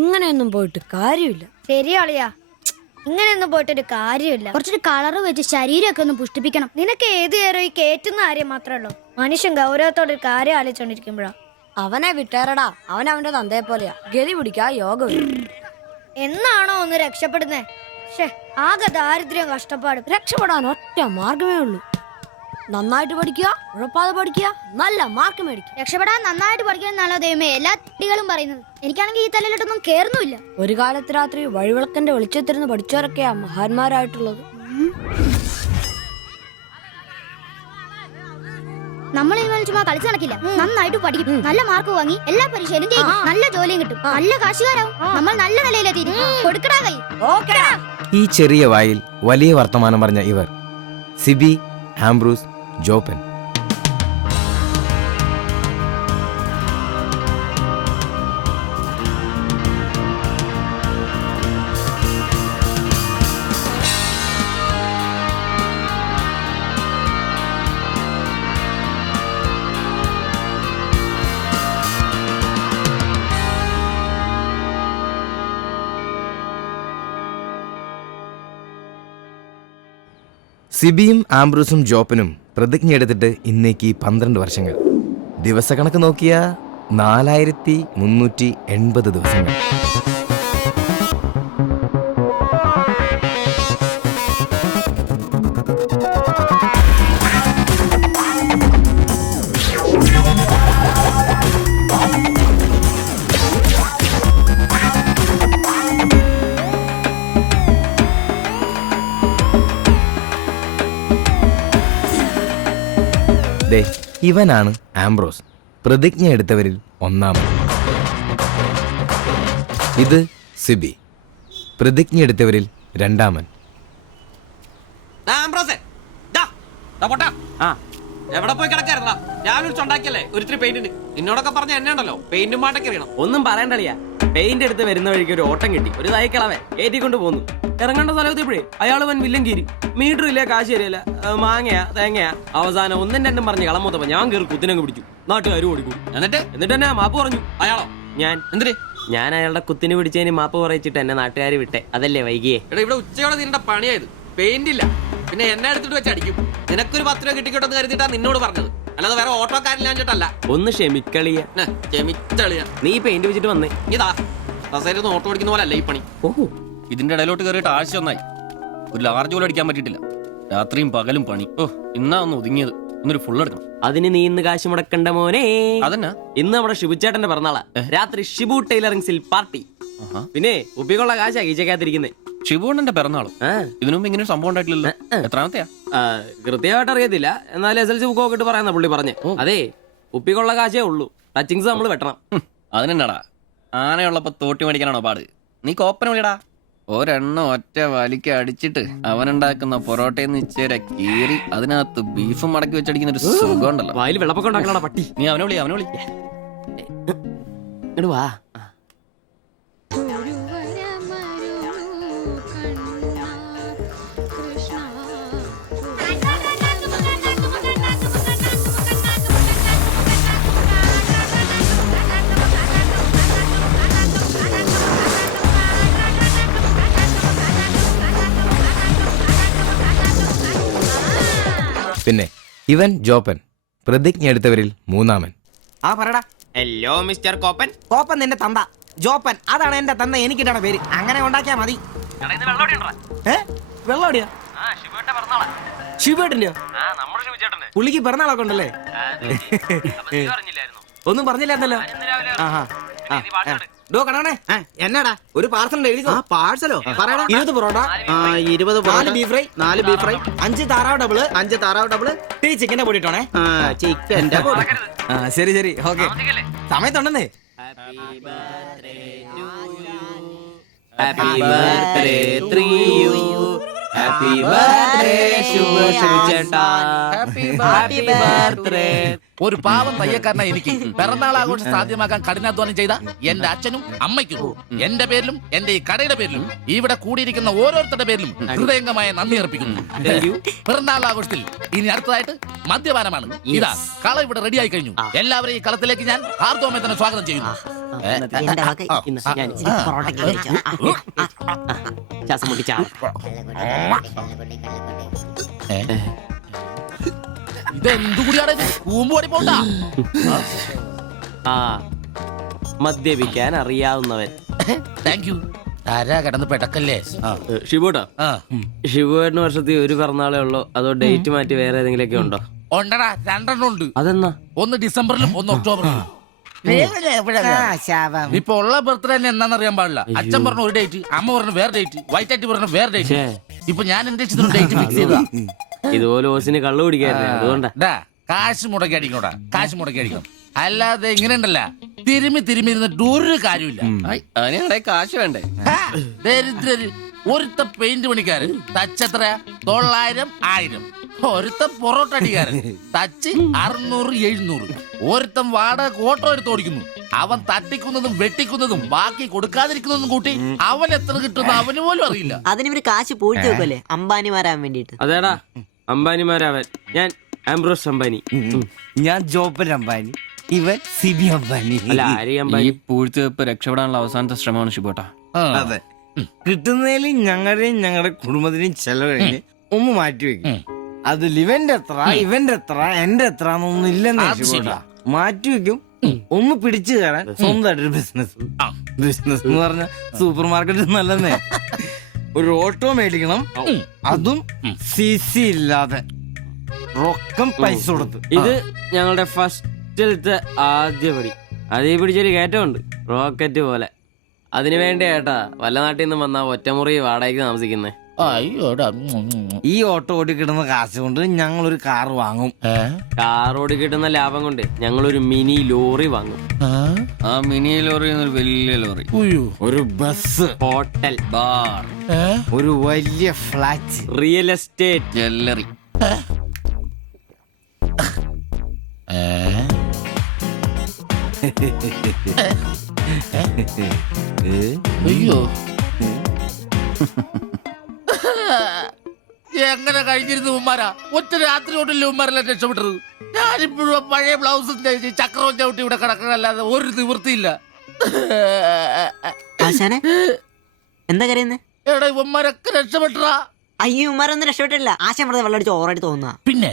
ഇങ്ങനെയൊന്നും പോയിട്ട് കാര്യമില്ല. ശരിയാളിയാ, ഇങ്ങനെയൊന്നും പോയിട്ടൊരു കാര്യമില്ല. കുറച്ചൊരു കളറ് വെച്ച് ശരീരമൊക്കെ ഒന്ന് പുഷ്ടിപ്പിക്കണം. നിനക്ക് ഏത് നേരം ഈ കേറ്റുന്ന കാര്യം മാത്രമേ ഉള്ളൂ. മനുഷ്യൻ ഗൗരവത്തോടൊരു കാര്യം ആലോചിച്ചോണ്ടിരിക്കുമ്പോഴാ. അവനെ വിട്ടേറടാ, അവൻ അവന്റെ തന്തയെ പോലെയാ. ഗതി പിടിക്കാ യോഗ. എന്നാണോ ഒന്ന് രക്ഷപ്പെടുന്നേ? ആകെ ദാരിദ്ര്യം കഷ്ടപ്പാടും. രക്ഷപ്പെടാൻ ഒറ്റ മാർഗമേ ഉള്ളൂ. നന്നായിട്ട് പഠിക്കുക, ഉഴപ്പാതെ പഠിക്കുക, നല്ല മാർക്ക് മേടിക്കുക. രക്ഷപ്പെടാൻ നന്നായിട്ട് പഠിക്കണമെന്നാണോ ദൈവമേ എല്ലാ കുട്ടികളും പറയുന്നത്? എനിക്കാണെങ്കിൽ ഈ തലയിലോട്ടൊന്നും കേറുന്നില്ല. ഒരു കാലത്ത് രാത്രി വഴിവിളക്കന്റെ വെളിച്ചത്തിരുന്ന് പഠിച്ചവരൊക്കെയാ മഹാന്മാരായിട്ടുള്ളത്. നമ്മൾ ഇനി ചുമ്മാ കളിച്ചു നടക്കില്ല. നന്നായിട്ട് പഠിക്കും, നല്ല മാർക്ക് വാങ്ങി എല്ലാ പരീക്ഷയിലും ജയിക്കും, നല്ല ജോലിയും കിട്ടും, നല്ല കാശുകാരാവും. നമ്മൾ നല്ല നിലയിലെത്തി കൊടുക്കടാ കൈ. ഈ ചെറിയ വായിൽ വലിയ വർത്തമാനം പറഞ്ഞ ഇവർ സിബി, ആംബ്രൂസ്, ജോപ്പൻ. സിബിയും ആംബ്രൂസും ജോപ്പനും പ്രതിജ്ഞയെടുത്തിട്ട് ഇന്നേക്ക് 12 വർഷങ്ങൾ. ദിവസക്കണക്ക് നോക്കിയ 4380 ദിവസങ്ങൾ. ഇവനാണ് ആംബ്രോസ്, പ്രതിജ്ഞ എടുത്തവരിൽ ഒന്നാമൻ. ഇത് സിബി, പ്രതിജ്ഞ എടുത്തവരിൽ രണ്ടാമൻ. എവിടെ പോയി കിടക്കായിരുന്ന? ഞാൻ ഉണ്ടാക്കിയല്ലേ ഒരിത്തിരി പെയിന്റിന്. നിന്നോടൊക്കെ പറഞ്ഞ എന്നെ ഉണ്ടല്ലോ പെയിന്റും പാട്ടൊക്കെ അറിയണം. ഒന്നും പറയണ്ടളിയാ. പെയിന്റ് എടുത്ത് വരുന്ന വഴിക്ക് ഒരു ഓട്ടം കിട്ടി. ഒരു തൈക്കളവൻ ഏറ്റിക്കൊണ്ട് പോന്നു. ഇറങ്ങേണ്ട സ്ഥലത്തെപ്പോഴേ അയാൾ വൻ വില്ലൻ കീരി. മീറ്റർ ഇല്ല, കാശ് തരില്ല, മാങ്ങയാ തേങ്ങയാ. അവസാനം ഒന്നും രണ്ടും പറഞ്ഞ് കളമൂത്തപ്പോ ഞാൻ കയറി കുത്തിനങ്ങ് പിടിച്ചു. നാട്ടുകാർ ഓടിക്കും. എന്നിട്ട് എന്നെ മാപ്പ് പറഞ്ഞു. അയാളോ? ഞാൻ. എന്തിന്? ഞാൻ അയാളുടെ കുത്തിന് പിടിച്ചതിന് മാപ്പ് പറയിച്ചിട്ട് എന്നെ നാട്ടുകാർ വിട്ടെ. അതല്ലേ വൈകിയേ? എടാ, ഇവിടെ ഉച്ചയോടെ നിന്റെ പണിയായത്. പെയിന്റ് ഇല്ല, പിന്നെ എന്നെ എടുത്തിട്ട് വെച്ച് അടിക്കും. നിനക്കൊരു 10 രൂപ കിട്ടിക്കോട്ടെന്ന് കരുതിട്ടാ നിന്നോട് പറഞ്ഞത്, അല്ലാതെ വേറെ ഓട്ടോക്കാരില്ലാഞ്ഞിട്ടല്ല. ഒന്ന് ക്ഷമിക്കളിയ. നീ പെയിന്റ് വെച്ചിട്ട് വന്നേ. ഇതാ ബസ്സായിരുന്നു ഓട്ടോ ഓടിക്കുന്ന പോലെ അല്ല ഈ പണി. ഓഹോ, ഇതിന്റെ ഇടയിലോട്ട് കയറിയിട്ട് ആഴ്ച ഒന്നായി. ഒരു ലാർജ് പോലും അടിക്കാൻ പറ്റിയിട്ടില്ല. രാത്രിയും പകലും പണി. ഓ, ഇന്നാ ഒന്ന് ഒതുങ്ങിയത്. ഇന്നൊരു ഫുൾ എടുക്കണം. അതിന് നീ ഇന്ന് കാശ് മുടക്കണ്ട മോനെ. അതന്നെ, ഇന്ന് നമ്മുടെ ഷിബുച്ചേട്ടന്റെ പിറന്നാളാ. രാത്രി ഷിബു ടൈലറിംഗ്സിൽ പാർട്ടി. പിന്നെ ഉപ്പിക്കുള്ള കാശാ ഈച്ചക്കകത്തിരിക്കുന്നേ. ഷിബുണ്ണന്റെ പിറന്നാളും ഇതിനു മുമ്പ് ഇങ്ങനെ സംഭവം ഉണ്ടായിട്ടില്ലല്ലോ. എത്രാമത്തെയാ? കൃത്യമായിട്ട് അറിയത്തില്ല, എന്നാലും SLC ബുക്കൊക്കെ ഇട്ട് പറയുന്ന പുള്ളി പറഞ്ഞേ. അതെ, ഉപ്പിക്കുള്ള കാശേ ഉള്ളൂ, ടച്ചിങ്സ് നമ്മൾ വെട്ടണം. അതിനെന്നാടാ, ആനയുള്ളപ്പോ തോട്ടി മേടിക്കാനാണോ പാട്? നീ കോപ്പന വിളിയടാ. ഒരെണ്ണം ഒറ്റ വലിക്ക് അടിച്ചിട്ട് അവനുണ്ടാക്കുന്ന പൊറോട്ടയെന്ന് ഇച്ചേരെ കീറി അതിനകത്ത് ബീഫും മടക്കി വെച്ചടിക്കുന്ന ഒരു സുഖം ഉണ്ടല്ലോ. വായിൽ വെള്ളപ്പൊക്കം ഉണ്ടാക്കണ പട്ടി. നീ അവനെ വിളി. ഇങ്ങട് വാ. പിന്നെ ഇവൻ ജോപ്പൻ, പ്രതിജ്ഞ എടുത്തവരിൽ മൂന്നാമൻ. ആ പറടാ. Hello mister കോപ്പൻ. കോപ്പൻ നിന്റെ തന്ത, ജോപ്പൻ അതാണ് എന്റെ തന്ത. എനിക്കിട്ടാണ് പേര്. അങ്ങനെ ഉണ്ടാക്കിയാ മതി. വെള്ളോടിയാ? ശിവേട്ടന്റെയോ? പുള്ളിക്ക് പിറന്നാളൊക്കെ ഉണ്ടല്ലേ? ഒന്നും പറഞ്ഞില്ലായിരുന്നല്ലോ. എന്നാടാ ഒരു പാർസൽ എഴുതി? പാഴ്സലോ? 20 parotta, 4 beef fry, 4 beef fry, 5 താറാവ് ഡബിള്, ടീ ചിക്കന്റെ പൊടി ഇട്ടോണേ. ചിക്കന്റെ പൊടി. ശരി ശരി, ഓക്കെ. സമയത്തുണ്ടെന്നേ. Happy birthday to you. Happy birthday Shubha ചേട്ടാ. Happy birthday. ഒരു പാവം തയ്യക്കാരനായി എനിക്ക് പിറന്നാൾ ആഘോഷം സാധ്യമാക്കാൻ കഠിനാധ്വാനം ചെയ്ത എന്റെ അച്ഛനും അമ്മയ്ക്കും എന്റെ പേരിലും എന്റെ ഈ കടയുടെ പേരിലും ഇവിടെ കൂടിയിരിക്കുന്ന ഓരോരുത്തരുടെ പേരിലും ഹൃദയംഗമായ നന്ദി അർപ്പിക്കുന്നു. പിറന്നാൾ ആഘോഷത്തിൽ ഇനി അടുത്തതായിട്ട് മദ്യപാനമാണ്. ഇതാ കള ഇവിടെ റെഡിയായി കഴിഞ്ഞു. എല്ലാവരെയും ഈ കളത്തിലേക്ക് ഞാൻ ഹാർദവമായി തന്നെ സ്വാഗതം ചെയ്യുന്നു. ഇതെന്തു കൂടിയാണ് കൂമ്പോടി പോണ്ട. ആ മദ്യപിക്കാൻ അറിയാവുന്നവൻ. Thank you. ആരാ കിടന്ന് പെടക്കല്ലേ. ഷിബുട്ടാ, ഷിബുവേട്ടന് വർഷത്തിൽ ഒരു പിറന്നാളേ ഉള്ളോ അതോ ഡേറ്റ് മാറ്റി വേറെ ഏതെങ്കിലുമൊക്കെ ഉണ്ടോ? ഉണ്ടടാ, 2 ഉണ്ട്. അതെന്നാ? ഒന്ന് ഡിസംബറിലും ഒന്ന് ഒക്ടോബറിലും. ഇപ്പൊ ഉള്ള ബർത്ത്ഡേ തന്നെ എന്താണെന്ന് അറിയാൻ പാടില്ല. അച്ഛൻ പറഞ്ഞ ഒരു ഡേറ്റ്, അമ്മ പറഞ്ഞ വേറെ ഡേറ്റ്, വൈറ്റാറ്റി പറഞ്ഞ വേറെ ഡേറ്റ്. ഇപ്പൊ ഞാൻ എന്റെ ഇഷ്ടത്തിന് ഡേറ്റ് ഫിക്സ് ചെയ്തതാ. ഇതുപോലെ ഓസിന് കള്ളു കുടിക്കാറില്ല, അതുകൊണ്ടാ. കാശ് മുടക്കി അടിക്കണോടാ, കാശ് മുടക്കി അടിക്കണം. അല്ലാതെ ഇങ്ങനെ ഉണ്ടല്ല തിരുമ്മി ഇരുന്നിട്ട് ഒരു കാര്യമില്ല. അതിനെ കാശ് വേണ്ടേ? ദരിദ്രര്. ഒരുത്ത പെയിന്റ് പണിക്കാരൻ തച്ചെത്ര 900 1000. ഒരുത്ത പൊറോട്ട അടിക്കാരൻ തച്ച് 600 700. ഒരുത്തൻ വാടക ഓട്ടോ എടുത്ത് ഓടിക്കുന്നു. അവൻ തട്ടിക്കുന്നതും വെട്ടിക്കുന്നതും ബാക്കി കൊടുക്കാതിരിക്കുന്നതും കൂട്ടി അവൻ എത്ര കിട്ടുന്ന അവന് പോലും അറിയില്ല. അതിനിവര് കാശ് പൂഴ്ത്തി വെക്കല്ലേ അംബാനിമാരാൻ വേണ്ടിട്ട്. അതേടാ, അംബാനിമാരാവൻ. ഞാൻ ആംബ്രോസ് അംബാനി. ഞാൻ ജോപ്പൻ അംബാനി, ഇവൻ സിബി അംബാനി. അല്ല, ആര് ഈ അംബാനി? പൂഴ്ത്തിവെപ്പ് രക്ഷപ്പെടാനുള്ള അവസാനത്തെ ശ്രമമാണ് ഷിബോട്ടാ. അതെ, കിട്ടുന്നതിൽ ഞങ്ങളുടെയും ഞങ്ങളുടെ കുടുംബത്തിന്റെയും ചെലവ് കഴിഞ്ഞ് ഒന്ന് മാറ്റി വെക്കും. അതിൽ ഇവന്റെ എത്ര ഇവന്റെ എത്ര എന്റെ എത്ര എന്നൊന്നും ഇല്ലെന്ന് മാറ്റി വെക്കും. ഒന്ന് പിടിച്ചു കയറാൻ സ്വന്തമായിട്ടൊരു ബിസിനസ്. ബിസിനസ് എന്ന് പറഞ്ഞ സൂപ്പർ മാർക്കറ്റ് നല്ലതേ. ഒരു ഓട്ടോ മേടിക്കണം, അതും CC ഇല്ലാതെ റൊക്കം പൈസ കൊടുത്ത്. ഇത് ഞങ്ങളുടെ ഫസ്റ്റിലത്തെ ആദ്യ പടി. അതീ പിടിച്ചൊരു കയറ്റമുണ്ട്, റോക്കറ്റ് പോലെ. അതിനു വേണ്ടി ഏട്ടാ വല്ല നാട്ടിൽ നിന്ന് വന്നാ ഒറ്റമുറി വാടകയ്ക്ക് താമസിക്കുന്നേ. അയ്യോടാ. ഈ ഓട്ടോ ഓടി കിട്ടുന്ന കാശ് കൊണ്ട് ഞങ്ങളൊരു കാർ വാങ്ങും. കാർ ഓടി കിട്ടുന്ന ലാഭം കൊണ്ട് ഞങ്ങളൊരു മിനി ലോറി വാങ്ങും. ആ മിനി ലോറി ഒരു വലിയ ലോറി, ഒരു ബസ്, ഹോട്ടൽ, ബാർ, ഒരു വലിയ ഫ്ലാറ്റ്, റിയൽ എസ്റ്റേറ്റ്, ജ്വല്ലറി. അയ്യോ, എങ്ങനെ കഴിഞ്ഞിരുന്നു ഉമ്മാരാ? ഒറ്റ രാത്രി കൊണ്ടല്ലേ ഉമ്മാരെല്ലാം രക്ഷപ്പെട്ടത്. ഞാനിപ്പോഴും പഴയ ബ്ലൗസും ചക്രവും ചവിട്ടി ഇവിടെ കിടക്കണല്ലാതെ ഒരു നിവൃത്തിയില്ല. ആശാനെ എന്താ കരയുന്നേ? എടാ ഉമ്മാരൊക്കെ രക്ഷപ്പെട്ടടാ. അയ്യോ ഉമ്മാരൊന്നും രക്ഷപ്പെട്ടില്ല. ആശാൻ വെറുതെ വെള്ളം അടിച്ച് ഓവറായിട്ട് തോന്നുക. പിന്നെ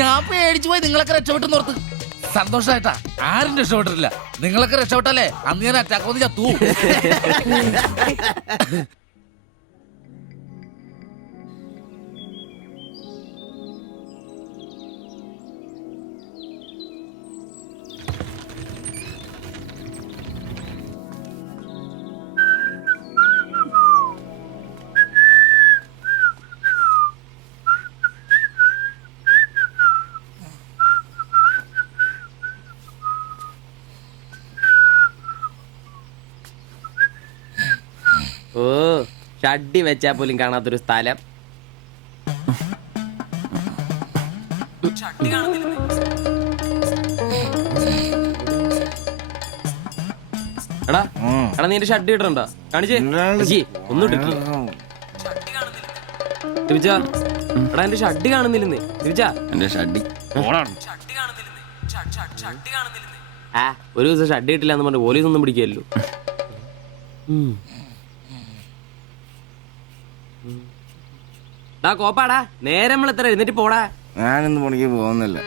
ഞാൻ പേടിച്ചു പോയി. നിങ്ങളൊക്കെ രക്ഷപ്പെട്ടെന്ന് ഓർത്ത് സന്തോഷായിട്ടാ. ആരും രക്ഷപ്പെട്ടിട്ടില്ല. നിങ്ങളൊക്കെ രക്ഷപ്പെട്ടല്ലേ അന്ന് ഞാൻ അറ്റാക്ക് വന്ന് ചത്തു. ഓ ഷഡ്ഡി വെച്ചാ പോലും കാണാത്തൊരു സ്ഥലം. എടാ എടാ നീ ഷഡ്ഡി ഇടണ്ട, കാണിച്ചേ. ഒന്നും എടാ എന്റെ ഷഡ്ഡി കാണുന്നില്ലെന്ന്. എന്റെ ഷഡ്ഡി ആ ഒരു ദിവസം ഷഡ്ഡി ഇട്ടില്ല എന്ന് പറഞ്ഞ പോലീസ് ഒന്നും പിടിക്കല്ലോ. കോപ്പാടാ നേരെ നമ്മൾ എത്ര എഴുന്നേറ്റ് പോടാ. ഞാനൊന്നും പണിക്ക് പോകുന്നില്ല.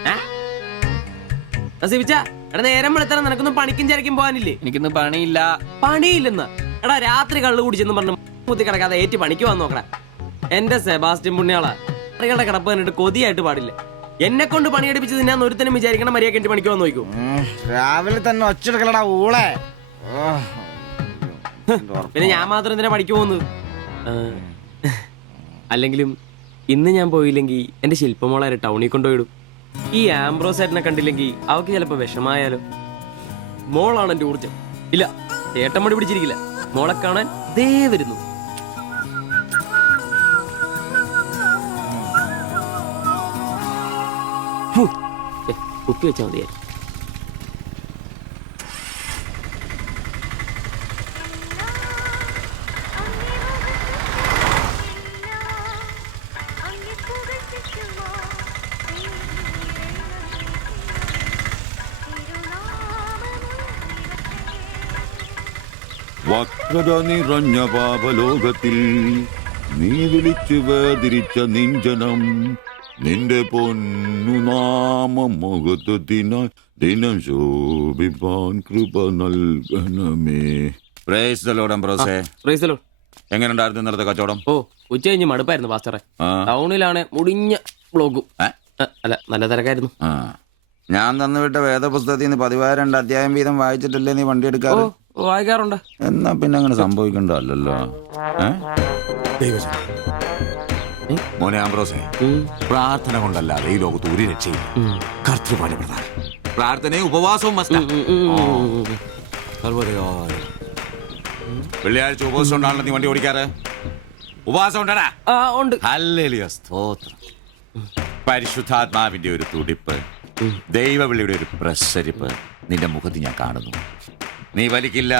എടാ നേരം എത്ര നിനക്കൊന്നും പണിക്കും ചരക്കും പോകാനില്ലേ? എനിക്കൊന്നും പണിയില്ല. പണിയില്ലെന്ന് എടാ രാത്രി കള്ളു കുടിച്ചെന്ന് പറഞ്ഞ് കുത്തി കിടക്കാതെ ഏറ്റി പണിക്ക് വന്ന് നോക്കടാ. എന്റെ സെബാസ്റ്റ്യൻ പുണ്യാളാ, സ്ത്രീകളുടെ കിടപ്പ് കണ്ടിട്ട് കൊതിയായിട്ട് പാടില്ല. എന്നെ കൊണ്ട് പണിയെടുപ്പിച്ചത് ഞാൻ ഒരുത്തനും വിചാരിക്കണം മര്യാദ എന്റെ പണിക്ക് വന്ന് നോക്കൂ. രാവിലെ തന്നെ ഒച്ചെടുക്കലടാ ഊളെ. പിന്നെ ഞാൻ മാത്രം എന്തിനാ പണിക്ക് പോകുന്നത്? അല്ലെങ്കിലും ഇന്ന് ഞാൻ പോയില്ലെങ്കിൽ എന്റെ ശില്പമോളെ ടൗണിൽ കൊണ്ടുപോയിടും. ഈ ആംബ്രോസ് ഏട്ടനെ കണ്ടില്ലെങ്കിൽ അവക്ക് ചിലപ്പോ വിഷമായാലോ. മോളാണ് എന്റെ ഊർജം. ഇല്ല ചേട്ടൻ മടി പിടിച്ചിരിക്കില്ല. മോളെ കാണാൻ ദേ വരുന്നു. കുപ്പി വെച്ചാൽ മതിയായിരുന്നു. വക്രത നിറഞ്ഞ പാപലോകത്തിൽ നീ വിളിച്ചു വേദിരിച്ച നിഞ്ചനം നിന്റെ പൊന്നു നാമം മുഖത്തിനായി ദിനം ശോഭിപ്പാൻ കൃപ നൽകണമേ. പ്രൈസ് ദി ലോർഡ് അംബ്രോസേ. Praise the lord. എങ്ങനെയുണ്ടായിരുന്നു ഇന്നത്തെ കച്ചവടം? ഓ, ഉച്ച കഴിഞ്ഞ് മടുപ്പായിരുന്നു പാസ്റ്ററെ. ടൗണിലാണ് മുടിഞ്ഞ ബ്ലോഗും. അല്ല, നല്ല തിരക്കായിരുന്നു. ഞാൻ തന്നുവിട്ട വേദപുസ്തകത്തിൽ നിന്ന് 12 അധ്യായം വീതം വായിച്ചിട്ടല്ലേ നീ വണ്ടി എടുക്കാറ്? വായിക്കാറുണ്ട്. എന്നാ പിന്നെ അങ്ങനെ സംഭവിക്കണ്ടല്ലോ. മോനെ ആംബ്രോസേ, പ്രാർത്ഥന കൊണ്ടല്ലാതെ ഈ ലോകത്ത് ഒരു രക്ഷയില്ല. കർത്തൃപാട് പ്രധാനം. പ്രാർത്ഥനയും ഉപവാസവും മസ്റ്റാ. വെള്ളിയാഴ്ച ഉപവാസം ഉണ്ടാണല്ലോ നീ വണ്ടി ഓടിക്കാറ്. ഉപവാസം ഉണ്ടടാ? ഉണ്ട്. ഹല്ലേലൂയ, സ്തോത്രം. പരിശുദ്ധാത്മാവിന്റെ ഒരു തുടിപ്പ്, ദൈവവിളിയുടെ ഒരു പ്രസരിപ്പ് നിന്റെ മുഖത്ത് ഞാൻ കാണുന്നു. നീ വലിക്കില്ല,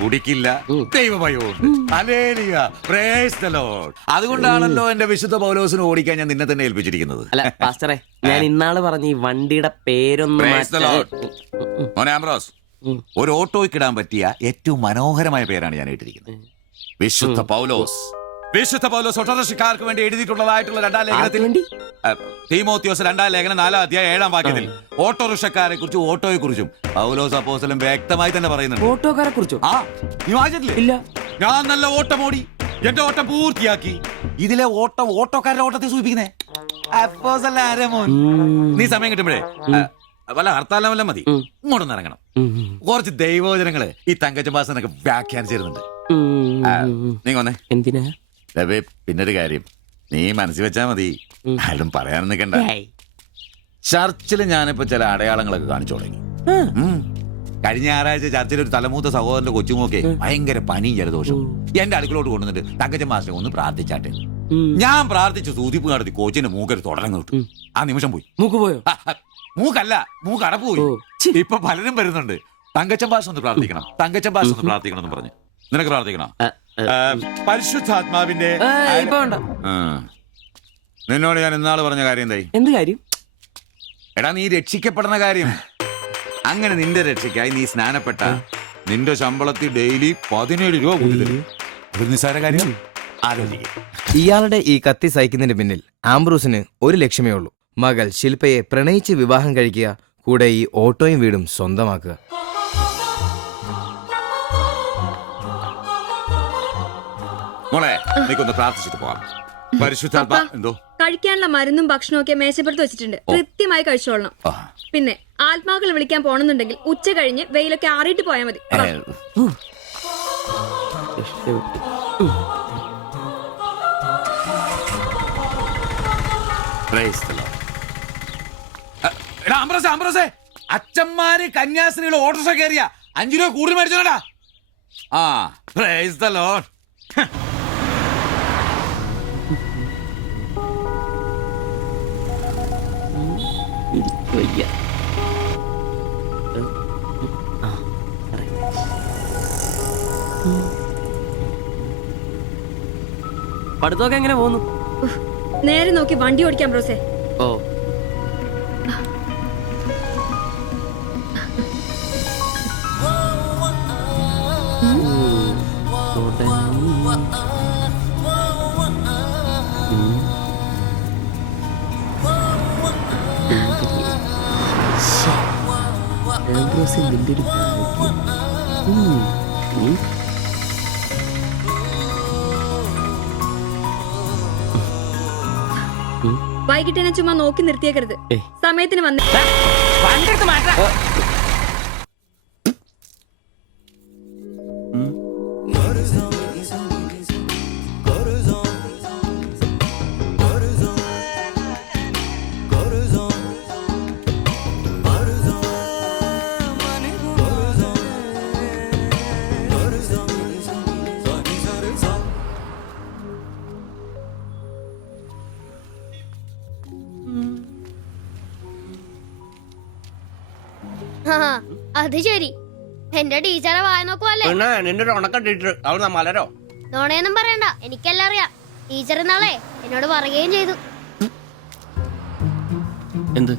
കുടിക്കില്ല, ദൈവഭയമുണ്ട്. Hallelujah, praise the lord. അതുകൊണ്ടാണല്ലോ എന്റെ വിശുദ്ധ പൗലോസിനെ ഓടിക്കാൻ ഞാൻ നിന്നെ തന്നെ ഏൽപ്പിച്ചിരിക്കുന്നത്. അല്ല പാസ്റ്ററെ, ഞാൻ ഇന്നാള് പറഞ്ഞ ഈ വണ്ടിയുടെ പേരൊന്നും. മോനെ ആംബ്രോസ്, ഒരു ഓട്ടോയ്ക്കിടാൻ പറ്റിയ ഏറ്റവും മനോഹരമായ പേരാണ് ഞാൻ ഇട്ടിരിക്കുന്നത്. വിശുദ്ധ പൗലോസ്. വിശുദ്ധ പൗലോസ് ഓട്ടോറിക്ഷക്കാർക്ക് വേണ്ടി എഴുതിയിട്ടുള്ളതായിട്ടുള്ള 2-ാം ലേഖനത്തിൽ, തീമോത്തിയോസ് 2-ാം ലേഖനം 4-ാം അധ്യായം 7-ാം വാക്യത്തിൽ ഓട്ടോറിക്ഷക്കാരെ കുറിച്ചും ഓട്ടോയെ കുറിച്ചും പൗലോസ് അപ്പോസ്തലൻ വ്യക്തമായി തന്നെ പറയുന്നുണ്ട്. ഓട്ടോക്കാരെ കുറിച്ചോ? നീ വായിച്ചിട്ടില്ലേ? ഇല്ല. ഞാൻ നല്ല ഓട്ടമോടി എന്റെ ഓട്ടം പൂർത്തിയാക്കി. ഇതിലെ ഓട്ടം ഓട്ടോക്കാരുടെ ഓട്ടത്തെ സൂചിപ്പിക്കുന്നേ. നീ സമയം കിട്ടുമ്പോഴേ വല്ല ഹർത്താലം വല്ല മതി, ഇങ്ങോട്ടൊന്ന് ഇറങ്ങണം. കുറച്ച് ദൈവവചനങ്ങള് ഈ തങ്കച്ചമ്പാസനൊക്കെ വ്യാഖ്യാനിച്ചിരുന്നുണ്ട്. നീ വന്നേ. എന്തിനാ? പിന്നൊരു കാര്യം നീ മനസ്സിൽ വെച്ചാ മതി, ആരും പറയാൻ നിൽക്കണ്ട. ചർച്ചിൽ ഞാനിപ്പോ ചില അടയാളങ്ങളൊക്കെ കാണിച്ചു തുടങ്ങി. കഴിഞ്ഞ ഞായറാഴ്ച ചർച്ചിൽ ഒരു തലമൂത്ത സഹോദരന്റെ കൊച്ചുമോക്കെ ഭയങ്കര പനിയും ജലദോഷവും എന്റെ അടുക്കളോട്ട് കൊണ്ടുവന്നിട്ട് തങ്കച്ചൻ മാസ്റ്റർ ഒന്ന് പ്രാർത്ഥിച്ചാട്ടെ. ഞാൻ പ്രാർത്ഥിച്ചു സൂചിപ്പ് നടത്തി കോച്ചിന്റെ മൂക്കൊരു തുടരം കിട്ടും. ആ നിമിഷം പോയി. മൂക്ക് പോയോ? മൂക്കല്ല, മൂക്ക് അടപ്പ് പോയി. ഇപ്പൊ പലരും വരുന്നുണ്ട്, തങ്കച്ചൻ ഭാഷ ഒന്ന് പ്രാർത്ഥിക്കണം, തങ്കച്ചൻ ഭാഷ ഒന്ന് പ്രാർത്ഥിക്കണം എന്ന് പറഞ്ഞു. നിനക്ക് പ്രാർത്ഥിക്കണം? പരിശുദ്ധാത്മാവിന്റെ. നിന്നോട് ഞാൻ ഇന്നാള് പറഞ്ഞ കാര്യം എന്തായി? എന്ത് കാര്യം? എടാ, നീ രക്ഷിക്കപ്പെടുന്ന കാര്യം. അങ്ങനെ നിന്റെ രക്ഷയ്ക്കായി നീ സ്നാനപ്പെട്ട നിന്റെ ശമ്പളത്തിൽ ഡെയിലി 17 രൂപ കൂടി തരും. ഒരു നിസ്സാര കാര്യം ആലോചിക്കും. ഇയാളുടെ ഈ കത്തി സഹിക്കുന്നതിന് പിന്നിൽ ആംബ്രൂസിന് ഒരു ലക്ഷ്യമേ ഉള്ളൂ: മകൾ ശില്പയെ പ്രണയിച്ച് വിവാഹം കഴിക്കുക, കൂടെ ഈ ഓട്ടോയും വീടും സ്വന്തമാക്കുക. മോളെ, നീക്കൊന്ന് പ്രാർത്ഥിച്ചിട്ട് പോവാം. പരിശുദ്ധാത്മാ. എന്തോ? കഴിക്കാനുള്ള മരുന്നും ഭക്ഷണവും ഒക്കെ മേശപ്പുറത്ത് വെച്ചിട്ടുണ്ട്, കൃത്യമായി കഴിച്ചോളണം. പിന്നെ ആത്മാക്കൾ വിളിക്കാൻ പോണെന്നുണ്ടെങ്കിൽ ഉച്ച കഴിഞ്ഞ് വെയിലൊക്കെ ആറിയിട്ട് പോയാൽ മതി. അച്ഛന്മാര് കന്യാസ്ത്രീകൾ ഓട്ടോറിക്ഷ കയറിയ 5 രൂപ കൂടുതൽ മേടിച്ചോടാ. Price the Lord. പഠിത്തമൊക്കെ എങ്ങനെ പോകുന്നു? നേരെ നോക്കി വണ്ടി ഓടിക്കാൻ ബ്രോസേ. ഓ, വൈകിട്ടെന്നെ ചുമ്മാ നോക്കി നിർത്തിയേക്കരുത്. സമയത്തിന് വന്ന് അത് ശരി. എന്റെ ടീച്ചറെ വായ നോക്കുവല്ലേ? പിന്നെ നിന്റെ ഒരു ഉണക്ക ടീച്ചർ അവൾ മലരോ? നോണയൊന്നും പറയണ്ട, എനിക്കെല്ലാം അറിയാം. ടീച്ചർ നാളെ എന്നോട് പറയുകയും ചെയ്തു. എന്ത്?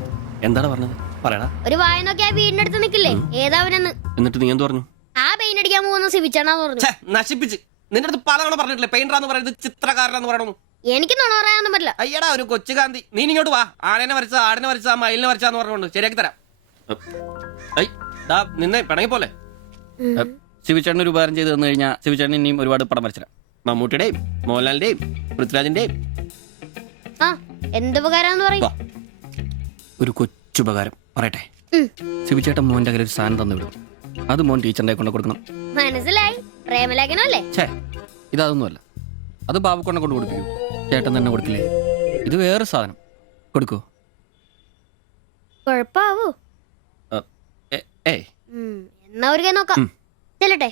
എന്താണ് പറഞ്ഞത്? പറയടാ. ഒരു വായ നോക്കി ആ വീടിന്റെ അടുത്ത് നിക്കില്ലേ, ഏതാവനെന്ന്. എന്നിട്ട് നീ എന്ത് പറഞ്ഞു? ആ പെയിന്റ് അടിക്കാൻ പോകുന്ന സിവിച്ചാണെന്ന് പറഞ്ഞു. നശിപ്പിച്ച്. നിന്റെ അടുത്ത് പലതവണ പറഞ്ഞിട്ടില്ലേ പെയിന്ററാന്ന് പറയുന്നത് ചിത്രകാരനാന്ന് പറയണു. എനിക്ക് നുണ പറയാനൊന്നും പറ്റില്ല. അയ്യടാ ഒരു കൊച്ചു കാന്തി. നീ ഇങ്ങോട്ട് വാ. ആനനെ വരച്ച, ആടിനെ വരച്ച, മയിലിനെ വരച്ചാന്ന് പറഞ്ഞുകൊണ്ട് ശരിയാക്കി തരാം. നിന്നെ പിണങ്ങി പോലെ. ശിവചേട്ടൻ ഒരു ഉപകാരം ചെയ്ത് തന്നു കഴിഞ്ഞാൽ ശിവചേട്ടൻ ഇനിയും ഒരുപാട് പടം വരച്ചിടാം. മമ്മൂട്ടിയുടെയും മോഹൻലാലിന്റെയും പൃഥ്വിരാജിന്റെയും. ആ എന്ത് ഉപകാരാന്ന് പറയും? ഒരു കൊച്ചുപകാരം പറയട്ടെ. ശിവചേട്ടൻ മോന്റെ കയ്യിൽ ഒരു സാധനം തന്നു വിടും. അത് മോൻ ടീച്ചറിന്റെ കൊണ്ട് കൊടുക്കണം. മനസ്സിലായി. പ്രേമലേഖനല്ലേ? ഛേ, ഇതൊന്നുമല്ല. അത് ബാബുക്കൊണ്ടെ കൊണ്ട് കൊടുപ്പിക്കൂ. ചേട്ടൻ തന്നെ കൊടുക്കില്ലേ? ഇത് വേറെ സാധനം. കൊടുക്കൂ. കൊഴപ്പാവൂ? ഏയ്. എന്നാ ഒരു കൈ നോക്കാം. ചെല്ലട്ടെ.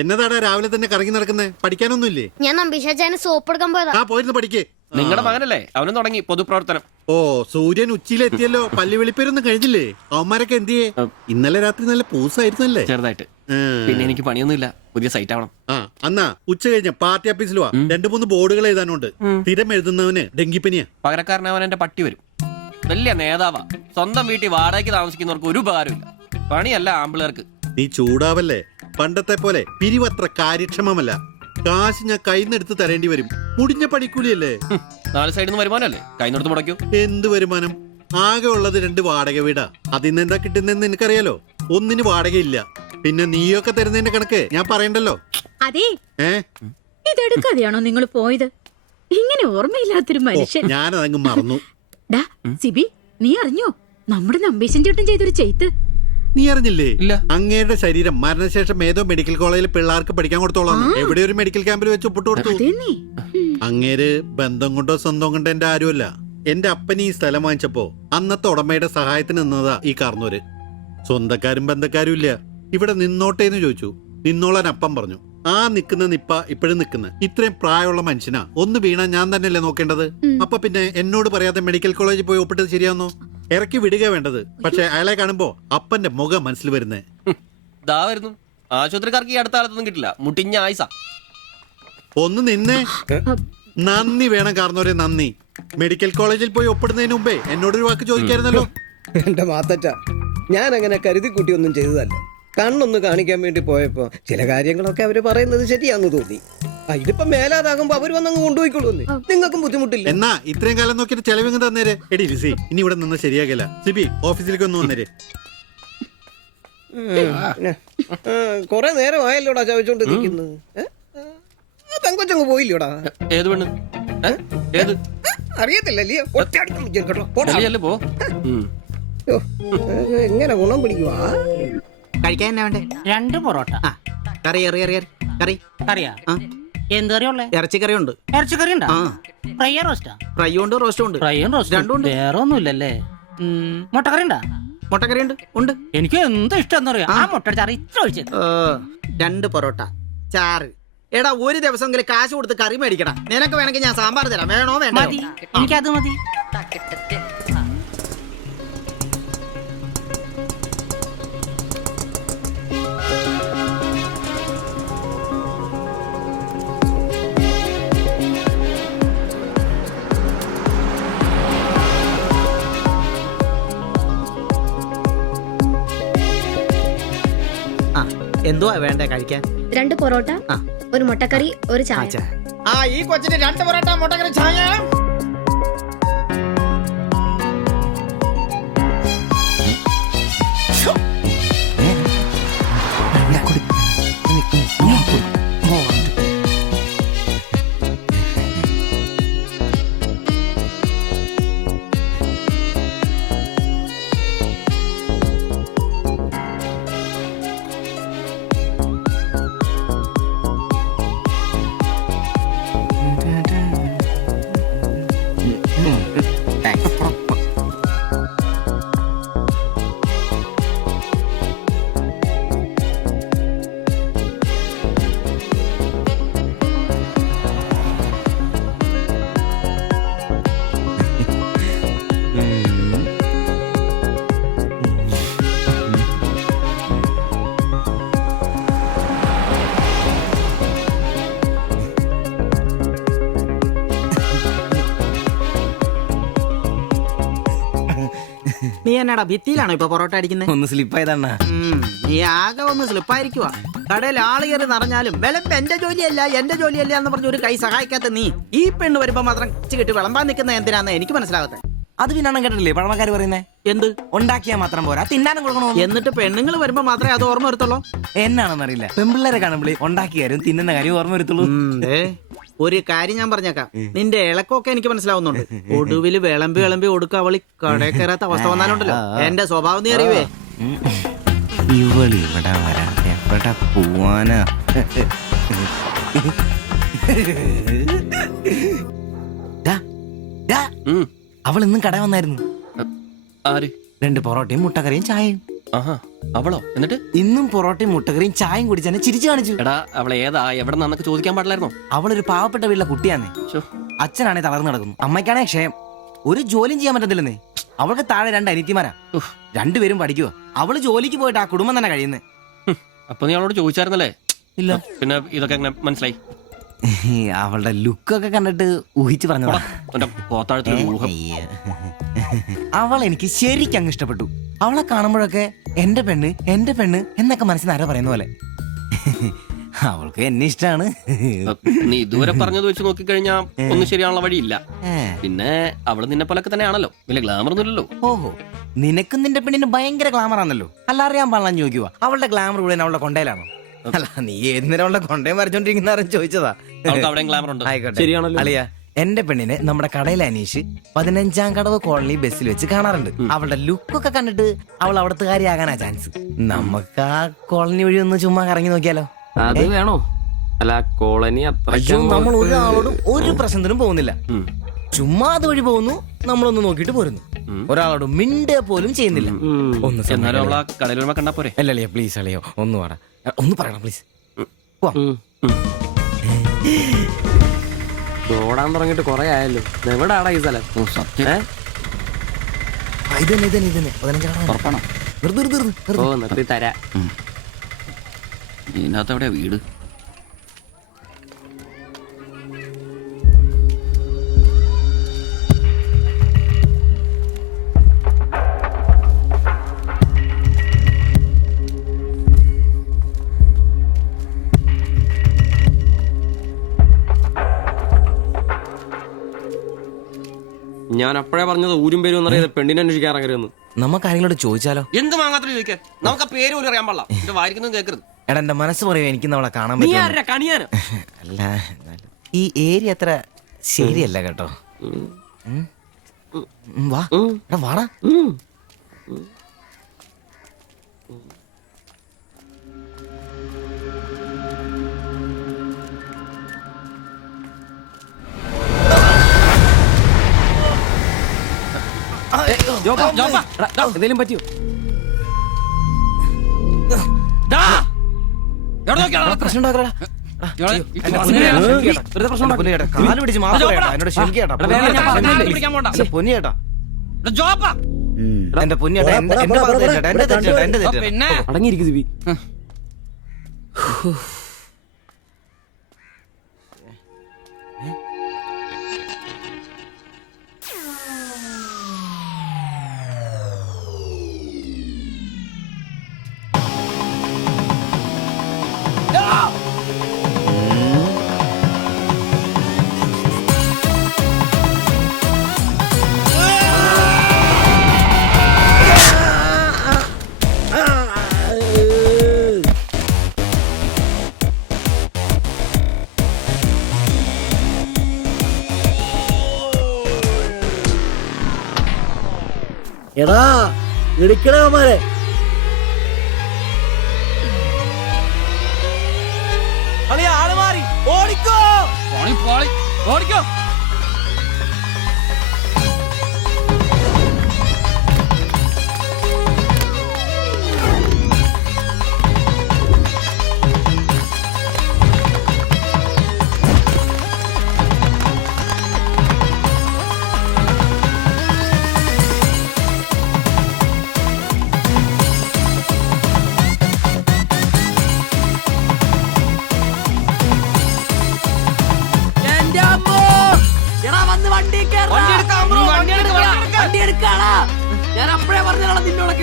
എന്നതാടാ രാവിലെ തന്നെ കറങ്ങി നടക്കുന്നേ? പഠിക്കാനൊന്നുമില്ലേ? ഞാൻ നമ്പീശാച്ചാന് സോപ്പ് എടുക്കാൻ പോയതാ. ആ പോയിരുന്നു പഠിക്കേ. നിങ്ങളുടെ മകനല്ലേ, അവനും തുടങ്ങി പൊതുപ്രവർത്തനം. ഓ സൂര്യൻ ഉച്ചയിലെത്തിയല്ലോ. പല്ലി വെളിപ്പേരൊന്നും കഴിഞ്ഞില്ലേ? അവന്മാരൊക്കെ എന്ത് ചെയ്യേ? ഇന്നലെ രാത്രി നല്ല പൂസായിരുന്നല്ലേ? ചെറുതായിട്ട്. പിന്നെ എനിക്ക് പണിയൊന്നുമില്ല, പുതിയ സൈറ്റ് ആവണം. ആ എന്നാ ഉച്ച കഴിഞ്ഞ പാർട്ടി ഓഫീസിൽ വാ. 2-3 ബോർഡുകൾ എഴുതാനുണ്ട്. സ്ഥിരം എഴുതുന്നവന് ഡെങ്കിപ്പനിയാ. പകരക്കാരനവൻ എന്റെ പട്ടി വരും. വലിയ നേതാവാ. സ്വന്തം വീട്ടിൽ വാടകയ്ക്ക് താമസിക്കുന്നവർക്ക് ഒരു ഉപകാരമില്ല. പണിയല്ല ആമ്പിളേർക്ക്. നീ ചൂടാവല്ലേ. പണ്ടത്തെ പോലെ പിരിവത്ര കാര്യക്ഷമമല്ല. കാശ് ഞാൻ കൈന്നെടുത്ത് തരേണ്ടി വരും. മുടിഞ്ഞ പണിക്കൂലിയല്ലേ? 4 സൈഡിൽ നിന്ന് വരുമാനമല്ലേ, കൈന്നോടത്ത് മുടക്കൂ. എന്ത് വരുമാനം? ആകെ ഉള്ളത് 2 വാടക വീടാ. അതിന്ന് എന്താ കിട്ടുന്നെന്ന് നിനക്കറിയാലോ. ഒന്നിന് വാടകയില്ല. പിന്നെ നീയൊക്കെ തരുന്നതിന്റെ കണക്ക് ഞാൻ പറയണ്ടല്ലോ. അതെ, ഇതെടുക്കാതെയാണോ നിങ്ങൾ പോയത്? ഇങ്ങനെ ഓർമ്മയില്ലാത്തൊരു മനുഷ്യൻ. ഞാനതങ്ങ് മറന്നു. സിബി, നീ അറിഞ്ഞോ നമ്മുടെ നമ്പീശൻ ചേട്ടൻ ചെയ്തൊരു ചെയ്ത്ത്? നീ അറിഞ്ഞില്ലേ? അങ്ങേരുടെ ശരീരം മരണശേഷം ഏതോ മെഡിക്കൽ കോളേജിൽ പിള്ളേർക്ക് പഠിക്കാൻ കൊടുത്തോളാം. എവിടെ ഒരു മെഡിക്കൽ ക്യാമ്പിൽ വെച്ച് ഒപ്പിട്ട് കൊടുത്തു. അങ്ങേര് ബന്ധം കൊണ്ടോ സ്വന്തം കൊണ്ടോ എന്റെ ആരുമല്ല. എന്റെ അപ്പൻ ഈ സ്ഥലം വാങ്ങിച്ചപ്പോ അന്നത്തെ ഉടമയുടെ സഹായത്തിന് നിന്നതാ ഈ കാർന്നൂര്. സ്വന്തക്കാരും ബന്ധക്കാരും ഇല്ല. ഇവിടെ നിന്നോട്ടേന്ന് ചോദിച്ചു. നിന്നോളാൻ അപ്പം പറഞ്ഞു. ആ നിക്കുന്ന നിപ്പ ഇപ്പോഴും നിക്കുന്ന. ഇത്രയും പ്രായമുള്ള മനുഷ്യനാ. ഒന്ന് വീണാ ഞാൻ തന്നെയല്ലേ നോക്കേണ്ടത്? അപ്പൊ പിന്നെ എന്നോട് പറയാതെ മെഡിക്കൽ കോളേജിൽ പോയി ഒപ്പിട്ടത് ശരിയാവുന്നോ? ഇറക്കി വിടുക വേണ്ടത്. പക്ഷെ അയാളെ കാണുമ്പോ അപ്പന്റെ മുഖം മനസ്സിൽ വരുന്നേ. വരുന്നു. ആശുപത്രിക്കാർക്ക് ഈ അടുത്ത കാലത്തൊന്നും കിട്ടില്ല. മുട്ടിഞ്ഞ ആയിസ. ഒന്ന് നിന്നേ. നന്ദി വേണം കാർന്നോരെ, നന്ദി. മെഡിക്കൽ കോളേജിൽ പോയി ഒപ്പിടുന്നതിന് മുമ്പേ എന്നോടൊരു വാക്ക് ചോദിക്കായിരുന്നല്ലോ. എന്റെ മാത്തച്ച, ഞാൻ അങ്ങനെ കരുതി കൂട്ടിയൊന്നും ചെയ്തതല്ല. കണ്ണൊന്ന് കാണിക്കാൻ വേണ്ടി പോയപ്പോ ചില കാര്യങ്ങളൊക്കെ അവര് പറയുന്നത് ശരിയാന്ന് തോന്നി. ഇതിപ്പോ മേലാതാകുമ്പോ അവര് വന്നങ്ങ് കൊണ്ടുപോയിക്കൊള്ളൂന്നേ. നിങ്ങൾക്കും ബുദ്ധിമുട്ടില്ല. എന്നാ ഇത്രയും കാലം നോക്കിയിട്ട് ചെലവിങ് തന്നേരെ. എടി ലിസി, ഇനി ഇവിടെ നിന്ന് ശരിയാകില്ല. സിബി, ഓഫീസിലേക്ക് ഒന്ന് വന്നേരെ. കൊറേ നേരം ആയല്ലോടാ ചവച്ചോണ്ട് നിൽക്കുന്നത്. പെങ്കൊച്ചങ്ങ് പോയില്ലോടാ. ഏത് പെണ്ണ്? ഏത് അറിയത്തില്ലല്ലേ? പോ. എങ്ങനെ ഗുണം പിടിക്കുവാ? കഴിക്കാൻ എന്നാ വേണ്ടേ? 2 പൊറോട്ട. കറി കറി കറിയാ? എന്ത് കറിയുള്ളേ? ഇറച്ചിക്കറി ഉണ്ട്. ഇറച്ചിക്കറി ഉണ്ടോ? ഫ്രൈ റോസ്റ്റാ? ഫ്രൈ ഉണ്ട്, റോസ്റ്റും ഉണ്ട്. ഫ്രൈയും റോസ്റ്റും രണ്ടും ഉണ്ട്. വേറെ ഒന്നുമില്ലല്ലേ? മുട്ടക്കറി ഉണ്ടാ? മുട്ടക്കറി ഉണ്ട്. ഉണ്ട്. എനിക്ക് എന്ത് ഇഷ്ടം അറിയാം. ആ മുട്ടയുടെ ചാറ് ഇത്ര ഒഴിച്ചത്. 2 പൊറോട്ട, ചാറ്. എടാ ഒരു ദിവസമെങ്കിലും കാശ് കൊടുത്ത് കറി മേടിക്കടാ. നിനക്ക് വേണമെങ്കിൽ ഞാൻ സാമ്പാർ തരാം. വേണോ? വേണ്ട. മതി, എനിക്കത് മതി. എന്തുവാ വേണ്ടേ കഴിക്കാൻ? 2 പൊറോട്ട, ഒരു മുട്ടക്കറി, ഒരു ചായ. ഈ കൊച്ചിന് 2 പൊറോട്ട, മുട്ടക്കറി, ചായ. നീ എന്നാടാ ഭിത്തിയിലാണോ ഇപ്പൊ പൊറോട്ട അടിക്കുന്നത്? ഒന്ന് സ്ലിപ്പായതാണ്. നീ ആകെ ഒന്ന് സ്ലിപ്പായിരിക്കുവാ. കടയിൽ ആള് കയറി നിറഞ്ഞാലും വിളമ്പ് എന്റെ ജോലിയല്ല എന്ന് പറഞ്ഞ ഒരു കൈ സഹായിക്കാത്ത നീ ഈ പെണ്ണ് വരുമ്പോ മാത്രം കിട്ടി വിളമ്പാൻ നിൽക്കുന്ന എന്തിനാന്ന് എനിക്ക് മനസ്സിലാകത്തെ. അത് പിന്നെ കേട്ടില്ലേ പഴമക്കാര് പറയുന്നേ? എന്ത് ഉണ്ടാക്കിയാൽ മാത്രം പോരാ, തിന്നാനും കൊടുക്കണോ? എന്നിട്ട് പെണ്ണുങ്ങൾ വരുമ്പോ മാത്രമേ അത് ഓർമ്മ വരുത്തുള്ളൂ. എന്നാണെന്നറിയില്ല, പെൺപിള്ളേരെ കാണുമ്പോൾ ഉണ്ടാക്കിയ കാര്യം തിന്നുന്ന കാര്യം ഓർമ്മ വരുത്തുള്ളൂ. ഒരു കാര്യം ഞാൻ പറഞ്ഞേക്കാം, നിന്റെ ഇളക്കൊക്കെ എനിക്ക് മനസ്സിലാവുന്നുണ്ട്. ഒടുവില് വിളമ്പി ഒടുക്ക അവളി കടയിൽ കയറാത്ത അവസ്ഥ വന്നാലുണ്ടല്ലോ എന്റെ സ്വഭാവം നീ അറിയുവേ. ഇവള് ഇവിടെ വരാൻ എവിടെ പോവാനാ? അവൾ ഇന്നും കട വന്നായിരുന്നു. ആര്? 2 പൊറോട്ടയും മുട്ടക്കറിയും ചായയും. അവളോ? എന്നിട്ട് ഇന്നും പൊറോട്ടയും മുട്ടക്കറിയും ചായയും കുടിച്ചാൽ ചിരിച്ചു കാണിച്ചു. എടാ അവൾ ഏതാ എവിടെ നിന്നൊക്കെ ചോദിക്കാൻ പാടില്ലായിരുന്നോ? അവളൊരു പാവപ്പെട്ട വീട്ടിലെ കുട്ടിയാന്നേ. അച്ഛനാണെ തളർന്നു നടക്കുന്നു, അമ്മയ്ക്കാണെ ക്ഷയം. ഒരു ജോലിയും ചെയ്യാൻ പറ്റത്തില്ലെന്നേ. അവൾക്ക് താഴെ 2 അനിയത്തിമാരാ, 2 പേരും പഠിക്കുക. അവള് ജോലിക്ക് പോയിട്ട് ആ കുടുംബം തന്നെ കഴിയുന്നേ. അപ്പൊ നീ അവളോട് ചോദിച്ചായിരുന്നല്ലേ? ഇല്ല. പിന്നെ ഇതൊക്കെ എങ്ങനെ മനസ്സിലായി? അവളുടെ ലുക്കൊക്കെ കണ്ടിട്ട് ഊഹിച്ചു പറഞ്ഞതാ. അവൾ എനിക്ക് ശരിക്കും അങ്ങ് ഇഷ്ടപ്പെട്ടു. അവളെ കാണുമ്പോഴൊക്കെ എന്റെ പെണ്ണ് എന്നൊക്കെ മനസ്സിൽ ആരോ പറയുന്ന പോലെ. അവൾക്ക് എന്നെ ഇഷ്ടാണ്. നീ ഇതുവരെ പറഞ്ഞത് വെച്ച് നോക്കിക്കഴിഞ്ഞാ ഒന്നും ശരിയാണുള്ള വഴിയില്ല. പിന്നെ അവള് നിന്നെ പോലൊക്കെ തന്നെയാണല്ലോ, വലിയ ഗ്ലാമർ ഒന്നുമില്ലല്ലോ. ഓഹോ, നിനക്കും നിന്റെ പെണ്ണിന് ഭയങ്കര ഗ്ലാമർ ആണല്ലോ. അല്ല അറിയാൻ പാടില്ലാന്ന് ചോദിക്കുക, അവളുടെ ഗ്ലാമർ കൂടെ അവളുടെ കൊണ്ടയിലാണോ? അല്ല, നീ ഏതിനും അവളുടെ കൊണ്ടയും വരച്ചോണ്ടിരിക്കുന്ന ചോദിച്ചതാ. ശരിയാണല്ലോ. അളിയ, എന്റെ പെണ്ണിനെ നമ്മുടെ കടയിൽ അനീഷ് 15-ാം കടവ് കോളനി ബസ്സിൽ വെച്ച് കാണാറുണ്ട്. അവളുടെ ലുക്കൊക്കെ കണ്ടിട്ട് അവൾ അവിടുത്തെ കാര്യമാകാനാ ചാൻസ്. നമുക്ക് ആ കോളനി വഴി ഒന്ന് ചുമ്മാ കറങ്ങി നോക്കിയാലോ? അത് വേണോ? അല്ല, കോളനി നമ്മൾ ഒരാളോടും ഒരു പ്രശ്നത്തിനും പോകുന്നില്ല. ചുമ്മാ അതുവഴി പോകുന്നു, നമ്മളൊന്ന് നോക്കിട്ട് പോരുന്നു. ഒരാളോട് മിണ്ടേ പോലും ചെയ്യുന്നില്ല. അല്ലളിയ പ്ലീസ്, അളിയോ ഒന്ന് പറയണം പ്ലീസ്. ഓടാൻ തുടങ്ങിട്ട് കൊറേ ആയല്ലോ. എവിടാടാ ഈ സ്ഥലം? നിർത്തി തരാ. ഇതിനകത്ത് എവിടെയാ വീട്? ഞാൻ അപ്പോഴേ പറഞ്ഞത് ഊരും പേരും എന്നറിയാതെ പെണ്ണിനെ അന്വേഷിക്കാൻ ഇറങ്ങരുതെന്ന്. നമുക്ക് ആരെങ്കിലും ചോദിച്ചാലോ? എന്ത് മാങ്ങാത്ര ചോദിക്കാൻ? നമുക്ക് ആ പേര് പോലും അറിയാൻ പാടില്ല. എന്റെ വായിക്കുന്നത് കേൾക്കരുത്. എടാ, എന്റെ മനസ്സ് പറയും എനിക്ക് നമ്മളെ കാണാൻ പറ്റും. അല്ല, ഈ ഏരിയ അത്ര ശരിയല്ല കേട്ടോ. വാടാ. എന്തെങ്കിലും പറ്റിയോ? പ്രശ്നം പൊന്നിയേട്ടാ, എന്റെ പൊന്നിയേട്ടാ, അടങ്ങിയിരിക്കും ദിവി. എടാ, ഇടിക്കണമാരെ ആള് മാറി. ഓടിക്കോ, ഓടിക്കോ. വണ്ടി എടുക്കാളാ. ഞാൻ അപ്പഴേ പറഞ്ഞാണ് നിന്നോടൊക്കെ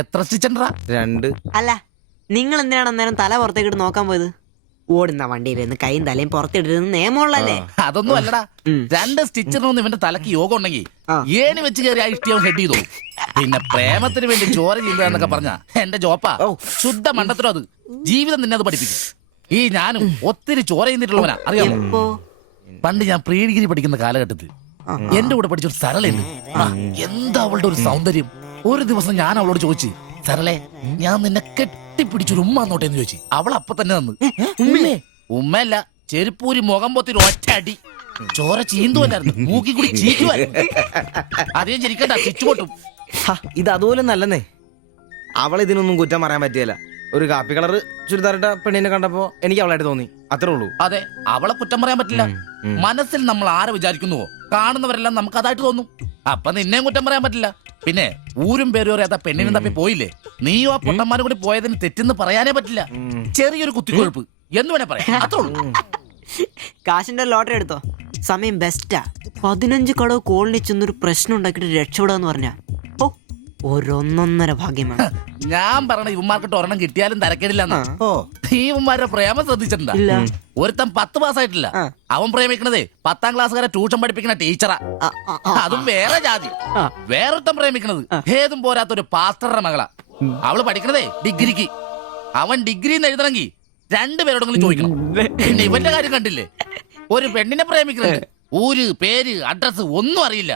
എത്ര സ്റ്റിച്ചണ്ടാ? 2. അല്ല നിങ്ങൾ എന്തിനാണ് അന്നേരം തല പുറത്തേക്കിട്ട് നോക്കാൻ പോയത്? ഓടുന്ന വണ്ടിയിലിരുന്ന് കൈയും തലയും പുറത്തിട്ടിരുന്ന് നിയമമുള്ളല്ലേ? അതൊന്നും അല്ലടാ. 2 സ്റ്റിച്ചറിനൊന്നും ഇവന്റെ തലക്ക് യോഗം ഉണ്ടെങ്കിൽ ഏണി വെച്ച് കയറി ആ ഇഷ്ടിയം ഹെഡ് ചെയ്തോ. പിന്നെ പ്രേമത്തിന് വേണ്ടി ചോര ചെയ്യുന്നതെന്നൊക്കെ പറഞ്ഞ എന്റെ ജോപ്പാ ശുദ്ധ മണ്ടത്തരം. അത് ജീവിതം നിന്നെ അത് പഠിപ്പിക്കും. ഈ ഞാനും ഒത്തിരി ചോര ചെയ്യുന്നിട്ടുള്ളവനാ, അറിയാമോ? പണ്ട് ഞാൻ പ്രീ ഡിഗ്രി പഠിക്കുന്ന കാലഘട്ടത്തിൽ എന്റെ കൂടെ പഠിച്ചൊരു സരളയുണ്ട്. എന്താ അവളുടെ ഒരു സൗന്ദര്യം. ഒരു ദിവസം ഞാൻ അവളോട് ചോദിച്ചു, സരളെ ഞാൻ നിന്നെ കെട്ടിപ്പിടിച്ചൊരു ഉമ്മ നോട്ടേന്ന് ചോദിച്ചു. അവൾ അപ്പൊ തന്നെ തന്നു. ഉമ്മയല്ല, ചെരുപ്പൂരി മുഖം പൊത്തി ഒറ്റ അടി. ചോര ചീന്തുവല്ലായിരുന്നു, മൂക്കി കൂടി ചീറ്റുവായിരുന്നു. അധികം ചിരിക്കണ്ട, ചുറ്റുപൊട്ടും. ഇത് അതുപോലെ നല്ലെന്നേ. അവൾ ഇതിനൊന്നും കുറ്റം പറയാൻ പറ്റിയല്ല. ഒരു കാപ്പി കളർ ചുരിദാറിട്ട പെണ്ണിനെ കണ്ടപ്പോ എനിക്ക് അവളായിട്ട് തോന്നി, അത്രേ ഉള്ളൂ. അതെ, അവളെ കുറ്റം പറയാൻ പറ്റില്ല. മനസ്സിൽ നമ്മൾ ആരെ വിചാരിക്കുന്നുവോ കാണുന്നവരെല്ലാം നമുക്ക് അതായിട്ട് തോന്നും. അപ്പൊ നിന്നെയും കുറ്റം പറയാൻ പറ്റില്ല. പിന്നെ ഊരും പേരും അറിയാത്ത പെണ്ണിനും തപ്പി പോയില്ലേ, നീയോ ആ പൊട്ടന്മാരും കൂടി പോയതിന് തെറ്റെന്ന് പറയാനേ പറ്റില്ല. ചെറിയൊരു കുത്തിക്കൊഴുപ്പ് എന്ന് വേണേ പറയാം, അത്രേ ഉള്ളൂ. കാശിന്റെ ലോട്ടറി എടുത്തോ, സമയം ബെസ്റ്റാ. 15 കടവ് കോളിനി ചെന്നൊരു പ്രശ്നം ഉണ്ടാക്കിട്ട് രക്ഷപ്പെടാന്ന് പറഞ്ഞ ഒരൊന്നൊന്നര ഭാഗ്യമാണ്. ഞാൻ പറഞ്ഞ ഇവന്മാർക്കിട്ട് ഒരെണ്ണം കിട്ടിയാലും തരക്കേടില്ലെന്നാ. ഈ ഇവന്മാരുടെ പ്രേമം ശ്രദ്ധിച്ചിട്ടുണ്ടാ? ഒരുത്തൻ 10 പാസ്സായിട്ടില്ല, അവൻ പ്രേമിക്കണതേ 10ാം ക്ലാസ്സുകാരെ ട്യൂഷൻ പഠിപ്പിക്കുന്ന ടീച്ചറാ. അതും വേറെ ജാതി. വേറൊരുത്തൻ പ്രേമിക്കണത് ഏതും പോരാത്തൊരു പാസ്റ്ററുടെ മകളാ. അവള് പഠിക്കണതേ ഡിഗ്രിക്ക്. അവൻ ഡിഗ്രി എഴുതണമെങ്കിൽ 2 പേരോടെങ്കിലും ചോദിക്കണം. പിന്നെ ഇവന്റെ കാര്യം കണ്ടില്ലേ, ഒരു പെണ്ണിനെ പ്രേമിക്കുന്നുണ്ട്, ഊര് പേര് അഡ്രസ് ഒന്നും അറിയില്ല.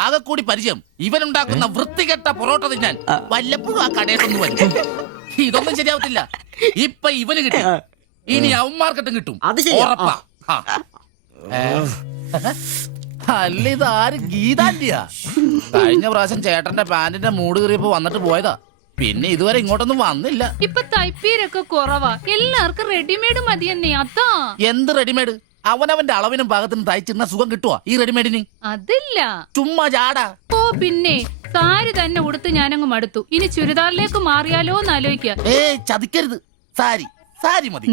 ആകെ കൂടി പരിചയം ഇവനുണ്ടാക്കുന്ന വൃത്തികെട്ട പൊറോട്ട തിന്നാൻ വല്ലപ്പോഴും ആ കടയിലൊന്നും വരും. ഇതൊന്നും ശരിയാവത്തില്ല. ഇപ്പൊ ഇവന് കിട്ടും, ഇനി അവന്മാർക്കിട്ടും കിട്ടും, ഉറപ്പാ. അല്ല, ഇതാര് ഗീതാന്റിയാ? കഴിഞ്ഞ പ്രാവശ്യം ചേട്ടന്റെ പാന്റിന്റെ മൂട് കയറിയപ്പോ വന്നിട്ട് പോയതാ. പിന്നെ ഇതുവരെ ഇങ്ങോട്ടൊന്നും വന്നില്ല. ഇപ്പൊ തൈപ്പീരൊക്കെ കുറവാ, എല്ലാവർക്കും റെഡിമെയ്ഡ് മതിയെന്നേ. അതാ. എന്ത് റെഡിമെയ്ഡ്? അവനവന്റെ അളവിനും പാകത്തിനും തയ്ച്ചിരുന്ന സുഖം കിട്ടുവാ ഈ റെഡിമെയ്ഡിന്? അതില്ല, ചുമ്മാ ജാടാ. ഓ പിന്നെ സാരി തന്നെ ഉടുത്ത് ഞാനങ്ങ് മടുത്തു. ഇനി ചുരിദാറിലേക്ക് മാറിയാലോ എന്ന് ആലോചിക്കുക. ചതിക്കരുത്. സാരി സാരി മതി.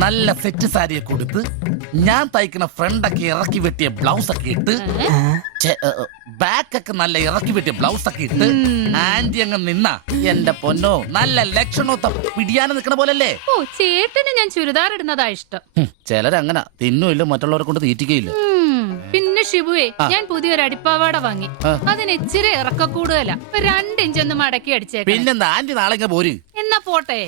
നല്ല സെറ്റ് സാരിയൊക്കെ കൊടുത്ത് ഞാൻ തയ്ക്കുന്ന ഫ്രണ്ടൊക്കെ ഇറക്കി വെട്ടിയ ബ്ലൗസ് ഒക്കെ ഇട്ട്, ബാക്കൊക്കെ നല്ല ഇറക്കി വെട്ടിയ ബ്ലൗസ് ഒക്കെ ഇട്ട് ആന്റി അങ്ങ് നിന്ന എന്റെ പൊന്നോ നല്ല ലക്ഷണോത്ത പിടിയാനും നിക്കണ പോലല്ലേ. ഓ, ചേട്ടന് ഞാൻ ചുരിദാർ ഇടുന്നതാ ഇഷ്ടം. ചിലരങ്ങനെ തിന്നുമില്ല, മറ്റുള്ളവരെ കൊണ്ട് തീറ്റിക്കയില്ല. പിന്നെ ഷിബുവേ, ഞാൻ പുതിയൊരു അടിപ്പാവാട വാങ്ങി. അതിന് ഇച്ചിരി ഇറക്ക കൂടുതലാ. 2 ഇഞ്ച് ഒന്ന് മടക്കി അടിച്ചേ. പിന്നെന്താ ആന്റി നാളെ പോര്. എന്നാ പോട്ടെ.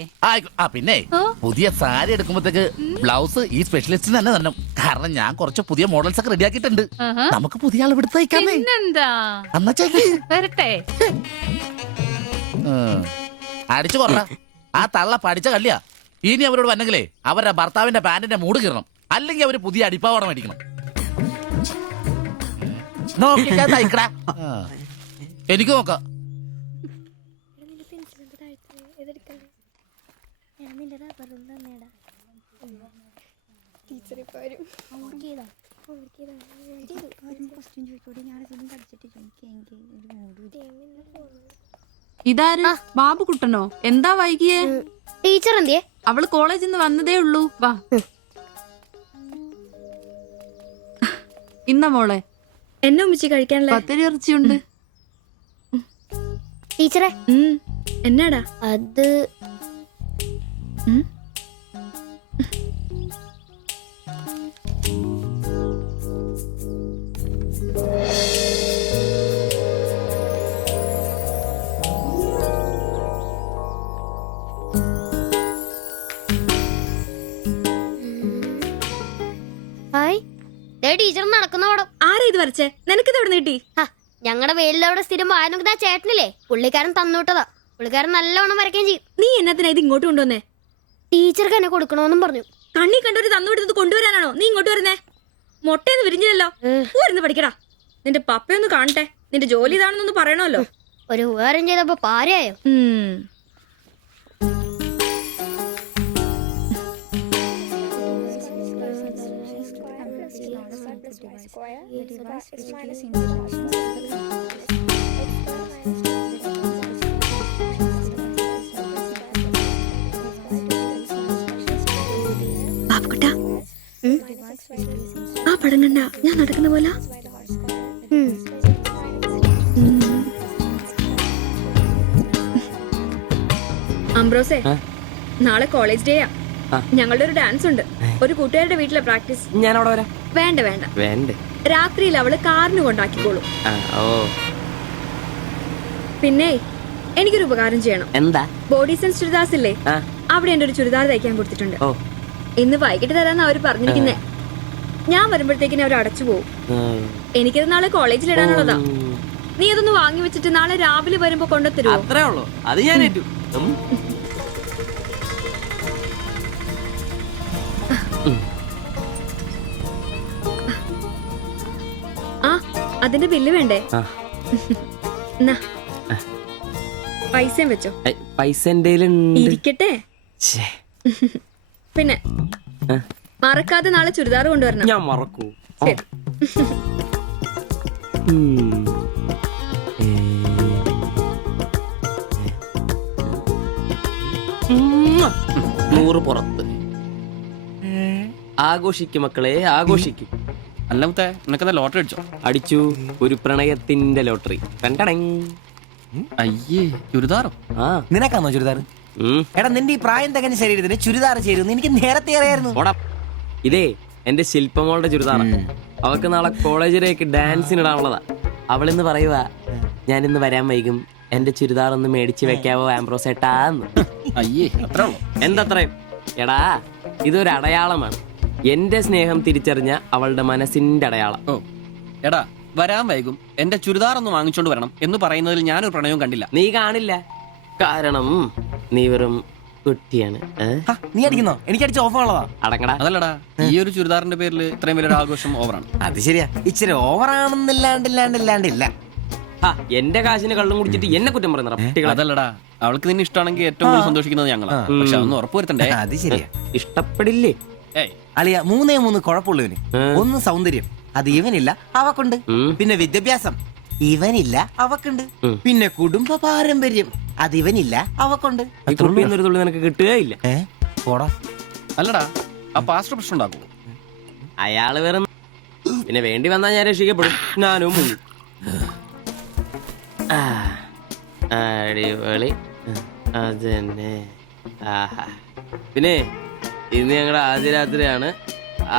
പിന്നെ പുതിയ സാരി എടുക്കുമ്പോഴത്തേക്ക് ബ്ലൗസ് ഈ സ്പെഷ്യലിസ്റ്റിന് തന്നെ തരണം. കാരണം ഞാൻ കുറച്ച് പുതിയ മോഡൽസ് ഒക്കെ റെഡിയാക്കിയിട്ടുണ്ട്. നമുക്ക് പുതിയ ആൾ എടുത്ത് തയ്ക്കാന്നേ. പിന്നെന്താ, വരട്ടെ. അടിച്ചു കൊറ. ആ തള്ള പഠിച്ച കല്യാ. ഇനി അവരോട് വന്നെങ്കിലേ അവരുടെ ഭർത്താവിന്റെ പാന്റിന്റെ മൂട് കീറണം, അല്ലെങ്കിൽ അവര് പുതിയ അടിപ്പാവാട മേടിക്കണം. നോക്കിക്കാ തയ്ക്കടാ. എനിക്ക് നോക്കാം. ഇതാര്? ബാബു കുട്ടനോ? എന്താ വൈകിയേ? ടീച്ചർ എന്തിയെ? അവള് കോളേജിൽ നിന്ന് വന്നതേ ഉള്ളൂ. വാ. ഇന്ന മോളെ എന്നെ ഉമ്മിച്ച് കഴിക്കാനുള്ള പത്തിരി ഇറച്ചിയുണ്ട്. ടീച്ചറെ എന്നാടാ അത്? ടീച്ചർ നടക്കുന്ന പടം. ആരാ ഇത് വരച്ചേ? നിനക്കിത് എവിടെ നീട്ടി? ഞങ്ങളുടെ വെയിലവിടെ സ്ഥിരം വായനോക്കുന്ന ചേട്ടനില്ലേ, പുള്ളിക്കാരൻ തന്നുവിട്ടതാ. പുള്ളിക്കാരൻ നല്ലോണം വരയ്ക്കുകയും ചെയ്യും. നീ എന്നതിനാ ഇത് ഇങ്ങോട്ട് കൊണ്ടുവന്നേ? ടീച്ചർക്ക് എന്നെ കൊടുക്കണമെന്നും പറഞ്ഞു. കണ്ണി കണ്ടൊരു തന്നുവിടുന്നത് കൊണ്ടുവരാനാണോ നീ ഇങ്ങോട്ട് വരുന്നേ? മുട്ടയൊന്നും വിരിഞ്ഞില്ലല്ലോ. ഊരുന്ന് പഠിക്കടാ. നിന്റെ പപ്പയൊന്ന് കാണട്ടെ. നിന്റെ ജോലി ഇതാണെന്നൊന്ന് പറയണമല്ലോ. ഒരു ഉപകാരം ചെയ്തപ്പോ പാരയായോ? ബാബുക്കുട്ട ആ പടം കണ്ട ഞാൻ നടക്കുന്ന പോലെ അംബ്രോസേ നാളെ കോളേജ് ഡേയാ ഞങ്ങളുടെ ഒരു ഡാൻസ് ഉണ്ട് ഒരു കൂട്ടുകാരുടെ വീട്ടിലെ പ്രാക്ടീസ്. ഞാൻ അവിടെ വരാം. വേണ്ട വേണ്ട വേണ്ടേ? രാത്രിയിൽ അവള് കാറിന് കൊണ്ടാക്കിക്കോളും. ഓ പിന്നെ എനിക്കൊരു ഉപകാരം ചെയ്യണം. എന്താ? ബോഡി സെൻസ് ചുരിദാർസ് ഇല്ലേ, അവിടെ എന്റെ ഒരു ചുരിദാർ തയ്ക്കാൻ കൊടുത്തിട്ടുണ്ട്. ഇന്ന് വൈകിട്ട് തരാന്ന് അവര് പറഞ്ഞിരിക്കുന്നേ. ഞാൻ വരുമ്പോഴത്തേക്കിന് അവർ അടച്ചു പോകും. എനിക്കത് നാളെ കോളേജിൽ ഇടാനുള്ളതാ. നീ അതൊന്ന് വാങ്ങി വെച്ചിട്ട് നാളെ രാവിലെ വരുമ്പോ കൊണ്ടുത്തരുമോ? അത്രേ ഉള്ളൂ, അത് ഞാൻ ഏറ്റു. ആ അതിന്റെ ബില്ല് വേണ്ടേ? എന്നാ പൈസയും വെച്ചോ. പൈസ ഇരിക്കട്ടെ. പിന്നെ മറക്കാതെ നാളെ ചുരിദാർ കൊണ്ടുവരണം. ഞാൻ മറക്കൂ. ശരി. നൂറ് പുറത്ത്. ആഘോഷിക്കും മക്കളെ, ആഘോഷിക്കും. അല്ല മുത്തേ, നിനക്കെന്താ ലോട്ടറി അടിച്ചോ? അടിച്ചു, ഒരു പ്രണയത്തിന്റെ ലോട്ടറി. അയ്യേ, ചുരിദാറോ? ആ നിനക്കാന്നോ ചുരിദാർ? എടാ നിന്റെ ഈ പ്രായം തികഞ്ഞ ശരീരത്തിന് ചുരിദാർ ചേരുന്നു എനിക്ക് നേരത്തെ അറിയായിരുന്നു. ഇതേ എന്റെ ശില്പമോളുടെ ചുരിദാറാ. അവൾക്ക് നാളെ കോളേജിലേക്ക് ഡാൻസിനിടാനുള്ളതാ. അവളിന്ന് പറയുക, ഞാനിന്ന് വരാൻ വൈകും, എന്റെ ചുരിദാർ ഒന്ന് മേടിച്ച് വെക്കാവോ ആംബ്രോസേട്ടാന്ന്. അയ്യേ, അത്രേ ഉള്ളൂ. എന്തത്രയും? എടാ ഇതൊരു അടയാളമാണ്. എന്റെ സ്നേഹം തിരിച്ചറിഞ്ഞ അവളുടെ മനസ്സിന്റെ അടയാളം. ഓ എടാ, വരാൻ വൈകും, എന്റെ ചുരിദാർ ഒന്ന് വാങ്ങിച്ചോണ്ട് വരണം എന്ന് പറയുന്നതിൽ ഞാനൊരു പ്രണയവും കണ്ടില്ല. നീ കാണില്ല, കാരണം നീ വെറും കുട്ടിയാണ്. നീ അടിക്കുന്നോ? എനിക്ക് അടിച്ച ഓഫറുള്ളതാ. അടങ്ങടാ. അതല്ലടാ, ഈ ഒരു ചുരിദാറിന്റെ പേരിൽ ഇത്രയും വലിയൊരു ആഘോഷം ഓവറാണ്. അത് ശരിയാ, ഇച്ചിരി ഓവറാണെന്നില്ലാണ്ടില്ല. എന്റെ കാശിന് കള്ളും കുടിച്ചിട്ട് എന്നെ കുറ്റം പറയുന്ന. അതല്ലടാ, അവൾക്ക് നിന്നെ ഇഷ്ടമാണെങ്കിൽ ഏറ്റവും കൂടുതൽ സന്തോഷിക്കുന്നത് ഞങ്ങളാ. പക്ഷെ അതൊന്നും ഉറപ്പുവരുത്തണ്ടേ. അത് ശരിയാ. ഇഷ്ടപ്പെടില്ലേ? അളിയ 3 കുഴപ്പമുള്ളവന്. ഒന്ന് സൗന്ദര്യം, അത് ഇവനില്ല അവക്കുണ്ട്. പിന്നെ വിദ്യാഭ്യാസം, ഇവനില്ല അവക്കുണ്ട്. പിന്നെ കുടുംബ പാരമ്പര്യം, അത് ഇവനില്ല അവക്കുണ്ട്. ഈ കുപ്പിന്നൊരു തുള്ളി നിനക്ക് കിട്ടുകയില്ല. പോടാ. അല്ലടാ, ആ പാസ്റ്റർ പ്രശ്നം ഉണ്ടാക്കുമോ? അയാള് വേറെ. പിന്നെ വേണ്ടി വന്നാ ഞാൻ രക്ഷിക്കപ്പെടും. ഞാനും മുങ്ങും. അടിപൊളി, അതന്നെ. ആഹാ. പിന്നെ ഇന്ന് ഞങ്ങളുടെ ആദ്യ രാത്രിയാണ്.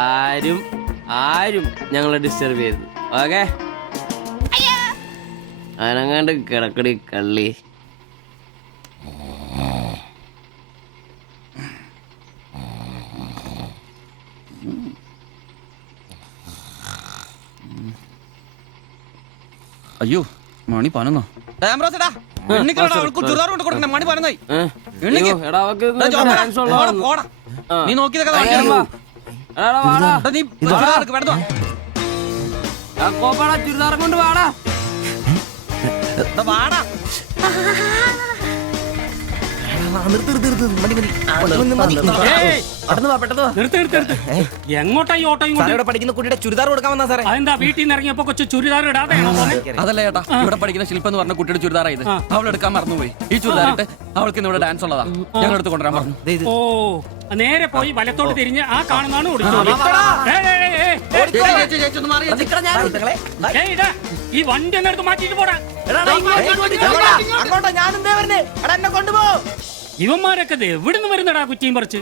ആരും ഞങ്ങളെ ഡിസ്റ്റർബ് ചെയ്തു. ഓക്കെ, അനങ്ങാണ്ട് കിടക്കടി കള്ളി. അയ്യോ, മണി 11. നീ നോക്കി ചുരിദാറും കൊണ്ട് വാടാ. എങ്ങോട്ടാ ഈ ഓട്ടോയും കൊണ്ട്? പഠിക്കുന്ന കുട്ടിയുടെ ചുരിദാർ കൊടുക്കാൻ വന്നാ സാറേ. അതെന്താ വീട്ടിൽ നിന്ന് ഇറങ്ങിയപ്പോ കൊച്ചു ചുരിദാർ ഇടാതെ? അതല്ല ചേട്ടാ, ഇവിടെ പഠിക്കുന്ന ശില്പം എന്ന് പറഞ്ഞ കുട്ടിയുടെ ചുരിദാറാ ഇത്. അവൾ എടുക്കാൻ മറന്നുപോയി. ഈ ചുരിദാറിട്ട് അവൾക്ക് ഇന്ന് ഇവിടെ ഡാൻസ് ഉള്ളതാ. ഞങ്ങൾ എടുത്ത് കൊണ്ടുവരാൻ പറഞ്ഞു. ഓ, നേരെ പോയി വലത്തോട്ട് തിരിഞ്ഞ് ആ കാണുന്നതാണ് ഓടിച്ചോളി. ഈ വണ്ടി എന്നെടുത്ത് മാറ്റിട്ട് പോടാ. ഇവന്മാരൊക്കെ എവിടുന്ന് വരുന്നടാ കുറ്റിയും പറിച്ച്?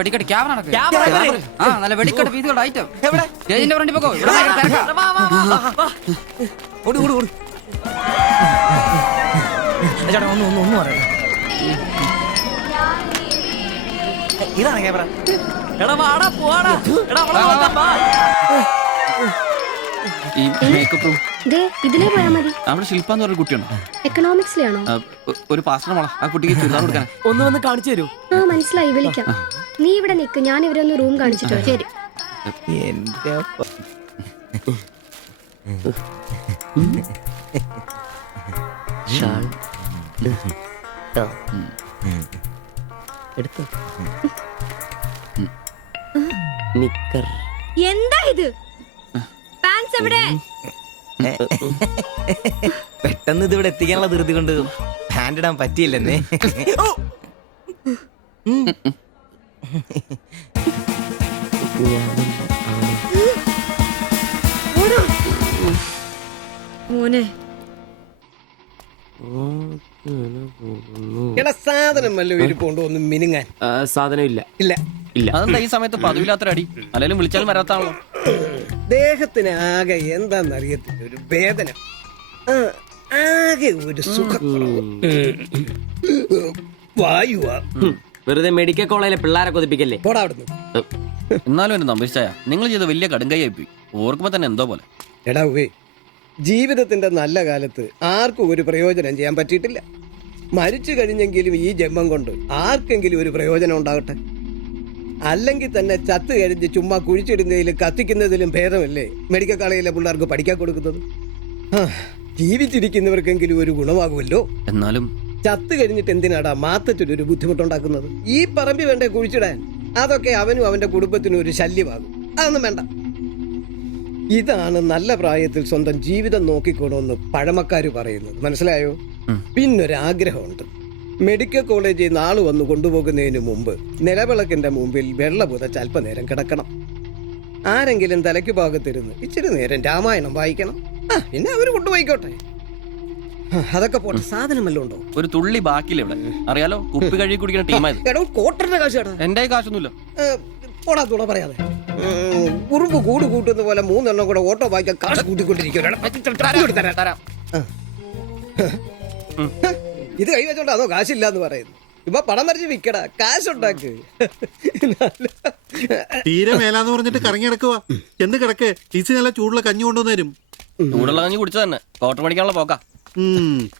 വെടിക്കെട്ട് ക്യാമറ നല്ല വെടിക്കെട്ട് പീസുകളുടെ ഐറ്റം സ്റ്റേജിന്റെ ഫ്രണ്ടിൽ പോകോ. ഒന്നും പറയാം. ഇതാണ് ക്യാമറ. ഈ മേക്കപ്പ് റൂം ഇതിലേ പോയാ മതി. അവിടെ ശില്പ എന്ന് പറഞ്ഞ കുട്ടിയുണ്ടോ? എക്കണോമിക്സിലാണോ? ഒരു പാസ്റ്റർ മോളാ. ആ കുട്ടിക്ക് ചുരിദാർ കൊടുക്കാൻ ഒന്ന് വന്ന് കാണിച്ചു തരൂ. ആ മനസ്സിലായി, വിളിക്കാം. നീ ഇവിടെ നിക്ക്, ഞാൻ ഇവരൊന്ന് റൂം കാണിച്ചിട്ട് വരാം. ശരി. എന്റെ ഷാൾ എടുത്തു നിക്കർ എന്താ ഇത്? പാൻസ് എവിടെ? പെട്ടെന്ന് ഇതിവിടെ എത്തിക്കാനുള്ള ധൃതി കൊണ്ട് ഹാൻഡ് ഇടാൻ പറ്റിയില്ലെന്നേ. മോനെ സാധനം വല്ല ഇരിപ്പുണ്ടോ ഒന്ന് മിനുങ്ങാൻ? സാധനം ഇല്ല. ഇല്ല. ഇല്ല. അതെന്താ ഈ സമയത്ത് പതിവില്ലാത്തൊരു അടി? അല്ലെങ്കിലും വിളിച്ചാൽ വരാത്താണല്ലോ. ദേഹത്തിന് ആകെ എന്താന്നറിയത്തില്ല, ഒരു വേദന, ആകെ ഒരു സുഖം, വായുവാ. വെറുതെ മെഡിക്കൽ കോളേജിലെ പിള്ളേരെ കൊതിപ്പിക്കല്ലേ. പോടാ അവിടുന്ന്. എന്നാലും എന്നെ നമ്പിച്ചായ നിങ്ങൾ ചെയ്ത വലിയ കടുങ്കയായി പോയി. ഓർക്കുമ്പോ തന്നെ എന്തോ പോലെ. എടാ ഉവേ, ജീവിതത്തിന്റെ നല്ല കാലത്ത് ആർക്കും ഒരു പ്രയോജനം ചെയ്യാൻ പറ്റിയിട്ടില്ല. മരിച്ചു കഴിഞ്ഞെങ്കിലും ഈ ജന്മം കൊണ്ട് ആർക്കെങ്കിലും ഒരു പ്രയോജനം ഉണ്ടാകട്ടെ. അല്ലെങ്കിൽ തന്നെ ചത്ത് കഴിഞ്ഞ് ചുമ്മാ കുഴിച്ചിടുന്നതിലും കത്തിക്കുന്നതിലും ഭേദമല്ലേ മെഡിക്കൽ കോളേജിലെ പിള്ളേർക്ക് പഠിക്കാൻ കൊടുക്കുന്നത്. ജീവിച്ചിരിക്കുന്നവർക്കെങ്കിലും ഒരു ഗുണമാകുമല്ലോ. എന്നാലും ചത്ത് കഴിഞ്ഞിട്ട് എന്തിനാടാ മാത്തച്ചൊരു ബുദ്ധിമുട്ടുണ്ടാക്കുന്നത്? ഈ പറമ്പി വേണ്ടേ കുഴിച്ചിടാൻ? അതൊക്കെ അവനും അവന്റെ കുടുംബത്തിനും ഒരു ശല്യമാകും. അതൊന്നും വേണ്ട. ഇതാണ് നല്ല പ്രായത്തിൽ സ്വന്തം ജീവിതം നോക്കിക്കോണമെന്ന് പഴമക്കാര് പറയുന്നത്, മനസ്സിലായോ? പിന്നൊരാഗ്രഹമുണ്ട്. മെഡിക്കൽ കോളേജിൽ നാള് വന്ന് കൊണ്ടുപോകുന്നതിന് മുമ്പ് നിലവിളക്കിന്റെ മുമ്പിൽ വെള്ള പുതച്ച് അല്പനേരം കിടക്കണം. ആരെങ്കിലും തലയ്ക്ക് ഭാഗത്തിരുന്ന് ഇച്ചിരി നേരം രാമായണം വായിക്കണം. പിന്നെ അവര് കൊണ്ടുപോയിക്കോട്ടെ. അതൊക്കെ പോട്ടെ, സാധനം വല്ലതും ഉണ്ടോ? ഒരു തുള്ളി ബാക്കിയില്ല ഇവിടെ. അറിയാലോ, കുപ്പി കഴുകി കുടിക്കുന്ന ടീമായത്. എടോ, കോട്ടറിന്റെ കാശ് കേട്ടോ. എന്റെ കാശൊന്നുമില്ല. പോടാ തുണ പറയാതെ. ഉറുമ്പ് കൂട് കൂട്ടുന്ന പോലെ 3 എണ്ണം കൂടെ ഓട്ടോ വായിക്കാൻ കാശ് കൂട്ടിക്കൊണ്ടിരിക്കും. ഇത് കൈവച്ചോണ്ട് അതോ കാശില്ല എന്ന് പറയുന്നു. ഇപ്പൊ പണം നിറച്ച് വിക്കടാ, കാശുണ്ടാക്ക്. തീരെ മേലാന്ന് പറഞ്ഞിട്ട് കറങ്ങി കിടക്കുക. എന്ത് കിടക്ക്? ടീച്ചർ നല്ല ചൂടുള്ള കഞ്ഞി കൊണ്ടുവന്ന് തരും. ചൂടുള്ള കഞ്ഞി കുടിച്ചു തന്നെ കോട്ടർ മേടിക്കാനുള്ള പോക്കാ.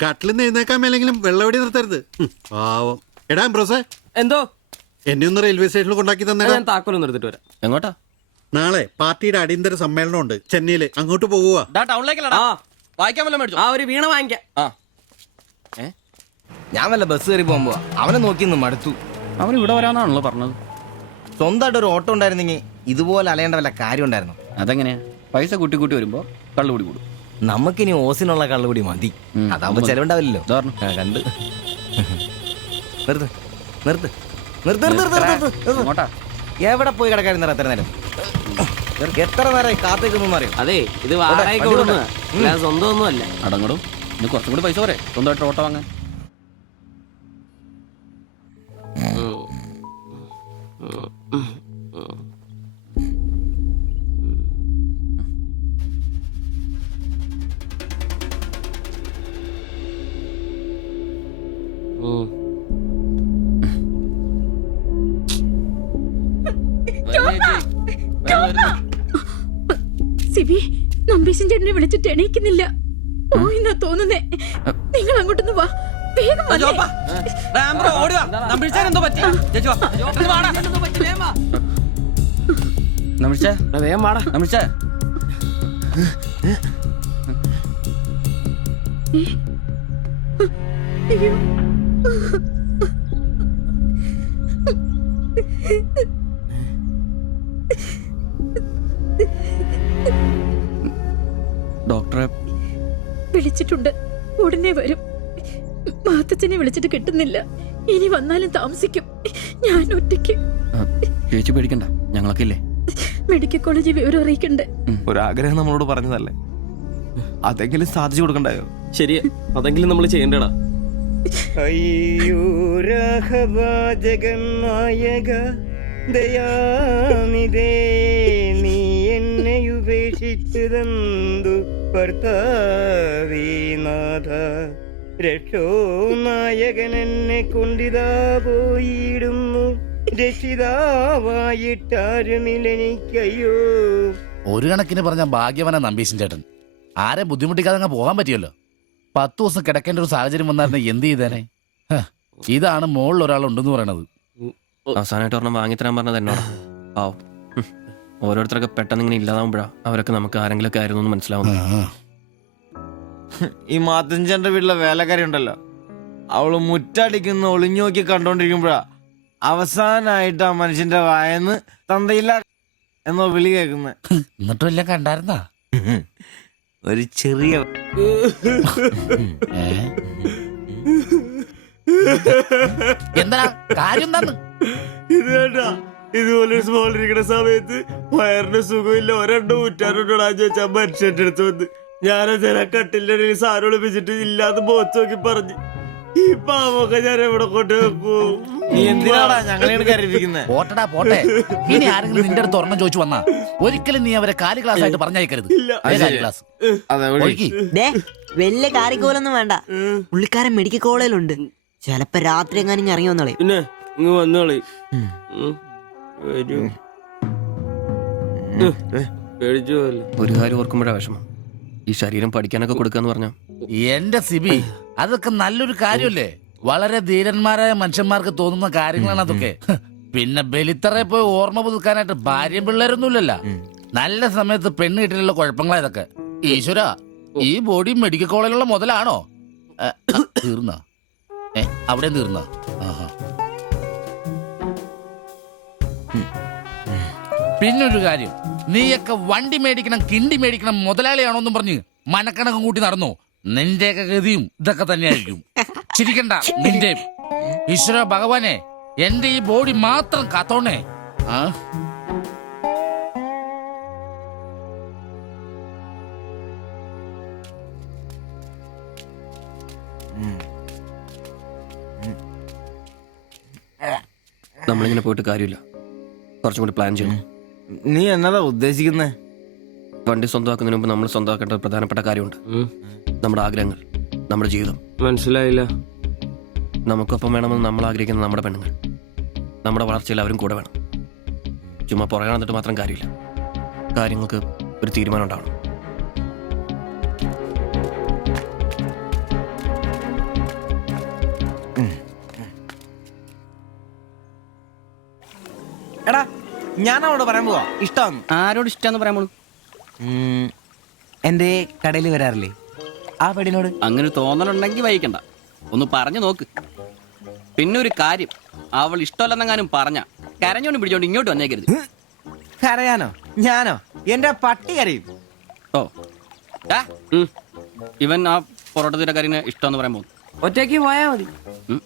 കട്ടിലിന്ന് എഴുന്നേക്കാൻ മേലെങ്കിലും വെള്ളവടി നിർത്തരുത്. പാവം. എടാ ബ്രോസേ, എന്തോ എന്നെ ഒന്ന് റെയിൽവേ സ്റ്റേഷനിൽ കൊണ്ടാക്കി തന്നെ. ഞാൻ താക്കോലൊന്നും എടുത്തിട്ട് വരാം. എങ്ങോട്ടാ? നാളെ പാർട്ടിയുടെ അടിയന്തര സമ്മേളനം ഉണ്ട് ചെന്നൈയില്. അങ്ങോട്ട് പോകുക. ടൗണിലേക്കല്ലടാ. വായിക്കാൻ വല്ല മേടിച്ചോ? ഒരു വീണ വാങ്ങിക്കാം. ഞാൻ വല്ല ബസ് കയറി പോകുമ്പോ അവനെ നോക്കിന്ന് മടുത്തു. അവൻ ഇവിടെ വരാന്നാണല്ലോ പറഞ്ഞത്. സ്വന്തമായിട്ട് ഒരു ഓട്ടോ ഉണ്ടായിരുന്നെങ്കിൽ ഇതുപോലെ അലയേണ്ട വല്ല കാര്യം ഉണ്ടായിരുന്നു. അതെങ്ങനെയാ? പൈസ കൂട്ടി കൂട്ടി വരുമ്പോ കള്ളുകൂടി കൂടും. നമുക്കിനി ഓസിനുള്ള കള്ളുകൂടി മതി. അതാവുമ്പോ ചെലവുണ്ടാവില്ലല്ലോ. കണ്ട് നിർത്ത് നിർത്ത് നിർത്ത് നിർത്ത്. എവിടെ പോയി കിടക്കായിരുന്നു എത്ര നേരം? എത്ര നേരമായി കാത്തേക്കൊന്നും അറിയാം. അതെ, ഇത് വാടകയ്ക്ക് കൊടുക്കുന്നതാ, സ്വന്തം ഒന്നും അല്ല. അടങ്ങടും. ഇനി കുറച്ചും കൂടി പൈസ പോരെ സ്വന്തമായിട്ട് ഓട്ടോ വാങ്ങാൻ. സിബി, നമ്പീശൻ ചേട്ടനെ വിളിച്ചിട്ട് എണീക്കുന്നില്ല. പോയിന്നാ തോന്നുന്നേ. നിങ്ങൾ അങ്ങോട്ടൊന്ന് വാ, വേഗം വന്നേ. അയ്യോ, ഡോക്ടറെ വിളിച്ചിട്ടുണ്ട്, ഉടനെ വരും. മാത്തച്ഛനെ വിളിച്ചിട്ട് കിട്ടുന്നില്ല. ഇനി വന്നാലും താമസിക്കും. ഞാൻ ഒറ്റയ്ക്ക്. ചേച്ചി പേടിക്കണ്ട, ഞങ്ങളൊക്കെ ഇല്ലേ. മെഡിക്കൽ കോളേജിൽ വിവരം അറിയിക്കണ്ടേ? ഒരാഗ്രഹം നമ്മളോട് പറഞ്ഞതല്ലേ, അതെങ്കിലും സാധിച്ചു കൊടുക്കണ്ടായോ? ശരിയാ, അതെങ്കിലും നമ്മൾ ചെയ്യണ്ടടാ. അയ്യോ രാഘവാജകൻ നായക ദയാനിധേ, നീ എന്നെ ഉപേക്ഷിച്ചതെന്തു ഭർത്താവീനാഥ. രക്ഷോ നായകൻ എന്നെ കൊണ്ടിതാ പോയിടുന്നു, രക്ഷിതാവായിട്ടാരുമില്ലെനിക്കയ്യോ. ഒരു കണക്കിന് പറഞ്ഞ ഭാഗ്യവന നമ്പീശൻ ചേട്ടൻ. ആരെ ബുദ്ധിമുട്ടിക്കാതെ അങ്ങ് പോകാൻ പറ്റിയല്ലോ. 10 ദിവസം കിടക്കേണ്ട ഒരു സാഹചര്യം വന്നായിരുന്നു എന്ത് ചെയ്തേനെ? ഇതാണ് മോളിൽ ഒരാളുണ്ടെന്ന് പറയണത്. അവസാനമായിട്ട് ഒരെണ്ണം വാങ്ങിത്തരാൻ പറഞ്ഞത് എന്നോടാ. പാവം. ഓരോരുത്തരൊക്കെ പെട്ടെന്ന് ഇങ്ങനെ ഇല്ലാതാവുമ്പോഴാ അവരൊക്കെ നമുക്ക് ആരെങ്കിലും ഒക്കെ ആയിരുന്നു എന്ന് മനസ്സിലാവുന്നു. ഈ മാത്തഞ്ചന്റെ വീട്ടിലെ വേലക്കാരി ഉണ്ടല്ലോ, അവള് മുറ്റടിക്കുന്ന ഒളിഞ്ഞു നോക്കി കണ്ടോണ്ടിരിക്കുമ്പോഴാ അവസാനായിട്ട് ആ മനുഷ്യന്റെ വായന്ന് തന്തയില്ല എന്നോ വിളി കേൾക്കുന്നത്. എന്നിട്ടും എല്ലാം കണ്ടായിരുന്നാ? ഒരു ചെറിയ എന്താ കാര്യം? എന്താന്ന് ഇത് വേണ്ട, ഇതുപോലെ സ്മോൾ ഇരിക്കുന്ന സമയത്ത് വയറിന് സുഖമില്ല, ഒരെണ്ണം ഊറ്റാറുണ്ടോടാന്ന് ചോദിച്ചാൽ മനുഷ്യന്റെ അടുത്ത് വന്ന് ഞാനതിനെ കട്ടിലിന്റെ ഇടയിൽ സാരം ഒളിപ്പിച്ചിട്ട് ഇല്ലാതെ മുഖത്ത് നോക്കി പറഞ്ഞു, ഈ പാവൊക്കെ ഞാൻ എവിടെ കൊണ്ട് വെക്കൂ? നീ എന്തിനാടാ ഞങ്ങളെയാണ് കരയിപ്പിക്കുന്നത്? പോട്ടടാ പോട്ടെ. ഇനി ആരെങ്കിലും നിന്റെ അടുത്ത് ഒരെണ്ണം ചോദിച്ചു വന്നാ ഒരിക്കലും നീ അവരെ കാലി ക്ലാസ് ആയിട്ട് പറഞ്ഞയക്കരുത്. ക്ലാസ് വലിയ കാര്യക്കോലൊന്നും വേണ്ട, പുള്ളിക്കാരൻ മെഡിക്കൽ കോളേജിലുണ്ട്. ചിലപ്പോ രാത്രി എങ്ങാനും ഇറങ്ങി വന്നോളെ. പിന്നെ ഇങ്ങ് വന്നോളി. പേടിച്ചു പോയല്ലോ. ഒരു കാര്യം ഓർക്കുമ്പോഴാ വിഷമം, ഈ ശരീരം പഠിക്കാനൊക്കെ കൊടുക്കാന്ന് പറഞ്ഞ. എന്റെ സിബി, അതൊക്കെ നല്ലൊരു കാര്യമല്ലേ? വളരെ ധീരന്മാരായ മനുഷ്യന്മാർക്ക് തോന്നുന്ന കാര്യങ്ങളാണ് അതൊക്കെ. പിന്നെ ബലിത്തറെ പോയി ഓർമ്മ പുതുക്കാനായിട്ട് ഭാര്യയും പിള്ളേരൊന്നുമില്ലല്ലോ. നല്ല സമയത്ത് പെണ്ണ് കിട്ടിയുള്ള കുഴപ്പങ്ങളാ ഇതൊക്കെ. ഈശ്വര, ഈ ബോഡി മെഡിക്കൽ കോളേജിലുള്ള മുതലാണോ? തീർന്ന അവിടെ തീർന്ന. പിന്നൊരു കാര്യം, നീയൊക്കെ വണ്ടി മേടിക്കണം, കിണ്ടി മേടിക്കണം, മുതലാളിയാണോന്നും പറഞ്ഞ് മനക്കണക്കും കൂട്ടി നടന്നു. നിന്റെയൊക്കെ ഗതിയും ഇതൊക്കെ തന്നെയായിരിക്കും. ചിരിക്കണ്ട നിന്റെ. ഈശ്വര ഭഗവാനെ, എന്റെ ഈ ബോഡി മാത്രം കാത്തോണേ. നമ്മളിങ്ങനെ പോയിട്ട് കാര്യമില്ല, കുറച്ചും കൂടി പ്ലാൻ ചെയ്യണം. നീ എന്നതാ ഉദ്ദേശിക്കുന്നേ? വണ്ടി സ്വന്തമാക്കുന്നതിന് മുമ്പ് നമ്മൾ സ്വന്തമാക്കേണ്ട ഒരു പ്രധാനപ്പെട്ട കാര്യമുണ്ട്. നമ്മുടെ ആഗ്രഹങ്ങൾ, നമ്മുടെ ജീവിതം. മനസ്സിലായില്ല. നമുക്കൊപ്പം വേണമെന്ന് നമ്മൾ ആഗ്രഹിക്കുന്ന നമ്മുടെ പെണ്ണുങ്ങൾ. നമ്മുടെ വളർച്ചയിൽ അവരും കൂടെ വേണം. ചുമ്മാ പുറകെ നടന്നിട്ട് മാത്രം കാര്യമില്ല. കാര്യങ്ങൾക്ക് ഒരു തീരുമാനം ഉണ്ടാവണം. എടാ, ഞാൻ അവളോട് പറയാൻ പോവാ ഇഷ്ടം. ആരോട് ഇഷ്ടമെന്ന് പറയാൻ പോണു? എന്റെ കടയിൽ വരാറില്ലേ ആ പെടിനോട്? അങ്ങനെ തോന്നലുണ്ടെങ്കിൽ വൈകണ്ട, ഒന്ന് പറഞ്ഞു നോക്ക്. പിന്നെ ഒരു കാര്യം, അവൾ ഇഷ്ടമല്ലെന്നെങ്ങാനും പറഞ്ഞ കരഞ്ഞോണ്ട് പിടിച്ചോണ്ട് ഇങ്ങോട്ട് വന്നേക്കരുത്. കരയാനോ? ഞാനോ? എന്റെ പട്ടി കരയും. ഓ, ഇവൻ ആ പൊറോട്ടത്തിന്റെ കാര്യം ഇഷ്ടമെന്ന് പറയാൻ പോകുന്നു. ഒറ്റയ്ക്ക് പോയാ മതി.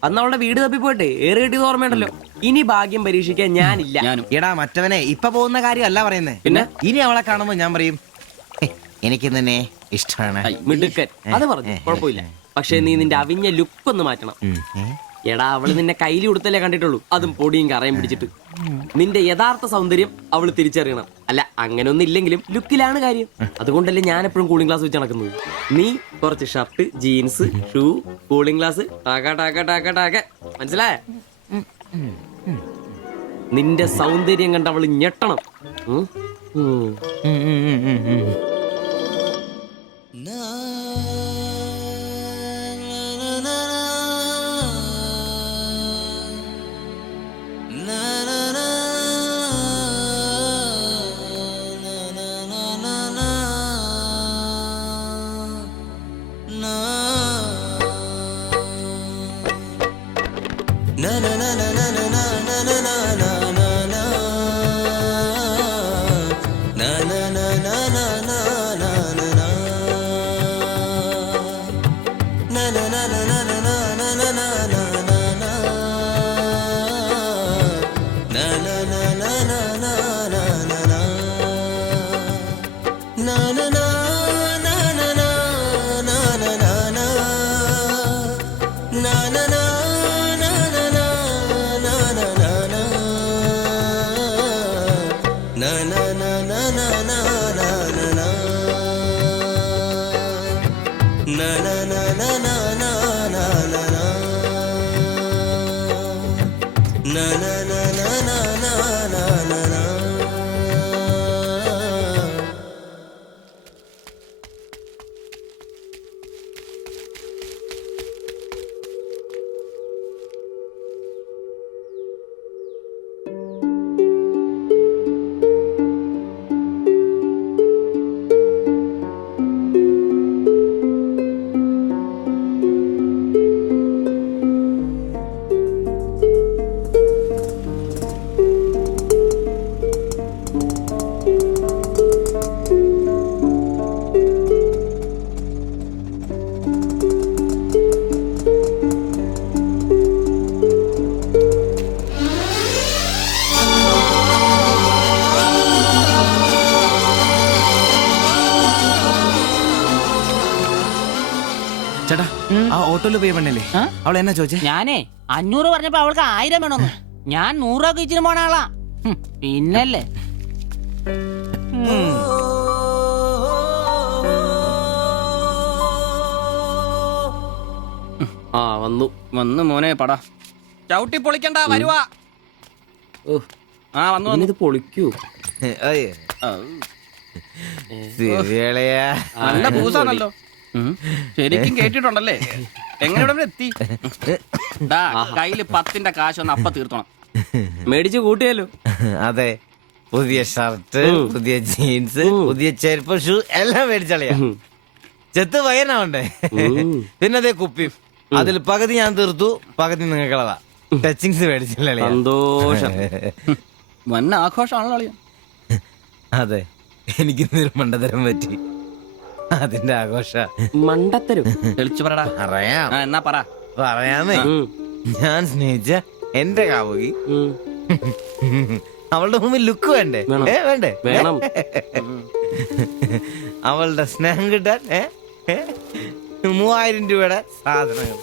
അന്ന് അവളുടെ വീട് തപ്പി പോയിട്ട് ഏറെ കിട്ടിയത് ഓർമ്മയുണ്ടല്ലോ. ഇനി ഭാഗ്യം പരീക്ഷിക്കാൻ ഞാനില്ല. എടാ മറ്റവനെ, ഇപ്പൊ പോകുന്ന കാര്യമല്ല പറയുന്നേ. പിന്നെ ഇനി അവളെ കാണുമ്പോ ഞാൻ പറയും, എനിക്ക് തന്നെ ഇഷ്ടമാണ്. മിടുക്കൻ, അത് പറഞ്ഞു കുഴപ്പമില്ല. പക്ഷെ നീ നിന്റെ അവിഞ്ഞ ലുക്ക് ഒന്ന് മാറ്റണം. എടാ, അവള് നിന്നെ കയ്യിൽ കൊടുത്തല്ലേ കണ്ടിട്ടുള്ളൂ, അതും പൊടിയും കറയും പിടിച്ചിട്ട്. നിന്റെ യഥാർത്ഥ സൗന്ദര്യം അവള് തിരിച്ചറിയണം. അല്ല, അങ്ങനെ ഒന്നും ഇല്ലെങ്കിലും ലുക്കിലാണ് കാര്യം. അതുകൊണ്ടല്ലേ ഞാൻ എപ്പോഴും കൂളിംഗ് ഗ്ലാസ് വെച്ച് നടക്കുന്നത്. നീ കുറച്ച് shirt, jeans, shoe, cooling glass, മനസ്സിലായ? നിന്റെ സൗന്ദര്യം കണ്ട് അവള് ഞെട്ടണം. ചേട്ടാ ആ ഓട്ടോയിൽ പോയ പെണ്ണല്ലേ അവൾ എന്നാ ചോദിച്ചേ? ഞാനേ 500 പറഞ്ഞപ്പോ അവൾക്ക് 1000 വേണമെന്ന്. ഞാൻ 100 രൂപ ഇച്ചിരി പോണ ആളാ. പിന്നല്ലേ ആ വന്നു വന്ന് മോനെ പടാ ചവിട്ടി പൊളിക്കണ്ട വരുവാ. ആ വന്നു വന്നു. ഇത് പൊളിക്കൂ. അയ്യേ. ശരിയളയാ. നല്ല പൂസാണല്ലോ. ശരിക്കും കേട്ടിട്ടുണ്ടല്ലേ? എങ്ങനെ ഇവിടെ വരെ എത്തി? ദാ, കയ്യില് 10ന്റെ കാശ് ഒന്ന് അപ്പ തീർത്തോണം. മേടിച്ച് കൂട്ടിയല്ലോ. അതെ, പുതിയ ഷർട്ട്, പുതിയ ജീൻസ്, പുതിയ ചെരുപ്പ്, ഷൂ എല്ലാം മേടിച്ചളിയാ. ചെത്ത് വയനാവണ്ടേ? പിന്നെ അതേ കുപ്പി, അതിൽ പകുതി ഞാൻ തീർത്തു, പകുതി നിങ്ങൾക്കുള്ളതാ. ടച്ചിങ്സ് മേടിച്ചില്ലേ? സന്തോഷം. വന്ന ആഘോഷമാണല്ലോ അളിയാ. അതെ, എനിക്കിന്നൊരു മണ്ടതരം പറ്റി, അതിന്റെ ആഘോഷ. മണ്ടത്തരും തെളിച്ചു പറടാ. പറയാം. എന്നാ പറ. പറയാമേ. ഞാൻ സ്നേഹിച്ച എന്റെ കാമുകി അവളുടെ മുമ്പിൽ ലുക്ക് വേണ്ടേ? വേണ്ടേ? വേണം. അവളുടെ സ്നേഹം കിട്ടാൻ 3000 രൂപയുടെ സാധനങ്ങൾ,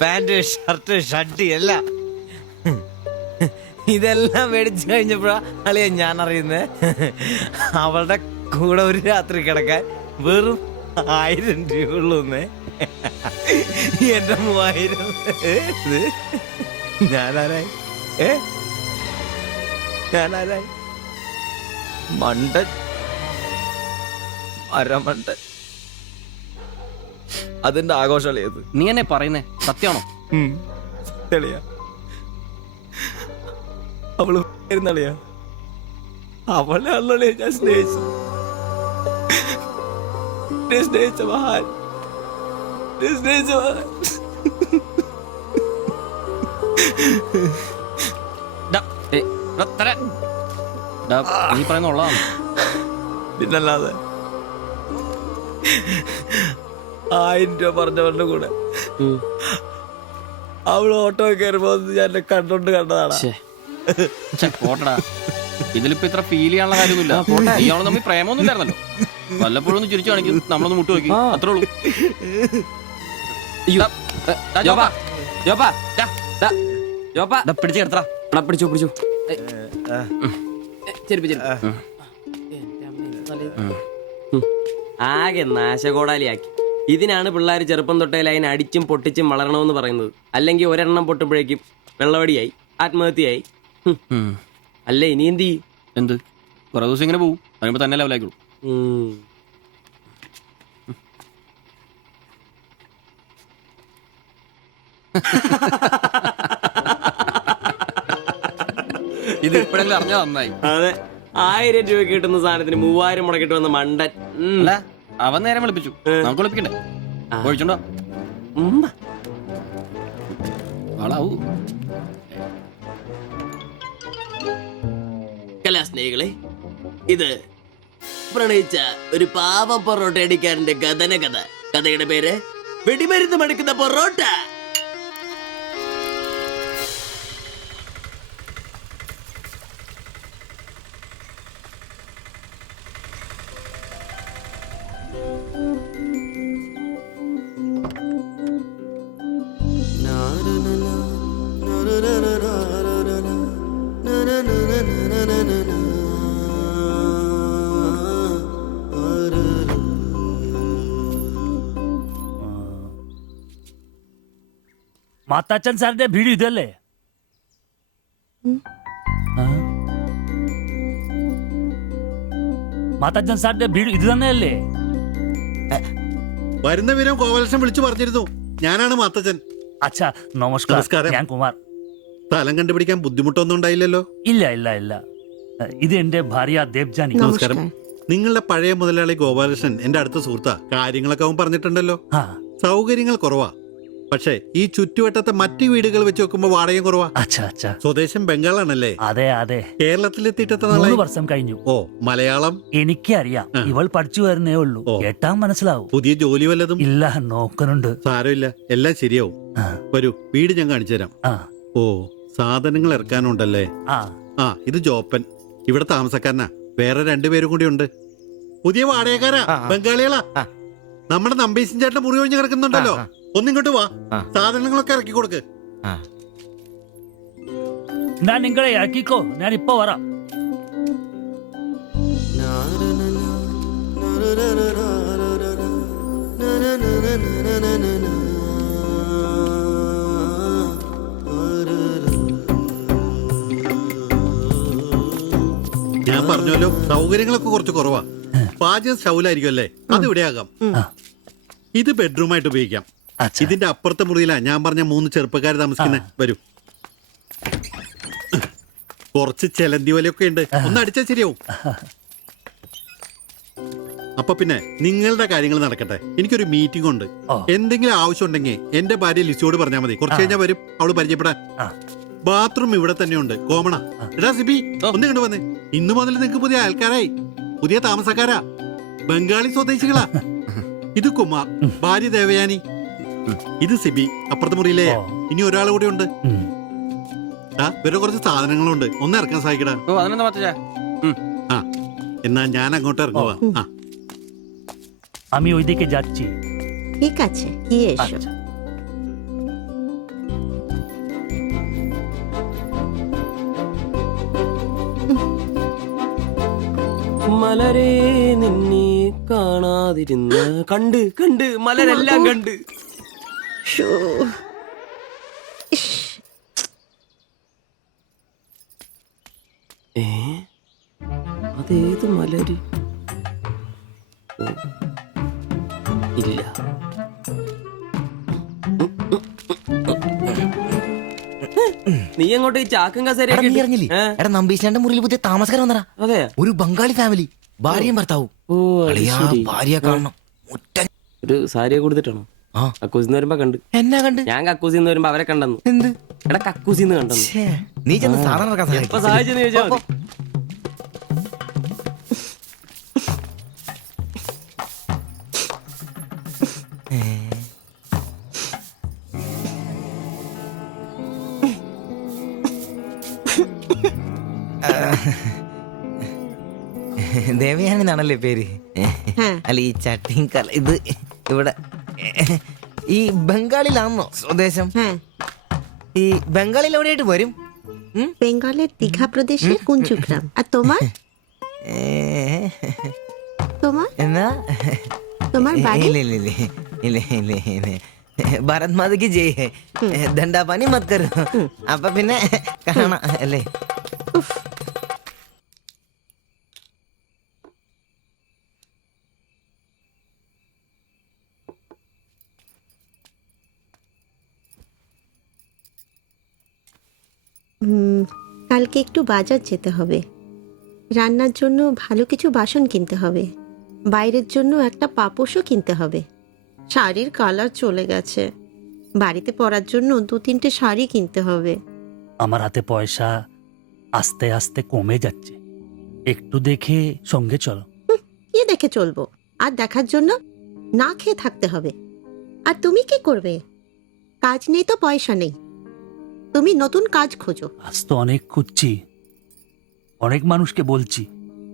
പാന്റ്, ഷർട്ട്, ഷഡ്ഡി എല്ലാം. ഇതെല്ലാം മേടിച്ചു കഴിഞ്ഞപ്പോഴാ അളിയ ഞാൻ അറിയുന്നത് അവളുടെ കൂടെ ഒരു രാത്രി കിടക്കാൻ വെറും 1000 രൂപ ഉള്ളൂന്നേ. എന്റെ 3000 ഞാനാരായി? ഞാനാരായി? മണ്ടൻ, അരമണ്ടൻ. അതിന്റെ ആഘോഷളിയത്. നീ എന്നെ പറയുന്നേ സത്യമാണോ? തെളിയാ അവള് ളിയാ അവളെ അല്ലേ ഞാൻ സ്നേഹിച്ചു. സ്നേഹിച്ച മഹാൻ, സ്നേഹിച്ച മഹാൻ. നീ പറയുന്ന ഉള്ളതാണ്. പിന്നല്ലാതെ 1000 രൂപ പറഞ്ഞവരുടെ കൂടെ അവള് ഓട്ടോ കയറുമ്പോ ഞാൻ കണ്ടോണ്ട് കണ്ടതാണ്. പോട്ടടാ, ഇതിലിപ്പോ ഇത്ര ഫീൽ ചെയ്യാനുള്ള കാര്യമൊന്നുമില്ല. ഇയാള് തമ്മിൽ പ്രേമൊന്നും ഇല്ലായിരുന്നല്ലോ. വല്ലപ്പോഴും ഒന്ന് ചിരിച്ചു കാണിക്കും, നമ്മളൊന്ന് മുട്ടു നോക്കി, അത്രേ ഉള്ളൂ. പിടിച്ചു കിടത്തറ. പിടിച്ചു പിടിച്ചു. ആകെ നാശകോടാലിയാക്കി. ഇതിനാണ് പിള്ളേർ ചെറുപ്പം തൊട്ടേ ലൈൻ അടിച്ചും പൊട്ടിച്ചും വളരണമെന്ന് പറയുന്നത്. അല്ലെങ്കിൽ ഒരെണ്ണം പൊട്ടുമ്പോഴേക്കും വെള്ളവടിയായി, ആത്മഹത്യയായി. അല്ലേ, ഇനി എന്ത് ചെയ്യും? എന്ത് കുറെ ദിവസം ഇങ്ങനെ പോവും, അതിനുമ്പോ തന്നെ ലെവലായിക്കോളൂ. ഇത് ഇപ്പഴെങ്കിലും അറിഞ്ഞാ നന്നായി. അതെ, 1000 രൂപ കിട്ടുന്ന സാധനത്തിന് 3000 മുടക്കിട്ട് വന്ന മണ്ടൻ. അല്ല, അവൻ നേരം വിളിപ്പിച്ചു, നമുക്ക് വിളിപ്പിക്കണ്ടേ? ഒഴിച്ചുണ്ടോ? കലാസ്നേഹികളെ, ഇത് പ്രണയിച്ച ഒരു പാവം പൊറോട്ട അടിക്കാരന്റെ കഥന കഥ. കഥയുടെ പേര് വെടിമരുന്ന് മടുക്കുന്ന പൊറോട്ട. മാത്താച്ചൻ സാറിന്റെ വീട് ഇതല്ലേ? മാത്താച്ചൻ സാറിന്റെ വീട് ഇത് തന്നെയല്ലേ? വരുന്ന വിവരം കോവലക്ഷം വിളിച്ചു പറഞ്ഞിരുന്നു. ഞാനാണ് മാത്തച്ചൻ. അച്ഛാ നമസ്കാരം. ഞാൻ കുമാർ. സ്ഥലം കണ്ടുപിടിക്കാൻ ബുദ്ധിമുട്ടൊന്നും ഉണ്ടായില്ലല്ലോ? ഇല്ല ഇല്ല ഇല്ല. ഇത് എന്റെ ഭാര്യ ദേവ്ജാനി. നമസ്കാരം. നിങ്ങളുടെ പഴയ മുതലാളി ഗോപാലകൃഷ്ണൻ എന്റെ അടുത്ത സുഹൃത്താ. കാര്യങ്ങളൊക്കെ അവൻ പറഞ്ഞിട്ടുണ്ടല്ലോ. സൗകര്യങ്ങൾ കുറവാ, പക്ഷേ ഈ ചുറ്റുവട്ടത്തെ മറ്റു വീടുകൾ വെച്ച് നോക്കുമ്പോ വാടകയും കുറവാ. സ്വദേശം ബംഗാളാണല്ലേ? അതെ അതെ. കേരളത്തിലെത്തിയിട്ട് 3 വർഷം കഴിഞ്ഞു. ഓ, മലയാളം എനിക്കറിയാം. ഇവൾ പഠിച്ചു വരുന്നേ ഉള്ളൂ, കേട്ടാൻ മനസ്സിലാവും. പുതിയ ജോലി വല്ലതും? ഇല്ല, നോക്കുന്നുണ്ട്. സാരമില്ല, എല്ലാം ശരിയാവും. വരൂ, വീട് ഞാൻ കാണിച്ചു തരാം. ഓ, സാധനങ്ങൾ ഇറക്കാനുണ്ടല്ലേ? ഇത് ജോപ്പൻ, ഇവിടെ താമസക്കാരനാ. വേറെ 2 പേരും കൂടി ഉണ്ട്. പുതിയ വാടകക്കാരാ, ബംഗാളികളാ. നമ്മുടെ നമ്പീശൻ ചേട്ടന്റെ മുറി ഒഴിഞ്ഞ് കിടക്കുന്നുണ്ടല്ലോ, ഒന്നിങ്ങോട്ട് വാ, സാധനങ്ങളൊക്കെ ഇറക്കി കൊടുക്ക്. ഞാൻ നിങ്ങളെ ഇറക്കിക്കോ, ഞാൻ ഇപ്പൊ വരാം. ഞാൻ പറഞ്ഞല്ലോ സൗകര്യങ്ങളൊക്കെ കുറച്ച് കുറവാ. പാചകം സ്റ്റൗലായിരിക്കും അല്ലേ, അത് ഇവിടെയാകാം. ഇത് ബെഡ്റൂമായിട്ട് ഉപയോഗിക്കാം. ഇതിന്റെ അപ്പുറത്തെ മുറിയിലാ ഞാൻ പറഞ്ഞ 3 ചെറുപ്പക്കാർ താമസിക്കുന്നത്. വരൂ. കുറച്ച് ചെലന്തി വലയൊക്കെ ഉണ്ട്, ഒന്ന് അടിച്ചാൽ ശരിയാവും. അപ്പൊ പിന്നെ നിങ്ങളുടെ കാര്യങ്ങൾ നടക്കട്ടെ, എനിക്കൊരു മീറ്റിംഗ് ഉണ്ട്. എന്തെങ്കിലും ആവശ്യം ഉണ്ടെങ്കിൽ എന്റെ ഭാര്യ ലിസിയോട് പറഞ്ഞാൽ മതി. കുറച്ച് കഴിഞ്ഞാൽ വരും അവള് പരിചയപ്പെടാൻ. ബാത്റൂം ഇവിടെ തന്നെ ഉണ്ട്, കോമണ. എടാ സിബി, ഒന്ന് കണ്ടു വന്നേ. ഇന്നു മുതൽ നിങ്ങൾക്ക് പുതിയ ആൾക്കാരായി, പുതിയ താമസക്കാരാ, ബംഗാളി സ്വദേശികളാ. ഇത് കുമാർ, ഭാര്യ ദേവയാനി. ഇത് സിബി, അപ്പുറത്തെ മുറിയിലെ. ഇനി ഒരാൾ കൂടി ഉണ്ട്. വേറെ കുറച്ച് സാധനങ്ങളുണ്ട്, ഒന്ന് ഇറക്കാൻ സഹായിക്കടാ. ആ, എന്നാ ഞാൻ അങ്ങോട്ട് ഇറങ്ങുവാ. আমি ওইদিকে যাচ্ছি। ঠিক আছে, গিয়ে এসো। മലരെ നിന്നെ കാണാതിരുന്ന കണ്ട് കണ്ട് മലരെല്ലാം കണ്ട്. അതേത് മലര്? ഇല്ല. നീ എങ്ങോട്ട് ഈ ചാക്കും കസേരയൊക്കെ എടാ നമ്പീശന്റെ മുറിയിൽ പുതിയ താമസക്കാർ വന്നടാ. അതെ, ഒരു ബംഗാളി ഫാമിലി, ഭാര്യയും ഭർത്താവും. ഭാര്യ കാണണം. ഒരു സാരിയെ കൊടുത്തിട്ടാണോ? കക്കൂസിന്ന് വരുമ്പോ കണ്ട്. എന്നാ കണ്ട്? ഞാൻ കക്കൂസിന്ന് വരുമ്പോ അവരെ കണ്ടെന്നു. എന്ത്? എടാ കക്കൂസിന്ന് കണ്ടെന്നു. നീ ചെന്ന് സാധനം എപ്പോ സഹായിച്ചെന്ന് ചോദിച്ചാ മതി. ദേവയാനെന്നാണല്ലേ പേര്? അല്ല ഈ ചട്ടിയും കല ഇത് ഇവിടെ ഈ ബംഗാളിലാണോ സ്വദേശം? ഈ ബംഗാളിൽ എവിടെയായിട്ട് വരും? বেঙ্গলের দীঘা প্রদেশের কুঞ্জগ্রাম। আর তোমার? তোমার എന്നാ তোমার বাড়ি? ഭാരത് മാതയ്ക്ക് ജയ്. ദണ്ഡാപാനി മത് കരോ. അപ്പൊ പിന്നെ കാണാം അല്ലേ? কালকে একটু বাজার যেতে হবে, রান্নার জন্য ভালো কিছু বাসন কিনতে হবে, বাইরের জন্য একটা পাপোশও কিনতে হবে। শাড়ির কালার চলে গেছে, বাড়িতে পরার জন্য 2-3টে শাড়ি কিনতে হবে। আমার হাতে পয়সা আস্তে আস্তে কমে যাচ্ছে, একটু দেখে সঙ্গে চলো। কি দেখে চলবো? আর দেখার জন্য না খেয়ে থাকতে হবে। আর তুমি কি করবে? কাজ নেই তো পয়সা নেই, তুমি নতুন কাজ খোঁজো। আজ তো অনেক খুঁজছি, অনেক মানুষকে বলছি,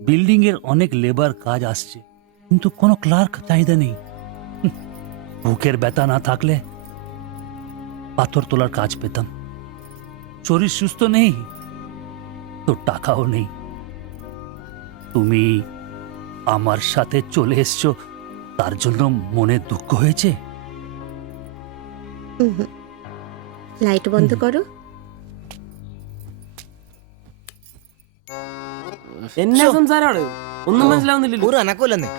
বিল্ডিং এর অনেক লেবার কাজ আসছে, কিন্তু কোনো ক্লার্ক চাহিদা নেই। বুকের ব্যথা না থাকলে পাথর তোলার কাজ পেতাম। শরীর সুস্থ নেই তো টাকাও নেই। তুমি আমার সাথে চলে এসছো, তার জন্য মনে দুঃখ হয়েছে? ലൈറ്റ് ബന്ദ് করো। എന്നാ സംസാരാണ്? ഒന്നും മനസ്സിലാവുന്നില്ലല്ലോ. ഒരു അനക്കമില്ലെന്നേ.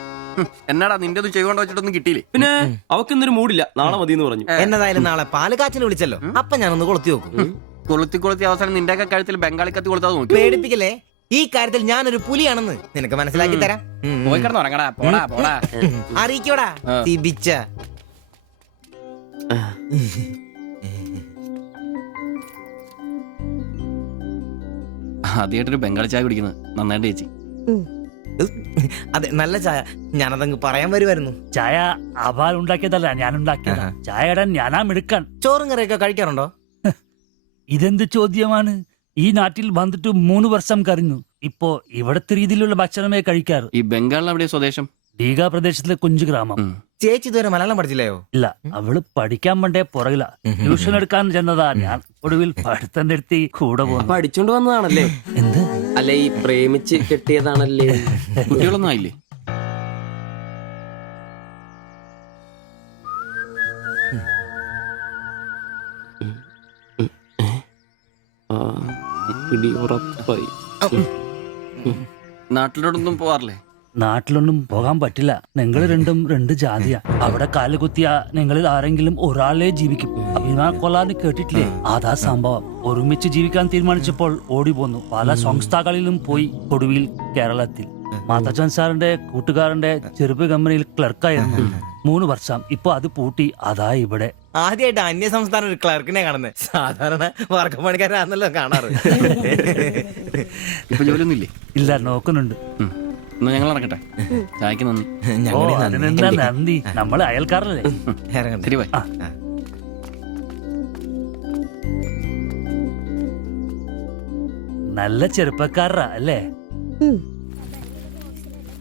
എന്നാടാ നിന്റെ ചെയ്തുകൊണ്ട് വെച്ചിട്ടൊന്നും കിട്ടിയില്ലേ? പിന്നെ അവക്കെന്തൊരു മൂടില്ല, നാളെ മതി എന്ന് പറഞ്ഞു. എന്നതായാലും നാളെ പാല് കാച്ചിന് വിളിച്ചല്ലോ, അപ്പൊ ഞാനൊന്ന് കൊളുത്തി നോക്കും. കൊളുത്തി അവസാനം നിന്റെ ഒക്കെ കഴുത്തിൽ ബംഗാളി കത്തി കൊടുത്താൽ നോക്കി. പേടിപ്പിക്കല്ലേ, ഈ കാര്യത്തിൽ ഞാനൊരു പുലിയാണെന്ന് നിനക്ക് മനസ്സിലാക്കി തരാം. പോയി കിടന്ന് ഉറങ്ങടാ, പോടാ പോടാ. അറിയിക്കോടാ തിബിച്ച. ആദ്യമായിട്ടൊരു ബംഗാളി ചായ കുടിക്കുന്നത് നന്നായിട്ട് ചേച്ചി. അതെ, നല്ല ചായ. ഞാനതങ്ങ് പറയാൻ വരുമായിരുന്നു. ചായ അപാൽ ഉണ്ടാക്കിയതല്ല, ഞാൻ ഉണ്ടാക്കിയതാ. ചായയുടെ ഞാനാ മിടുക്കാൻ. ചോറും കറിയൊക്കെ കഴിക്കാറുണ്ടോ? ഇതെന്ത് ചോദ്യമാണ്? ഈ നാട്ടിൽ വന്നിട്ട് 3 വർഷം കഴിഞ്ഞു. ഇപ്പോ ഇവിടത്തെ രീതിയിലുള്ള ഭക്ഷണമേ കഴിക്കാറ്. ഈ ബംഗാളിൽ എവിടെ സ്വദേശം? ദീഘ പ്രദേശത്തിലെ കുഞ്ചു ഗ്രാമം. ചേച്ചി ഇതുവരെ മലയാളം പഠിച്ചില്ലയോ? ഇല്ല, അവള് പഠിക്കാൻ വേണ്ടേ പുറകില. ട്യൂഷൻ എടുക്കാൻ ചെന്നതാ ഞാൻ. ഒടുവിൽ പഠിത്തം നിർത്തി കൂടെ പോന്നു. പഠിച്ചോണ്ട് വന്നതാണല്ലേ? എന്ത്? അല്ല, ഈ പ്രേമിച്ച് കെട്ടിയതാണല്ലേ? കുട്ടികളൊന്നും ആയില്ലേ? ഉറപ്പായി. നാട്ടിലോട്ടൊന്നും പോവാറില്ലേ? നാട്ടിലൊന്നും പോകാൻ പറ്റില്ല. നിങ്ങൾ രണ്ടും രണ്ട് ജാതിയാ. അവിടെ കാലുകുത്തിയ നിങ്ങളിൽ ആരെങ്കിലും ഒരാളെ ജീവിക്കും. അഭിമാ കൊല്ലാന്ന് കേട്ടിട്ടില്ലേ? അതാ സംഭവം. ഒരുമിച്ച് ജീവിക്കാൻ തീരുമാനിച്ചപ്പോൾ ഓടി പോന്നു. പല സംസ്ഥാകളിലും പോയി. ഒടുവിൽ കേരളത്തിൽ മാത്തച്ചൻ സാറിന്റെ കൂട്ടുകാരന്റെ ചെറുപ്പ് കമ്പനിയിൽ ക്ലർക്കായിരുന്നു 3 വർഷം. ഇപ്പൊ അത് പൂട്ടി. അതാ ഇവിടെ. ആദ്യമായിട്ട് അന്യ സംസ്ഥാന ഒരു ക്ലർക്കിനെ കാണുന്നത്. സാധാരണ വർഗപ്പണിക്കാരാണല്ലോ കാണാറ്. ഇപ്പൊ ജോലിയൊന്നും ഇല്ലേ? ഇല്ല, നോക്കുന്നുണ്ട്. എന്നാ ഞങ്ങൾ നടക്കട്ടെ. ചായക്ക് നന്ദി. ഓ, അതിനെന്താ നന്ദി, നമ്മള് അയൽക്കാരല്ലേ. ശരി, ബൈ. നല്ല ചെറുപ്പക്കാരാ അല്ലേ?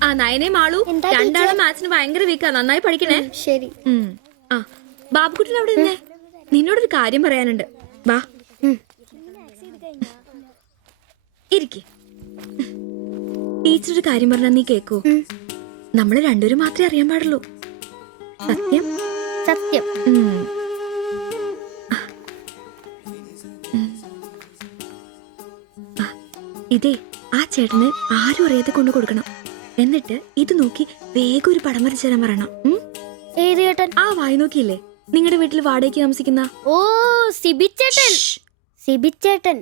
ആ നയനെ മാളു, രണ്ടാളും മാത്സിന് ഭയങ്കര വീക്കാ. നന്നായി പഠിക്കണേ. ശരി. ആ ബാബുക്കുട്ടൻ അവിടെ നിന്നേ, നിന്നോടൊരു കാര്യം പറയാനുണ്ട്. വാ ഇരിക്കെ. ടീച്ചർ ഒരു കാര്യം പറഞ്ഞാ നീ കേക്കൂ? നമ്മള് രണ്ടുപേരും മാത്രമേ അറിയാൻ പാടുള്ളൂ. സത്യം? സത്യം. ഇതേ ആ ചേട്ടന് ആരും അറിയാതെ കൊണ്ടു കൊടുക്കണം. എന്നിട്ട് ഇത് നോക്കി വേഗം ഒരു പടം വരച്ചു തരാൻ പറയണം. ഏത് ചേട്ടൻ? ആ വായി നോക്കിയില്ലേ, നിങ്ങളുടെ വീട്ടിൽ വാടകയ്ക്ക് താമസിക്കുന്ന? ഓ, സിബിച്ചേട്ടൻ. സിബിച്ചേട്ടൻ.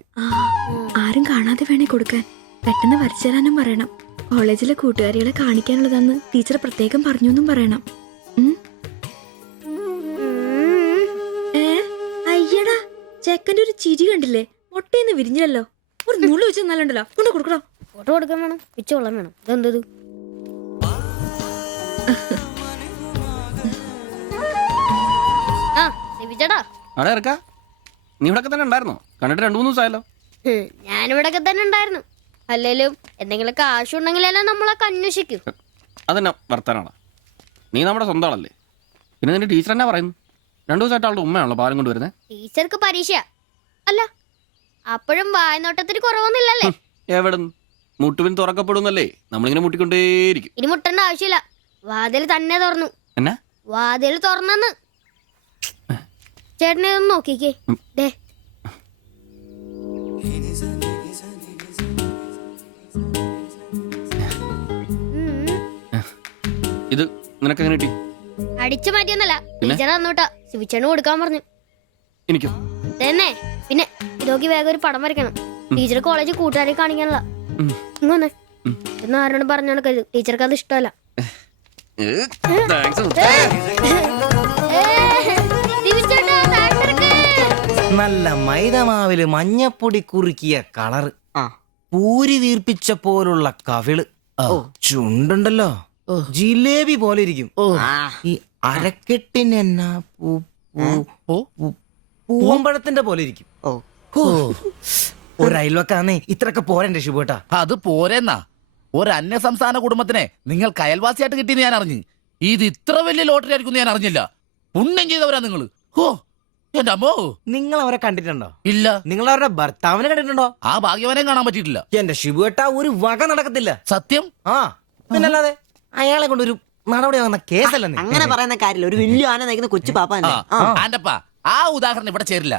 ആരും കാണാതെ വേണേ കൊടുക്കാൻ. പെട്ടെന്ന് വരച്ചു തരാനും പറയണം. കോളേജിലെ കൂട്ടുകാരികളെ കാണിക്കാനുള്ളതാന്ന് ടീച്ചർ പ്രത്യേകം പറഞ്ഞു എന്നും പറയണം. അയ്യടാ, ചെക്കന്റെ ഒരു ചിരി കണ്ടില്ലേ? മുട്ടയെന്ന് വിരിഞ്ഞല്ലോ. ഒരു നുള്ളു വെച്ച് നല്ലുണ്ടല്ലോ. കൊണ്ട് കൊടുക്കണോ? ഫോട്ടോ കൊടുക്കാൻ വേണം, പിച്ചോളം വേണം. ഇതെന്തത്? ആ സിബിച്ചേട്ടാ. അവിടെ ഇറക്കാ. നീ ഇവിടെ തന്നെ ഉണ്ടായിരുന്നോ? കണ്ടിട്ട് 2-3 ദിവസമായല്ലോ. ഞാനിവിടൊക്കെ തന്നെ ഉണ്ടായിരുന്നു. അല്ലേലും എന്തെങ്കിലും കാശുണ്ടെങ്കിലെല്ലാം നമ്മളൊക്കെ അന്വേഷിക്കും. അതെന്നാ വർത്താനാണ്? നീ നമ്മുടെ സ്വന്തം ആളല്ലേ. പിന്നെ നിന്റെ ടീച്ചർ എന്നാ പറയുന്നു? 2 ദിവസമായിട്ട് അവളുടെ ഉമ്മയാണല്ലോ പാലും കൊണ്ടുവരുന്നത്. ടീച്ചർക്ക് പരീക്ഷ അല്ല, അപ്പോഴും വായനോട്ടത്തിന് കുറവൊന്നുമില്ലല്ലേ? എവിടുന്ന്? മുട്ടുവിൻ തുറക്കപ്പെടുന്നല്ലേ, നമ്മളിങ്ങനെ മുട്ടിക്കൊണ്ടേയിരിക്കും. ഇനി മുട്ടേണ്ട ആവശ്യമില്ല. വാതിൽ തന്നെ തുറന്നു. എന്നാ വാതിൽ തുറന്നെന്ന്. ചേട്ടനെ ഒന്ന് നോക്കിക്കേ. ദേ ഇത് നിനക്ക് എങ്ങനെ കിട്ടി? അടിച്ചു മാറ്റിയൊന്നല്ല, ടീച്ചർ തന്നോട്ടാ. ശിവിച്ചേണ് കൊടുക്കാൻ പറഞ്ഞു. എനിക്കോ? തന്നെ. പിന്നെ ഇതൊക്കെ വേഗം ഒരു പടം വരയ്ക്കണം. ടീച്ചർ കോളേജിൽ കൂട്ടുകാരെ കാണിക്കാനുള്ള. ഇങ്ങൊന്ന് ഇന്ന് ആരോടും പറഞ്ഞു നടക്കരുത്. ടീച്ചർക്ക് അത് ഇഷ്ടമല്ല. നല്ല മൈദമാവില് മഞ്ഞപ്പൊടി കുറുക്കിയ കളറ്, പൂരി വീർപ്പിച്ച പോലുള്ള കവിള്, ചുണ്ടുണ്ടല്ലോ ജിലേബി പോലെ ഇരിക്കും. ഈ അരക്കെട്ടിനെന്നാ പൂവമ്പഴത്തിന്റെ പോലെ ഇരിക്കും. ഒരു അയൽവക്കാന്നേ ഇത്രയൊക്കെ പോരണ്ടേ ശുഭേട്ടാ? അത് പോരെന്നാ. ഒരു അന്യ സംസ്ഥാന കുടുംബത്തിനെ നിങ്ങൾക്ക് അയൽവാസിയായിട്ട് കിട്ടിയെന്ന് ഞാൻ അറിഞ്ഞു. ഇത് ഇത്ര വലിയ ലോട്ടറി ആയിരിക്കും ഞാൻ അറിഞ്ഞില്ല. പുണ്യം ചെയ്തവരാ നിങ്ങള്. ഓ എന്റെ അമ്മോ. നിങ്ങൾ അവരെ കണ്ടിട്ടുണ്ടോ? ഇല്ല. നിങ്ങൾ അവരുടെ ഭർത്താവിനെ കണ്ടിട്ടുണ്ടോ? ആ ഭാഗ്യവനെ കാണാൻ പറ്റിയിട്ടില്ല. എന്റെ ശിവേട്ട ഒരു വക നടക്കത്തില്ല. സത്യം. ആ പിന്നല്ലാതെ അയാളെ കൊണ്ട് ഒരു നടപടി വന്ന കേസല്ല. അങ്ങനെ പറയുന്ന കാര്യമില്ല. ഒരു വലിയ ആന നയിക്കുന്ന കൊച്ചു പാപ്പ. ആന്റപ്പാ, ആ ഉദാഹരണം ഇവിടെ ചേരില്ല.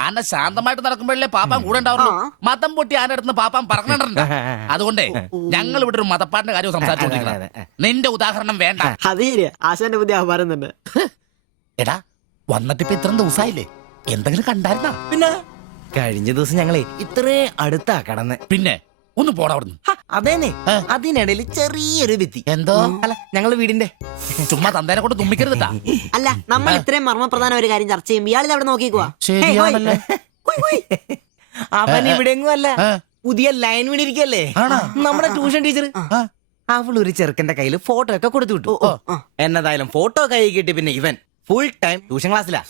ആന ശാന്തമായിട്ട് നടക്കുമ്പോഴല്ലേ പാപ്പാൻ കൂടെ ഉണ്ടാവുള്ളൂ. മതം പൊട്ടി ആന അടുത്ത് പാപ്പാൻ പറഞ്ഞിട്ടുണ്ട്. അതുകൊണ്ടേ ഞങ്ങൾ ഇവിടെ ഒരു മതപ്പാടിന്റെ കാര്യം സംസാരിച്ചോണ്ടിരിക്കുന്നത്. നിന്റെ ഉദാഹരണം വേണ്ട. അത് ശരിയാ, ആശാന്റെ പുതിയ ആഹാരം തന്നെ. എടാ, വന്നിട്ടിപ്പോ ഇത്രയും ദിവസമായില്ലേ, എന്തെങ്കിലും കണ്ടായിരുന്നാ? പിന്നെ കഴിഞ്ഞ ദിവസം ഞങ്ങളെ ഇത്രേ അടുത്താ കടന്ന്. പിന്നെ ഒന്ന് പോടാ അവിടുന്ന്. അതേനെ, അതിനിടയിൽ ചെറിയൊരു ഭിത്തി. എന്തോ? അല്ല, ഞങ്ങള് വീടിന്റെ. ചുമ്മാ തന്തേനെ കൊണ്ട് തുമ്മിക്കരുതാ. അല്ല, നമ്മൾ ഇത്രയും മർമ്മപ്രധാന ഒരു കാര്യം ചർച്ച ചെയ്യുമ്പോൾ ഇയാളിൽ അവിടെ നോക്കിക്കുവാ. ശരിയാണല്ലേ. അവൻ ഇവിടെങ്ങും അല്ല, പുതിയ ലൈൻ വീണിരിക്കല്ലേ നമ്മുടെ ട്യൂഷൻ ടീച്ചർ. അവളൊരു ചെറുക്കന്റെ കയ്യിൽ ഫോട്ടോ ഒക്കെ കൊടുത്തു വിട്ടു. എന്നതായാലും ഫോട്ടോ കൈ കിട്ടി. പിന്നെ ഇവൻ ഫുൾ ടൈം ട്യൂഷൻ ക്ലാസ്സിലാ.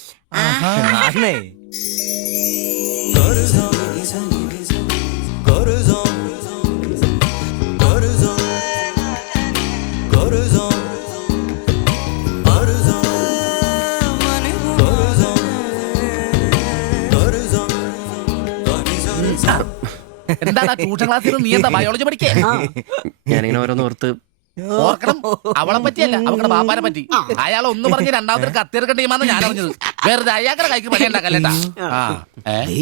അല്ലാതെ ട്യൂഷൻ ക്ലാസ്സിൽ നീ എന്താ ബയോളജി പഠിക്കേ? ഞാനിങ്ങനെ ഓരോന്ന് ഓർത്ത് ഓർക്കണം, അവളെ പറ്റിയല്ല, അവളുടെ പാപ്പാനെ പറ്റി. അയാൾ ഒന്ന് പറഞ്ഞ് രണ്ടാമത്തെ കത്തിയെടുക്കേണ്ട ടീമാന്ന് ഞാൻ അറിഞ്ഞത്. വെറുതെ അയാളുടെ കൈക്ക് പണി ഉണ്ടാക്കല്ലേട്ടാ.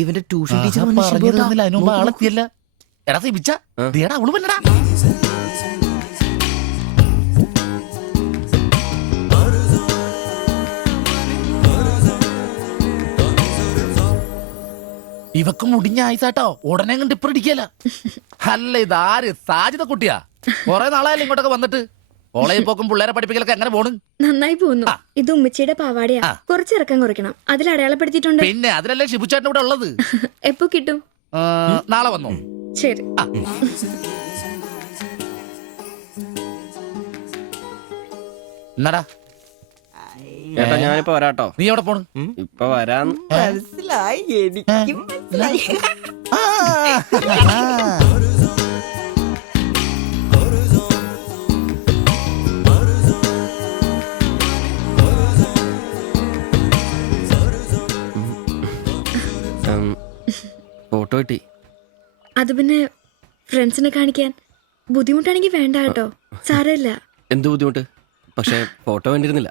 ഇവന്റെ ട്യൂഷൻ ടീച്ചർ അതിന് മുമ്പ് ആളെത്തിയല്ല. എടാ സിബിച്ച ദേടാ അവള് പല്ലടാ. ഇവക്ക് മുടിഞ്ഞ ആയിസാട്ടോ, ഉടനെ കണ്ട് ഇപ്പൊ ഇടിക്കല. അല്ല ഇതാര് സാജിത കുട്ടിയാ? കൊറേ നാളായാലും ഇങ്ങോട്ടൊക്കെ വന്നിട്ട്. കോളേജിൽ പോക്കും പിള്ളേരെ പഠിപ്പിക്കലൊക്കെ എങ്ങനെ പോണ്? നന്നായി പോകുന്നു. ഇത് ഉമ്മച്ചിയുടെ പാവാടയാ, കുറച്ച് ഇറക്കം കുറയ്ക്കണം. അതിൽ അടയാളപ്പെടുത്തിയിട്ടുണ്ട്. പിന്നെ അതിലല്ലേ ഷിബുച്ചേട്ടൻ ഇവിടെ ഉള്ളത്. എപ്പോ കിട്ടും? നാളെ വന്നോ? ശരി. എന്നാടാ ചേട്ടാ ഞാനിപ്പോ വരാട്ടോ. നീ എവിടെ പോണ്? ഇപ്പൊ വരാൻ മനസ്സിലായി, എനിക്കും മനസ്സിലായി. ഫോട്ടോ കിട്ടി. അത് പിന്നെ ഫ്രണ്ട്സിനെ കാണിക്കാൻ ബുദ്ധിമുട്ടാണെങ്കിൽ വേണ്ട കേട്ടോ, സാരമില്ല. എന്ത് ബുദ്ധിമുട്ട്? പക്ഷെ ഫോട്ടോ വേണ്ടിയിരുന്നില്ല.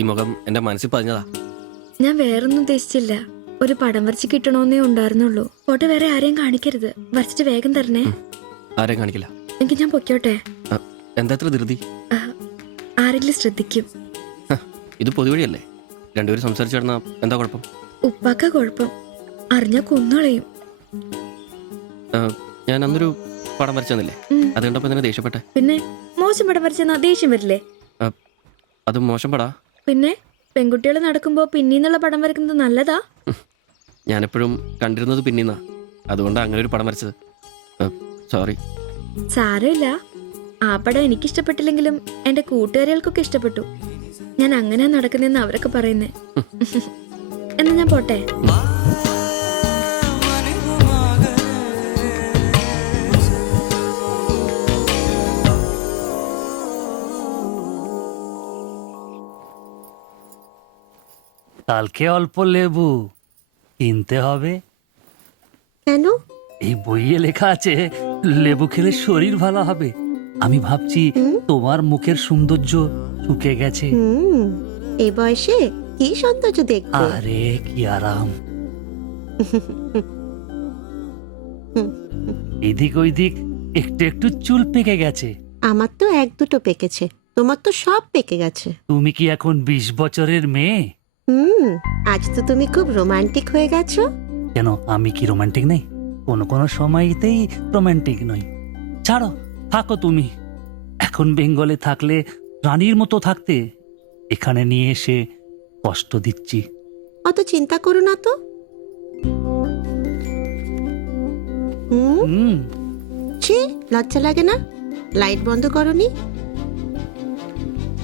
ഈ മുഖം എന്റെ മനസ്സിൽ പതിഞ്ഞതാ. ഞാൻ വേറൊന്നും ഉദ്ദേശിച്ചില്ല. ഒരു പടം വരച്ച് കിട്ടണമെന്നേ ഉണ്ടായിരുന്നുള്ളൂ. ഫോട്ടോ വേറെ ആരെയും കാണിക്കരുത്. വരച്ചിട്ട് വേഗം തരണേ. ആരെയും കാണിക്കില്ല. എനിക്ക് ഞാൻ പൊയ്ക്കോട്ടെ? എന്താ ഇത്ര ധൃതി? ആരെങ്കിലും ശ്രദ്ധിക്കും. ഇത് പൊതുവഴിയല്ലേ, രണ്ടുപേരും സംസാരിച്ചു കിടന്നാ എന്താ കുഴപ്പം? ഉപ്പാക്ക കുഴപ്പം, അറിഞ്ഞാ കൊന്നുകളയും. ഞാൻ അന്നൊരു പടം വരച്ചെന്നില്ലേ, അത് കണ്ടപ്പോ തന്നെ ദേഷ്യപ്പെട്ടെ. പിന്നെ മോശം പടം വരച്ചെന്നാ ദേഷ്യം വരില്ലേ? അത് മോശം പടാ. പിന്നെ പെൺകുട്ടികൾ നടക്കുമ്പോ പിന്നീന്നുള്ള പടം വരക്കുന്നത് നല്ലതാ. ഞാനെപ്പോഴും കണ്ടിരുന്നത് പിന്നീന്നാ, അതുകൊണ്ടാ അങ്ങനെ ഒരു പടം വരച്ചത്. സോറി. സാരമില്ല. ആ പടം എനിക്ക് ഇഷ്ടപ്പെട്ടില്ലെങ്കിലും എന്റെ കൂട്ടുകാരികൾക്കൊക്കെ ഇഷ്ടപ്പെട്ടു. ഞാൻ അങ്ങനെ നടക്കുന്നെന്ന് അവരൊക്കെ പറയുന്നേ. എന്നാ ഞാൻ പോട്ടെ. কালকে অল্প লেবু কিনতে হবে। কেন? এই বইয়ে লেখা আছে লেবু খেলে শরীর ভালো হবে। আমি ভাবছি তোমার মুখের সৌন্দর্য শুকে গেছে। এই বয়সে কি সৌন্দর্য দেখবে? আরে কি আরাম। এদিক ওইদিক একটু একটু চুল পেকে গেছে। আমার তো এক দুটো পেকেছে, তোমার তো সব পেকে গেছে। তুমি কি এখন 20 বছরের মেয়ে? আজ তো তুমি খুব রোমান্টিক হয়ে গেছো। কেন, আমি কি রোমান্টিক নেই? কোনো কোনো সময়তেই রোমান্টিক নই। ছাড়ো, থাকো তুমি। এখন বেঙ্গলে থাকলে রানীর মতো থাকতে, এখানে নিয়ে এসে কষ্ট দিচ্ছি। অত চিন্তা করো না তো। ছি, লজ্জা লাগে না? লাইট বন্ধ করনি?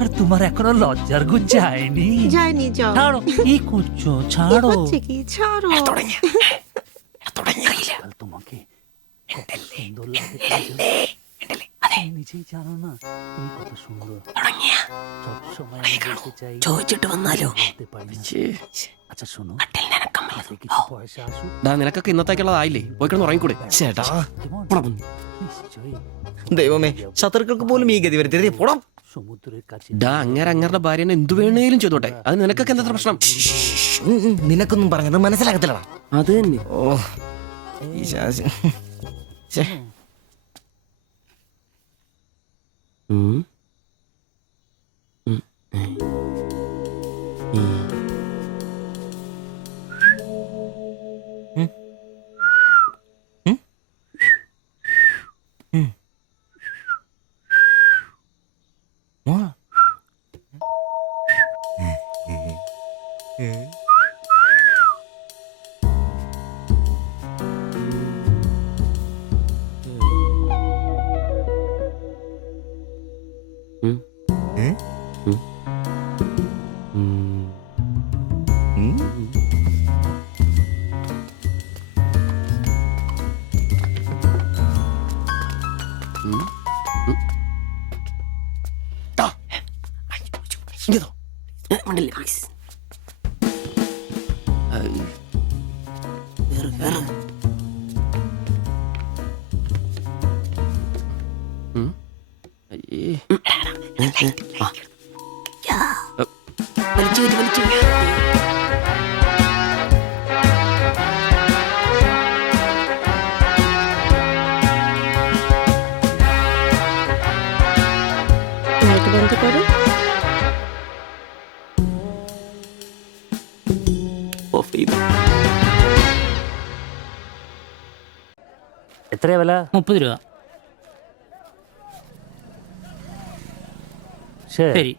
আর তোমার এখনো লজ্জার গুণ যায়নি? যায়নি, যাও। ছাড়ো, কি করছো? ছাড়ো। হচ্ছে কি? ছাড়ো। তোমাকে কত সুন্দর লাগে, নিজেই জানো না তুমি কত সুন্দর। সবসময় আমি বলতে চাই, ചോദിച്ചിട്ട് വന്നാലോ? বলতে পারি না। আচ্ছা শোনো, হাতে কিছু পয়সা আসুক। നിനക്കൊക്കെ ഇന്നത്തേക്കുള്ളതായില്ലേ, പോയി കിടന്ന് ഉറങ്ങിക്കൂടെ? ചേട്ടാ, নিশ্চয়ই ദൈവമേ, ശത്രുക്കൾക്ക് പോലും ഈ ഗതി വരുത്തരുതേ. പോടാം. সমুদ্রের কাছে അങ്ങേരെ അങ്ങേരുടെ ഭാര്യനെ എന്തു വേണേലും ചെയ്തോട്ടെ, അത് നിനക്കൊക്കെ എന്താ പ്രശ്നം? നിനക്കൊന്നും പറഞ്ഞത് മനസ്സിലാകത്തില്ലടാ. അത് തന്നെ. ഓ ഈ ശാസി. ഛെ. ഉണ്ടല്ലേ, please. লাইট বন্ধ করো। ഓഫ് ചെയ്തു. എത്രയാ വില? 30 രൂപ. ശരി.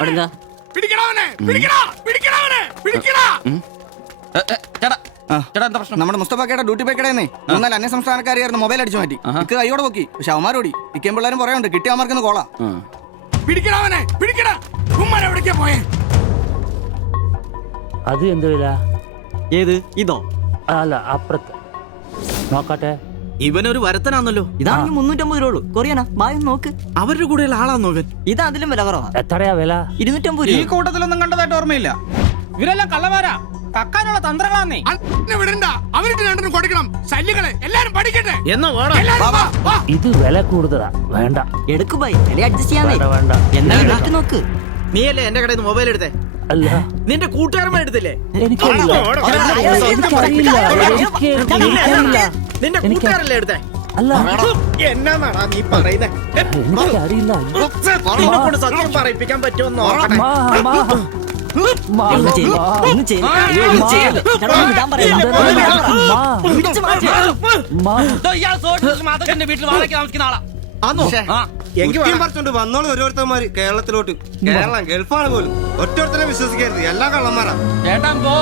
അവിടെന്താ? ചേട്ടാ എന്താ പ്രശ്നം? നമ്മുടെ മുസ്തഫാക്കയുടെ ഡ്യൂട്ടി പേക്കടേന്നേ 3-4 അന്യ സംസ്ഥാനക്കാരിയായിരുന്നു മൊബൈൽ അടിച്ചു മാറ്റി. ഇക്ക് കൈയോടെ നോക്കി, പക്ഷെ അവന്മാരോടി ഇക്കേം പിള്ളേരും പറയാനുണ്ട് കിട്ടിയ അവന്മാർക്കൊന്ന് കോളാ. അത് എന്ത് വില? ഏത് ഇതോ? അല്ല അപ്പുറത്ത് നോക്കട്ടെ. ഇവനൊരു വരത്തനാന്നല്ലോ. ഇതാണെങ്കിൽ 350 രൂപ ഉള്ളൂ. കൊറിയനാ ബായ് നോക്ക്. അവരുടെ കൂടെയുള്ള ആളാന്നോ ഇവൻ? ഇത് അതിലും വില കുറവാ. എത്രയാ വില? 250 രൂപ. ഈ കൂട്ടത്തിലൊന്നും കണ്ടതായിട്ട് ഓർമ്മയില്ല. ഇവരെല്ലാം കള്ളമാരാ, കക്കാനുള്ള തന്ത്രങ്ങളാന്നേ. ഇത് വില കൂടുതലാ. വേണ്ട, എടുക്കു ബൈ, വില അഡ്ജസ്റ്റ് ചെയ്യാൻ. വേണ്ട. എന്നാ നോക്ക്. നീയല്ലേ എന്റെ കടയിൽ നിന്ന് മൊബൈൽ എടുത്തേ? അല്ല, നിന്റെ കൂട്ടുകാരന്മാർ എടുത്തില്ലേ? എനിക്കറിയില്ല. നിന്റെ കൂട്ടുകാരല്ലേ എടുത്തേ? അല്ല, എന്നാണാ നീ പറയുന്നേ? എനിക്കറിയില്ല. കൊണ്ട് സത്യം പറയിപ്പിക്കാൻ പറ്റുമെന്ന് നോക്കട്ടെ. വീട്ടിൽ വാടകയ്ക്ക് താമസിക്കുന്ന ആളാ. വന്നോളൂ ഓരോരുത്തന്മാര് കേരളത്തിലോട്ട്. കേരളം ഗൾഫാണ് പോലും. ഒറ്റൊരുത്തരെ വിശ്വസിക്കരുത്, എല്ലാ കള്ളന്മാരാ. ചേട്ടാ പോ.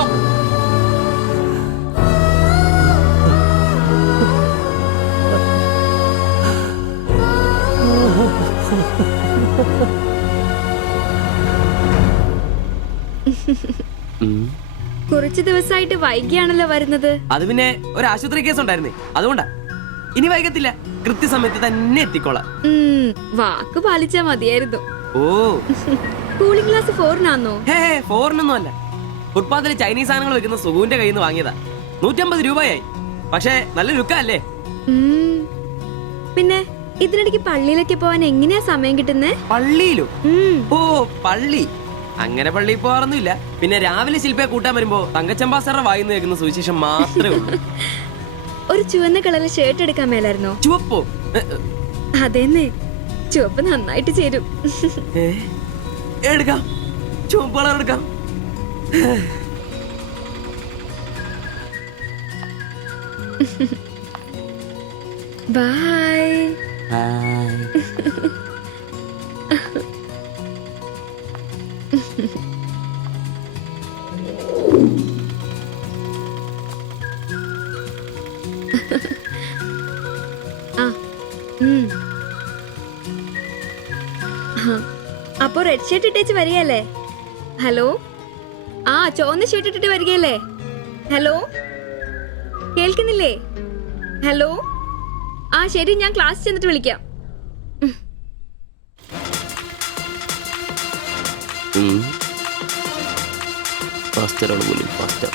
കുറച്ചു ദിവസമായിട്ട് വൈകിയാണല്ലോ വരുന്നത്. അത് പിന്നെ ഒരു ആശുപത്രി കേസ് ഉണ്ടായിരുന്നേ, അതുകൊണ്ടാ. ഇനി വൈകത്തില്ല, കൃത്യസമയത്ത് തന്നെ എത്തിക്കോളാം. വാക്ക് പാലിച്ചാ മതിയായിരുന്നു. ഓ, കൂളിംഗ് ഗ്ലാസ് 4-നാന്നോ? ഹേ ഫോറിനൊന്നും അല്ല. ഫുട്പാത്തില് ചൈനീസ് സാധനങ്ങൾ വെക്കുന്ന സുഗുവിന്റെ കയ്യിൽ നിന്ന് വാങ്ങിയതാ. 150 രൂപയായി. പക്ഷെ നല്ല ലുക്കല്ലേ? പിന്നെ ഇതിനിടയ്ക്ക് പള്ളിയിലൊക്കെ പോവാൻ എങ്ങനെയാ സമയം കിട്ടുന്നേ? പള്ളിയിലോ? ഓ, പള്ളി അങ്ങനെ പള്ളിയിൽ പോകാറൊന്നുമില്ല. പിന്നെ രാവിലെ ശില്പയെ കൂട്ടാൻ വരുമ്പോ തങ്കച്ചമ്പാസറുടെ വായിന്ന് കേൾക്കുന്ന സുവിശേഷം മാത്രമേ ഉള്ളൂ. ഒരു ചുവന്ന കളറിൽ ഷർട്ട് എടുക്കാൻ മേലായിരുന്നോ? ചുവപ്പോ? അതെന്നെ, ചുവപ്പ് നന്നായിട്ട് ചേരും. എടുക്കാം, ചുവപ്പ് കളർ എടുക്കാം. ബൈ. അപ്പൊ റെഡ് ഷർട്ട് ഇട്ടേച്ച് വരികയല്ലേ? ഹലോ, ആ ചുവന്ന ഷർട്ട് ഇട്ടിട്ട് വരികയല്ലേ? ഹലോ, കേൾക്കുന്നില്ലേ? ഹലോ, ആ ശരി, ഞാൻ ക്ലാസ് ചെന്നിട്ട് വിളിക്കാം. ഫാസ്റ്ററാണ് പോലും, ഫാസ്റ്റർ.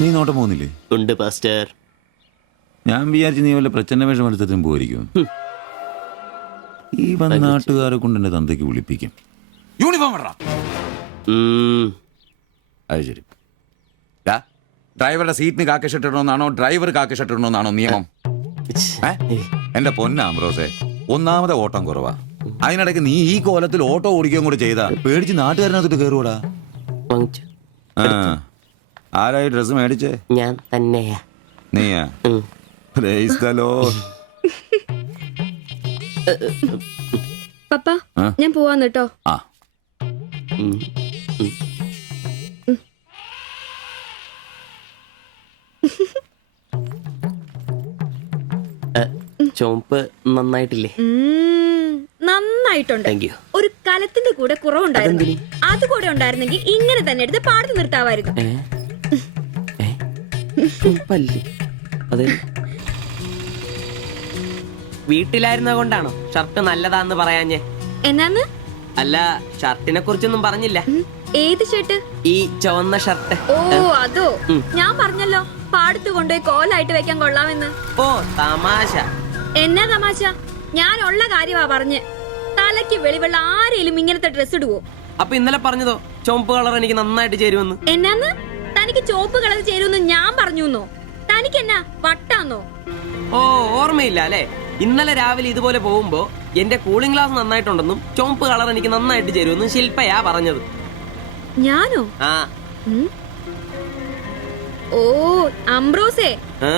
നീ നോട്ടം പോകുന്നില്ലേ? ഉണ്ട് പാസ്റ്റർ. ഞാൻ വിചാരിച്ചു നീ വല്ല പ്രച്ഛന്ന വേഷം എടുത്തിട്ടും പോയിരിക്കും. ഈ വന്ന നാട്ടുകാരെ കൊണ്ട് എന്റെ തന്തയ്ക്ക് വിളിപ്പിക്കും. യൂണിഫോം ഇടറാ. അത് ശരി. ഡ്രൈവറുടെ സീറ്റിന് കാക്ക ഷർട്ട് ഇടണമെന്നാണോ ഡ്രൈവർ കാക്ക ഷർട്ട് ഇടണമെന്നാണോ നിയമം? എന്റെ പൊന്നാമ്പ്രോസേ, ഒന്നാമത്തെ ഓട്ടം കുറവാ. അതിനിടയ്ക്ക് നീ ഈ കോലത്തിൽ ഓട്ടോ ഓടിക്കുകയും കൂടെ ചെയ്താ പേടിച്ച് നാട്ടുകാരനകത്തോട്ട് കയറുകൂടാ. ആരായി ഡ്രസ് മേടിച്ചേ? ഞാൻ തന്നെയാ. നീയാ? പപ്പ, ഞാൻ പോവാന്ന് കേട്ടോ. ആ, ചോപ്പ് നന്നായിട്ടില്ലേ? നന്നായിട്ടുണ്ട്. Thank you. ഒരു കലത്തിന്റെ കൂടെ കുറവുണ്ടായിരുന്നു. അതുകൂടെ ഉണ്ടായിരുന്നെങ്കിൽ ഇങ്ങനെ തന്നെ എടുത്ത് പാടത്ത് നിർത്താമായിരുന്നു. അതെ, വീട്ടിലായിരുന്ന കൊണ്ടാണോ ഷർട്ട് നല്ലതാന്ന് പറയാഞ്ഞേ? എന്നാന്ന്? അല്ല, ഷർട്ടിനെ കുറിച്ചൊന്നും പറഞ്ഞില്ല. ഏത് ഷർട്ട്? ഈ ചുവന്ന ഷർട്ട്. ഓ അതോ, ഞാൻ പറഞ്ഞല്ലോ പാടത്ത് കൊണ്ടുപോയി കോലായിട്ട് വെക്കാൻ കൊള്ളാമെന്ന്. ഓ തമാശ. എന്നാ തമാശ? ഞാൻ ഉള്ള കാര്യമാ പറഞ്ഞ്. തലയ്ക്ക് വെളിവുള്ള ആരെങ്കിലും ഇങ്ങനത്തെ ഡ്രസ് ഇടുവോ? അപ്പൊ ഇന്നലെ പറഞ്ഞതോ ചുവപ്പ് കളർ എനിക്ക് നന്നായിട്ട് ചേരുമെന്ന്? എന്നാന്ന്? തനിക്ക് ചുവപ്പ് കളർ ചേരുമെന്ന് ഞാൻ പറഞ്ഞുന്നോ? തനിക്ക് എന്നാ വട്ടാന്നോ? ഓ ഓർമ്മയില്ല അല്ലേ? ഇന്നലെ രാവിലെ ഇതുപോലെ പോകുമ്പോ എന്റെ കൂളിംഗ് ഗ്ലാസ് നന്നായിട്ടുണ്ടെന്നും ചുവപ്പ് കളർ എനിക്ക് നന്നായിട്ട് ചേരുമെന്നും ശില്പയാ പറഞ്ഞത്. ഞാനോ? ആ. ഓ അംബ്രോസേ, ആ.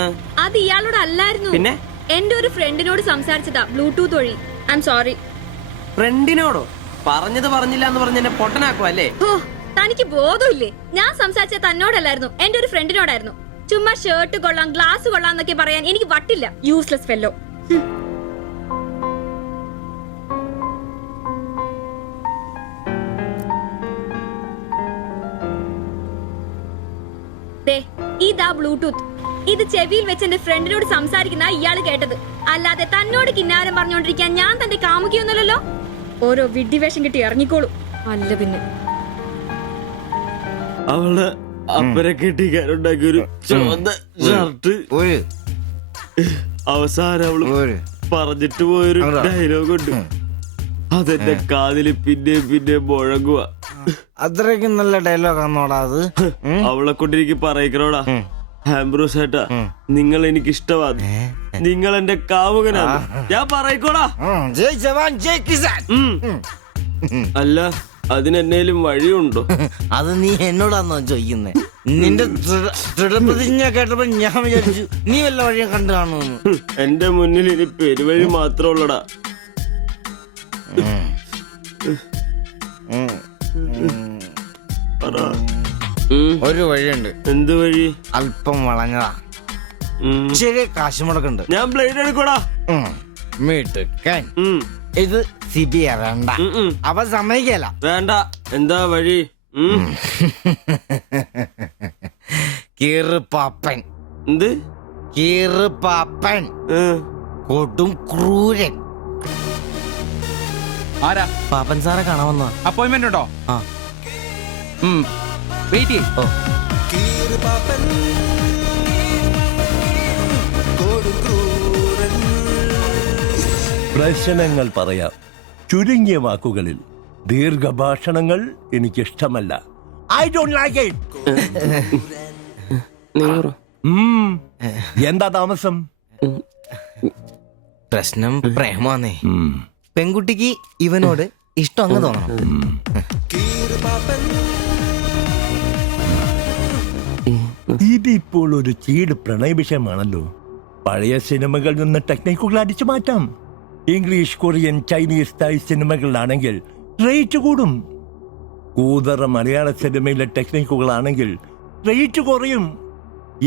അത് ഇയാളോട് അല്ലായിരുന്നു. പിന്നെ എന്റെ ഒരു ഫ്രണ്ടിനോട് സംസാരിച്ചതാ ബ്ലൂടൂത്ത് വഴി. I am sorry. ഫ്രണ്ടിനോടോ? പറഞ്ഞത് പറഞ്ഞില്ല എന്ന് പറഞ്ഞ എന്നെ പൊട്ടനാക്കും അല്ലേ? ഓ തനിക്ക് ബോധമില്ലേ? ഞാൻ സംസാരിച്ച തന്നോടല്ലായിരുന്നു, എന്റെ ഒരു ഫ്രണ്ടിനോടായിരുന്നു. ചുമ്മാ ഷർട്ട് കൊള്ളാം ഗ്ലാസ് കൊള്ളാം എന്നൊക്കെ പറയാൻ എനിക്ക് വട്ടില്ല. Useless fellow. ഇതാ ബ്ലൂടൂത്ത്. ഇത് ചെവിയിൽ വെച്ച് എന്റെ ഫ്രണ്ടിനോട് സംസാരിക്കുന്ന ഇയാള് കേട്ടത്. അല്ലാതെ തന്നോട് കിന്നാരം പറഞ്ഞോണ്ടിരിക്കാൻ ഞാൻ തന്റെ കാമുകിയൊന്നുമല്ലല്ലോ. ഓരോ വിഡ്ഢിവേഷം കിട്ടി ഇറങ്ങിക്കോളൂ. അല്ല പിന്നെ അവള് അപ്പനെ കെട്ടിക്കാനുണ്ടാക്കിയ ഒരു ചുവന്ന ഷർട്ട്. അവസാനം അവള് പറഞ്ഞിട്ട് പോയൊരു ഡയലോഗ് ഉണ്ട്. അതെന്റെ കാതില് പിന്നെ പിന്നെ മുഴങ്ങുക. അത്രയ്ക്കും നല്ല ഡയലോഗ് ആണോടാ അത്? അവളെ കൊണ്ട് എനിക്ക് പറയിക്കണോടാ, ആംബ്രോസ് ഏട്ടാ നിങ്ങൾ എനിക്ക് ഇഷ്ടമാണ്, നിങ്ങൾ എന്റെ കാമുകനാണ്, ഞാൻ പറയിക്കോടാ. ജയ് ജവാൻ ജയ് കിസാൻ. അല്ല അതിനെന്നേലും വഴിയുണ്ടോ? അത് നീ എന്നോടാന്നോ ചോദിക്കുന്നേ? നിന്റെ ദൃഢപ്രതിജ്ഞ കേട്ടപ്പോ ഞാൻ വിചാരിച്ചു നീ വല്ല വഴിയും കണ്ടു കാണുമെന്ന്. എന്റെ മുന്നിൽ ഇനി പെരുവഴി മാത്രം ഉള്ളടാ. ഒരു വഴിയുണ്ട്. എന്ത് വഴി? അല്പം വളഞ്ഞതാ, ചെറിയ കാശ് മുടക്കുണ്ട്. ഞാൻ ബ്ലേഡ് എടുക്കോടാ. മീട്ടുക്കാൻ ഇത് സിബിയ വേണ്ട, അവ സമ്മതിക്കല. വേണ്ട. എന്താ വഴി? കീറുപാപ്പൻ. എന്ത് കീറുപാപ്പൻ? കൊടും ക്രൂരൻ. ആരാ? പാപ്പൻ സാറെ കാണാൻ വന്ന. അപ്പോയിന്റ്മെന്റ് ഉണ്ടോ? ആ വെയിറ്റ് ചെയ്യ്. പ്രശ്നങ്ങൾ പറയാം ചുരുങ്ങിയ വാക്കുകളിൽ. ദീർഘഭാഷണങ്ങൾ എനിക്കിഷ്ടമല്ല. I don't like it. എന്താ താമസം? പ്രശ്നം പ്രേമാന്നേ. പെൺകുട്ടിക്ക് ഇവനോട് ഇഷ്ടം അങ്ങ് തോന്നണം. ഇതിപ്പോൾ ഒരു ചീട് പ്രണയ വിഷയമാണല്ലോ. പഴയ സിനിമകളിൽ നിന്ന് ടെക്നിക്കുകൾ അടിച്ചു മാറ്റാം. ഇംഗ്ലീഷ്, കൊറിയൻ, ചൈനീസ്, തായ് സിനിമകളിലാണെങ്കിൽ റേറ്റ് കൂടും. കൂതറ മലയാള സിനിമയിലെ ടെക്നിക്കുകളാണെങ്കിൽ റേറ്റ് കുറയും.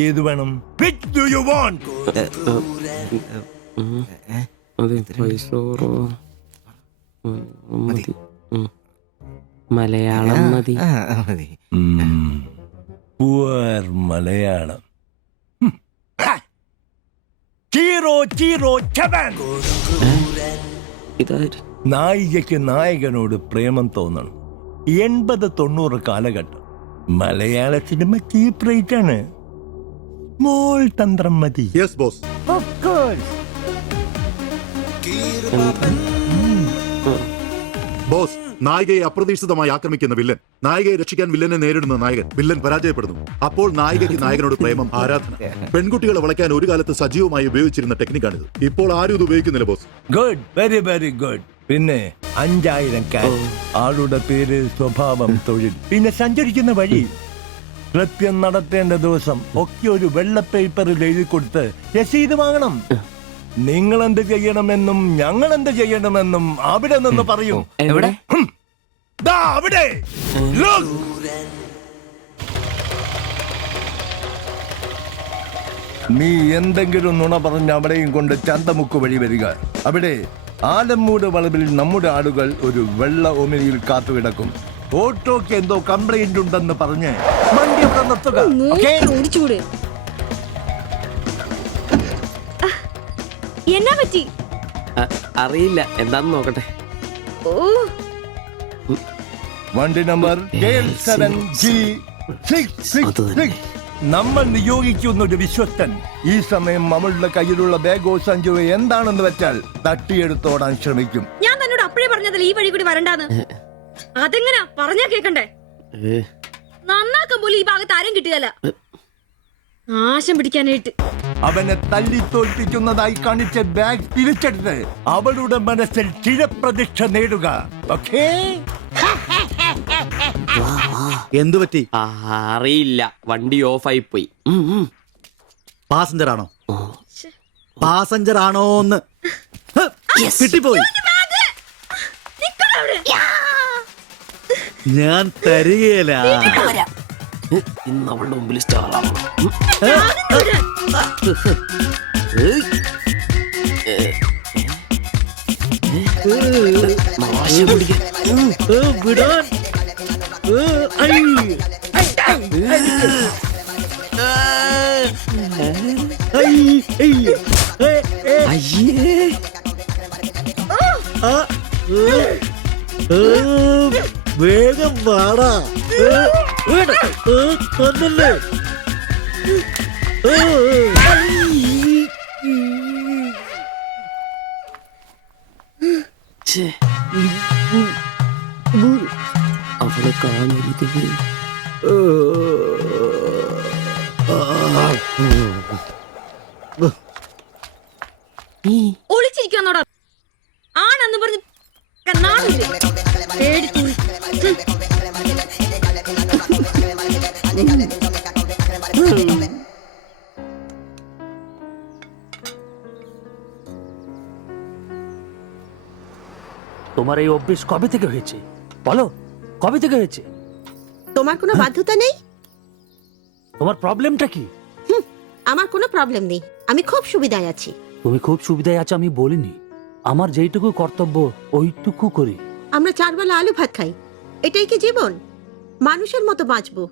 ഏത് വേണം? Which do you want? Malayalam മതി. Poor മലയാളം. ചീറോ ചീറോ ചവൻ. നായികയ്ക്ക് നായകനോട് പ്രേമം തോന്നണം. 80-90 കാലഘട്ടം മലയാള സിനിമ ചീപ്പ് റേറ്റ് ആണ്. സ്മോൾ തന്ത്രം മതി. Yes boss. Of course. Boss, നായികയെ അപ്രതീക്ഷിതമായി ആക്രമിക്കുന്ന വില്ലൻ, നായികയെ രക്ഷിക്കാൻ വില്ലനെ നേരിടുന്ന നായകൻ, വില്ലൻ പരാജയപ്പെടുന്നു. അപ്പോൾ നായികയ്ക്ക് നായകനോട് പ്രേമം, ആരാധന. പെൺകുട്ടികളെ വളയ്ക്കാൻ ഒരു കാലത്ത് സജീവമായി ഉപയോഗിച്ചിരുന്ന ടെക്നിക്കാണിത്. ഇപ്പോൾ ആരും ഇത് ഉപയോഗിക്കുന്നില്ല boss. Good, very very good. പിന്നെ 5000 ക്യാഷ്, ആളുടെ പേര്, സ്വഭാവം, തൊഴിൽ, പിന്നെ സഞ്ചരിക്കുന്ന വഴി, കൃത്യം നടത്തേണ്ട ദിവസം ഒക്കെ ഒരു വെള്ള പേപ്പറിൽ എഴുതി കൊടുത്ത് രസീത് വാങ്ങണം. നിങ്ങൾ എന്ത് ചെയ്യണമെന്നും ഞങ്ങൾ എന്ത് ചെയ്യണമെന്നും അവിടെ നിന്ന് പറയും. എവിടെ? അവിടെ. നീ എന്തെങ്കിലും നുണ പറഞ്ഞ് അവിടെയും കൊണ്ട് ചന്തമുക്ക് വഴി വരിക. അവിടെ ആലമ്മൂട് വളവിൽ നമ്മുടെ ആളുകൾ ഒരു വെള്ള ഒമിനിയിൽ കാത്തുകിടക്കും. ഓട്ടോക്ക് എന്തോ കംപ്ലൈന്റ് ഉണ്ടെന്ന് പറഞ്ഞ് വണ്ടി അവിടെ നിർത്തുക. ഓക്കേ? ഓടിച്ചൂട്. എന്നാ പറ്റി? അറിയില്ല, എന്താന്ന് നോക്കട്ടെ. ഓ, വണ്ടി നമ്പർ KL7G666. നമ്മൾ നിയോഗിക്കുന്ന ഒരു വിശ്വസ്തൻ ഈ സമയം അവളുടെ കയ്യിലുള്ള ബാഗോ സഞ്ചോ എന്താണെന്ന് വെച്ചാൽ തട്ടിയെടുത്തോടാൻ ശ്രമിക്കും. ഞാൻ തന്നോട് അപ്പഴേ പറഞ്ഞതല്ലേ ഈ വഴി കൂടി വരണ്ടാന്ന്. അതെങ്ങനാ പറഞ്ഞാ കേക്കണ്ടേ? നന്നാക്കാൻ പോലും ഈ ഭാഗത്ത് ആരും കിട്ടുകയല്ല. നാശം പിടിക്കാനായിട്ട് അവനെ തല്ലി തോൽപ്പിക്കുന്നതായി കാണിച്ച ബാഗ് തിരിച്ചെടുത്ത് അവളുടെ മനസ്സിൽ ചിരപ്രതിഷ്ഠ നേടുക. ഓക്കേ? എന്തു പറ്റി? അറിയില്ല, വണ്ടി ഓഫായി പോയി. പാസഞ്ചർ ആണോ? പാസഞ്ചർ ആണോന്ന് കിട്ടിപ്പോയി. ഞാൻ തരികയില്ല. ഇന്ന് അവളുടെ മുമ്പിൽ സ്റ്റാറാണ്. വിടാൻ. വേഗം വാടാ. കൊന്നല്ലേ. അവളെ കാണരുത്. ഒളിച്ചിരിക്കുന്നോടാ ആണെന്ന് പറഞ്ഞ് നാടില്ലേ പേടിച്ചു. তোমার এই অভ্যেস কবে থেকে হয়েছে বলো? কবে থেকে হয়েছে? তোমার কোনো বাধ্যতা নেই? তোমার প্রবলেমটা কি? আমার কোনো প্রবলেম নেই, আমি খুব সুবিধায় আছি। তুমি খুব সুবিধায় আছো আমি বলিনি, আমার যেইটুকু কর্তব্য ওইটুকু করি। আমরা 4 বেলা আলু ভাত খাই, এটাই কি জীবন? মানুষের মতো বাঁচবো,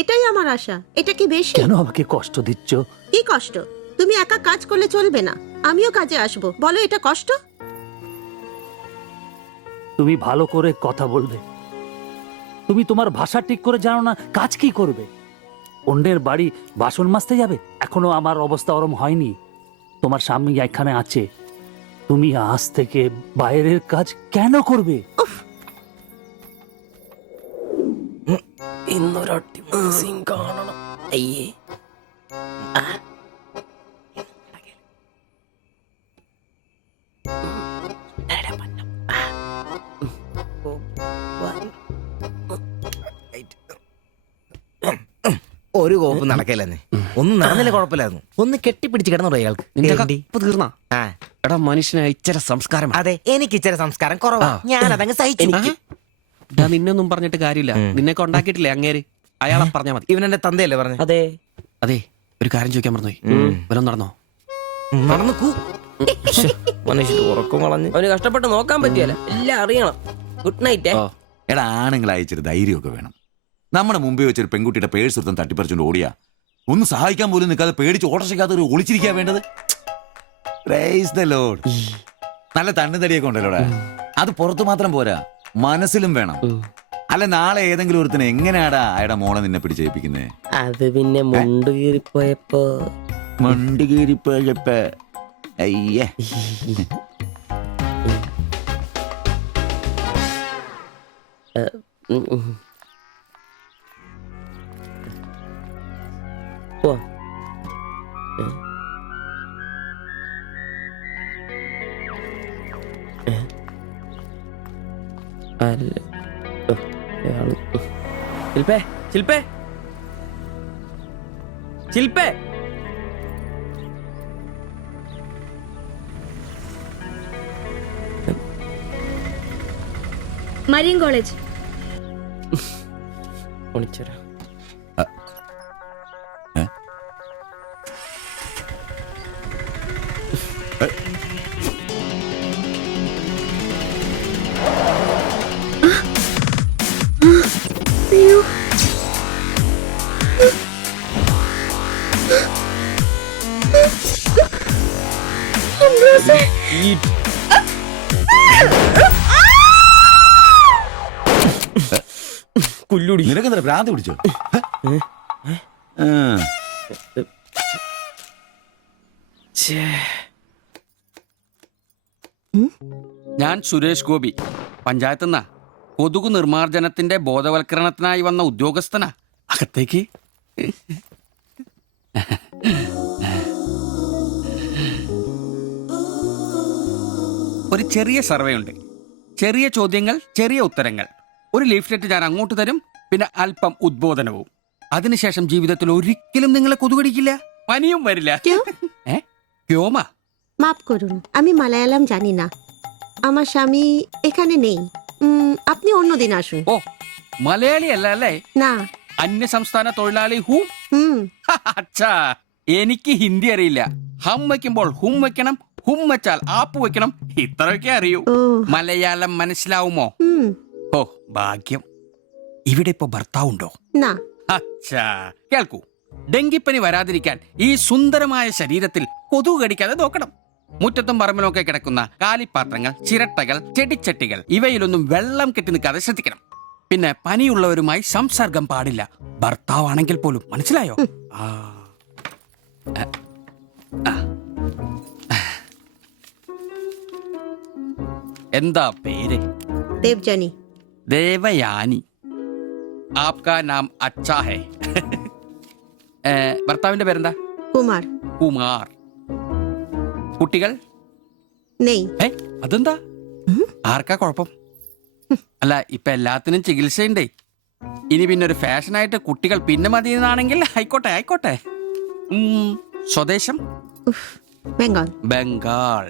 এটাই আমার আশা। এটা কি বেশি? কেন আমাকে কষ্ট দিচ্ছ? কি কষ্ট? তুমি একা কাজ করলে চলবে না, আমিও কাজে আসবো। বলো এটা কষ্ট? তুমি ভালো করে কথা বলবে, তুমি তোমার ভাষা ঠিক করে জানো না, কাজ কি করবে? অন্যের বাড়ি বাসন মাজতে যাবে? এখনো আমার অবস্থা ওরম হয়নি। তোমার স্বামী এখানে আছে, তুমি আজ থেকে বাইরের কাজ কেন করবে? ഇന്നൊരൊട്ടി സീൻ കാണണം. അയ്യേ, ഒരു കോപ്പ് നടക്കില്ലെന്ന്. ഒന്നും നടന്നില്ല, കുഴപ്പമില്ലായിരുന്നു. ഒന്ന് കെട്ടിപ്പിടിച്ച് കിടന്നു അയാൾക്ക്. തീർന്നാ? എടാ, മനുഷ്യന് ഇച്ചിരി സംസ്കാരം. അതെ, എനിക്ക് ഇച്ചിരി സംസ്കാരം കുറവാ, ഞാൻ അതങ്ങ് സഹിച്ചു. നിന്നൊന്നും പറഞ്ഞിട്ട് കാര്യമില്ല, നിന്നെ കൊണ്ടാക്കിയിട്ടില്ലേ അങ്ങേര്, അയാളെ പറഞ്ഞാ മതി. ഇവനെന്റെ തന്തയല്ലേ പറഞ്ഞു? അതെ അതെ, ഒരു കാര്യം ചോദിക്കാൻ മറന്നുപോയി, വല്ലതും നടന്നോ? നടന്നു. മനുഷ്യർ ഉറക്കം കളഞ്ഞ് അവന് കഷ്ടപ്പെട്ട് നോക്കാൻ പറ്റിയല്ല, എല്ലാം അറിയണം. Good night. എടാ, ആണുങ്ങൾ അയച്ചൊരു ധൈര്യമൊക്കെ വേണം. നമ്മുടെ മുമ്പേ വെച്ചൊരു പെൺകുട്ടിയുടെ പേഴ്സ് എടുത്തും തട്ടിപ്പറിച്ചുകൊണ്ട് ഓടിയാ ഒന്ന് സഹായിക്കാൻ പോലും നിൽക്കാതെ പേടിച്ച് ഓട്ടർഷയ്ക്കാത്ത ഒരു ഒളിച്ചിരിക്കാ വേണ്ടത്. Praise the Lord. നല്ല തണ്ണുതടിയൊക്കെ ഉണ്ടല്ലോടാ, അത് പുറത്ത് മാത്രം പോരാ, മനസ്സിലും വേണം. അല്ല, നാളെ ഏതെങ്കിലും ഒരുത്തിന് എങ്ങനെയാടാ അയാളുടെ മോളെ നിന്നെ പിടിച്ചേൽപ്പിക്കുന്നേ? അത് പിന്നെ മുണ്ട് കീറിപ്പോയപ്പോ അയ്യേ. ശിൽപേ, ശിൽപേ, ശിൽപേ. Marian college. ഒളിച്ചോരാ. കുല്ലുടി. നിനക്കെന്താ ഭ്രാന്ത് പിടിച്ചോ? ഞാൻ സുരേഷ് ഗോപി, പഞ്ചായത്ത് നിന്നാ. കൊതുകു നിർമ്മാർജ്ജനത്തിന്റെ ബോധവൽക്കരണത്തിനായി വന്ന ഉദ്യോഗസ്ഥനാ. അകത്തേക്ക്. ഒരു ചെറിയ സർവേ ഉണ്ട്. ചെറിയ ചോദ്യങ്ങൾ, ചെറിയ ഉത്തരങ്ങൾ. ഒരു ലീഫ്ലെറ്റ് ഞാൻ അങ്ങോട്ട് തരും, പിന്നെ അല്പം ഉദ്ബോധനവും. അതിനുശേഷം ജീവിതത്തിൽ ഒരിക്കലും നിങ്ങളെ കൊതുകടിക്കില്ല, പനിയും വരില്ല. ക്യോമ? মাফ করুন, আমি মালায়ালাম জানি না। আমার স্বামী এখানে নেই। আপনি অন্যদিন আসুন। ഓ, മലയാളി അല്ല അല്ലേ? না। അന്യ സംസ്ഥാന തൊഴിലാളി ഹൂം? അച്ഛാ, എനിക്ക് ഹിന്ദി അറിയില്ല. ഹം വയ്ക്കുമ്പോൾ ഹും വെക്കണം, ഹും വെച്ചാൽ ആപ്പ് വെക്കണം, ഇത്രയൊക്കെ അറിയൂ. മലയാളം മനസ്സിലാവുമോ? ഓ, ഭാഗ്യം. ഇവിടെ ഇപ്പൊ ഭർത്താവുണ്ടോ? അച്ഛാ, കേൾക്കൂ. ഡെങ്കിപ്പനി വരാതിരിക്കാൻ ഈ സുന്ദരമായ ശരീരത്തിൽ കൊതുക് കടിക്കാതെ നോക്കണം. മുറ്റത്തും പറമ്പിലൊക്കെ കിടക്കുന്ന കാലിപ്പാത്രങ്ങൾ, ചിരട്ടകൾ, ചെടിച്ചട്ടികൾ ഇവയിലൊന്നും വെള്ളം കെട്ടി നിൽക്കാതെ ശ്രദ്ധിക്കണം. പിന്നെ പനിയുള്ളവരുമായി സംസർഗം പാടില്ല, ഭർത്താവാണെങ്കിൽ പോലും. മനസ്സിലായോ? എന്താ പേര്? ദേവ്ജാനി. ദേവയാനി. ആപ്കാ നാം അച്ഛാ ഹേ. ഭർത്താവിന്റെ പേരെന്താ? കുമാർ. കുമാർ. കുട്ടികൾ? അതെന്താ? ആർക്കാ കുഴപ്പം? അല്ല, ഇപ്പൊ എല്ലാത്തിനും ചികിത്സയുണ്ടേ. ഇനി പിന്നെ ഒരു ഫാഷനായിട്ട് കുട്ടികൾ പിന്നെ മതി എന്നാണെങ്കിൽ ആയിക്കോട്ടെ ആയിക്കോട്ടെ. സ്വദേശം? ബംഗാൾ. ബംഗാൾ.